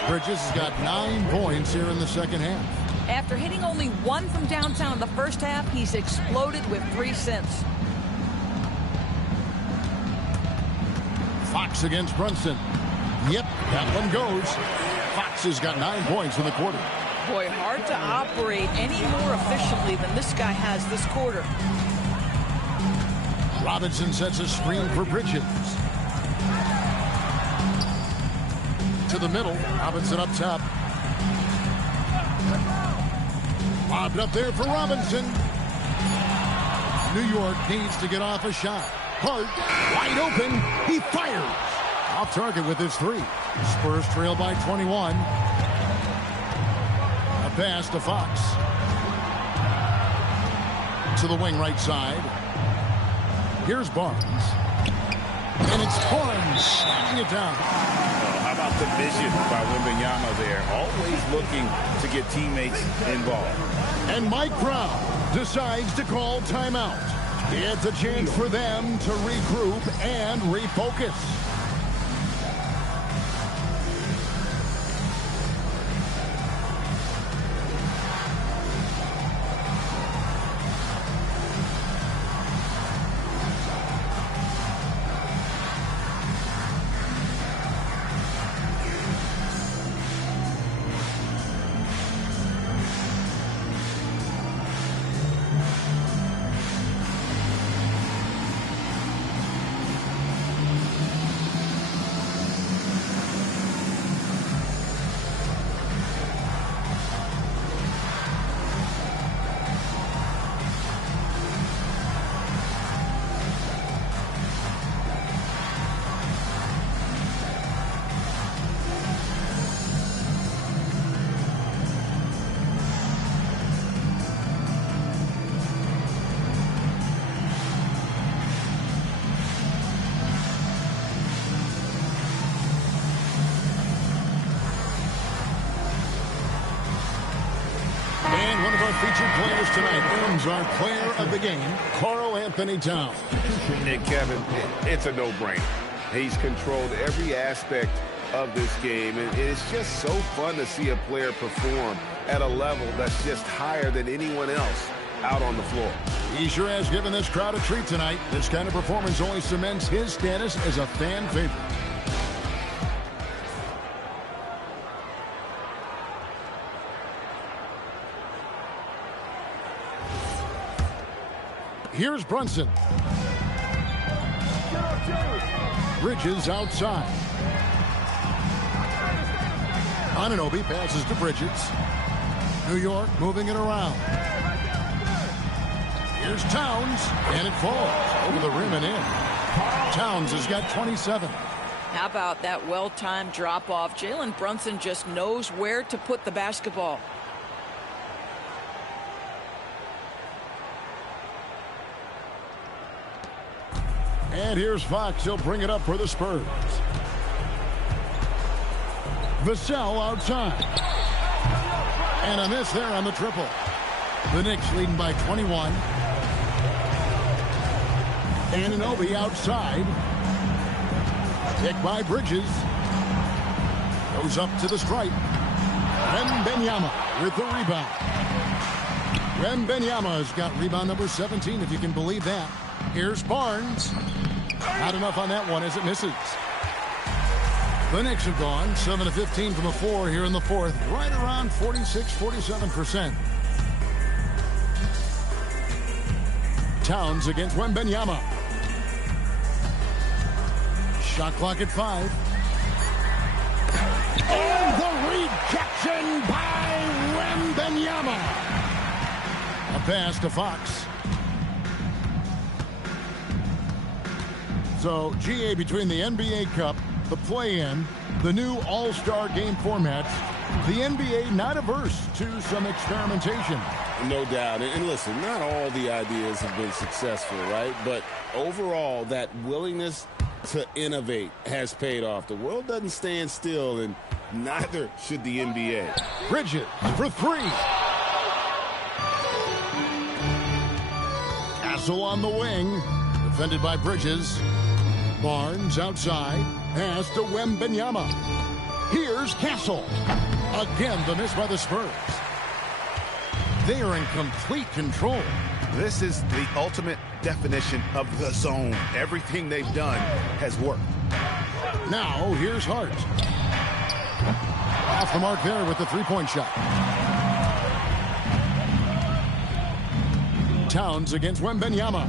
Bridges has got 9 points here in the second half. After hitting only 1 from downtown in the first half, he's exploded with 3 since. Fox against Brunson. Yep, that one goes. Fox has got 9 points in the quarter. Boy, hard to operate any more efficiently than this guy has this quarter. Robinson sets a screen for Bridges. To the middle. Robinson up top. Lobbed up there for Robinson. New York needs to get off a shot. Hart, wide open. He fires. Off target with his 3. Spurs trail by 21. A pass to Fox. To the wing right side. Here's Barnes. And it's Barnes slamming it down. How about the vision by Wembanyama there? Always looking to get teammates involved. And Mike Brown decides to call timeout. It's a chance for them to regroup and refocus. Featured players tonight earns our player of the game, Karl Anthony Towns. And Kevin, it's a no-brainer. He's controlled every aspect of this game, and it's just so fun to see a player perform at a level that's just higher than anyone else out on the floor. He sure has given this crowd a treat tonight. This kind of performance only cements his status as a fan favorite. Here's Brunson. Bridges outside. Anunoby passes to Bridges. New York moving it around. Here's Towns, and it falls over the rim and in. Towns has got 27. How about that well-timed drop-off? Jalen Brunson just knows where to put the basketball. And here's Fox. He'll bring it up for the Spurs. Vassell outside. And a miss there on the triple. The Knicks leading by 21. Anunoby outside. Picked by Bridges. Goes up to the stripe. Wembanyama with the rebound. Wembanyama has got rebound number 17, if you can believe that. Here's Barnes. Not enough on that one as it misses. The Knicks have gone 7 of 15 from the floor here in the fourth. Right around 46-47%. Towns against Wembanyama. Shot clock at 5. And the rejection by Wembanyama. A pass to Fox. So, GA, between the NBA Cup, the play-in, the new All-Star game formats, The NBA not averse to some experimentation. No doubt. And listen, not all the ideas have been successful, right? But overall, that willingness to innovate has paid off. The world doesn't stand still, and neither should the NBA. Bridges for three. Castle on the wing. Defended by Bridges. Barnes outside. Pass to Wembanyama. Here's Castle. Again, the miss by the Spurs. They are in complete control. This is the ultimate definition of the zone. Everything they've done has worked. Now, here's Hart. Off the mark there with the three-point shot. Towns against Wembanyama.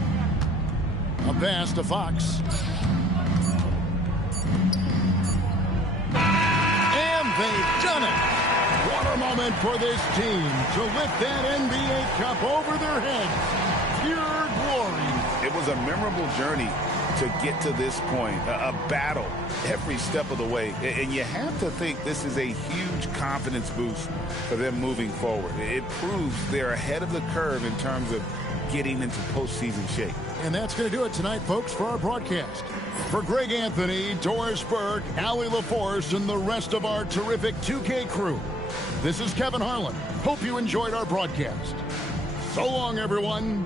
A pass to Fox. And they've done it. What a moment for this team to lift that NBA Cup over their heads. Pure glory. It was a memorable journey to get to this point, a battle every step of the way. And you have to think this is a huge confidence boost for them moving forward. It proves they're ahead of the curve in terms of getting into postseason shape. And that's going to do it tonight, folks, for our broadcast. For Greg Anthony, Doris Burke, Allie LaForce, and the rest of our terrific 2K crew, this is Kevin Harlan. Hope you enjoyed our broadcast. So long, everyone.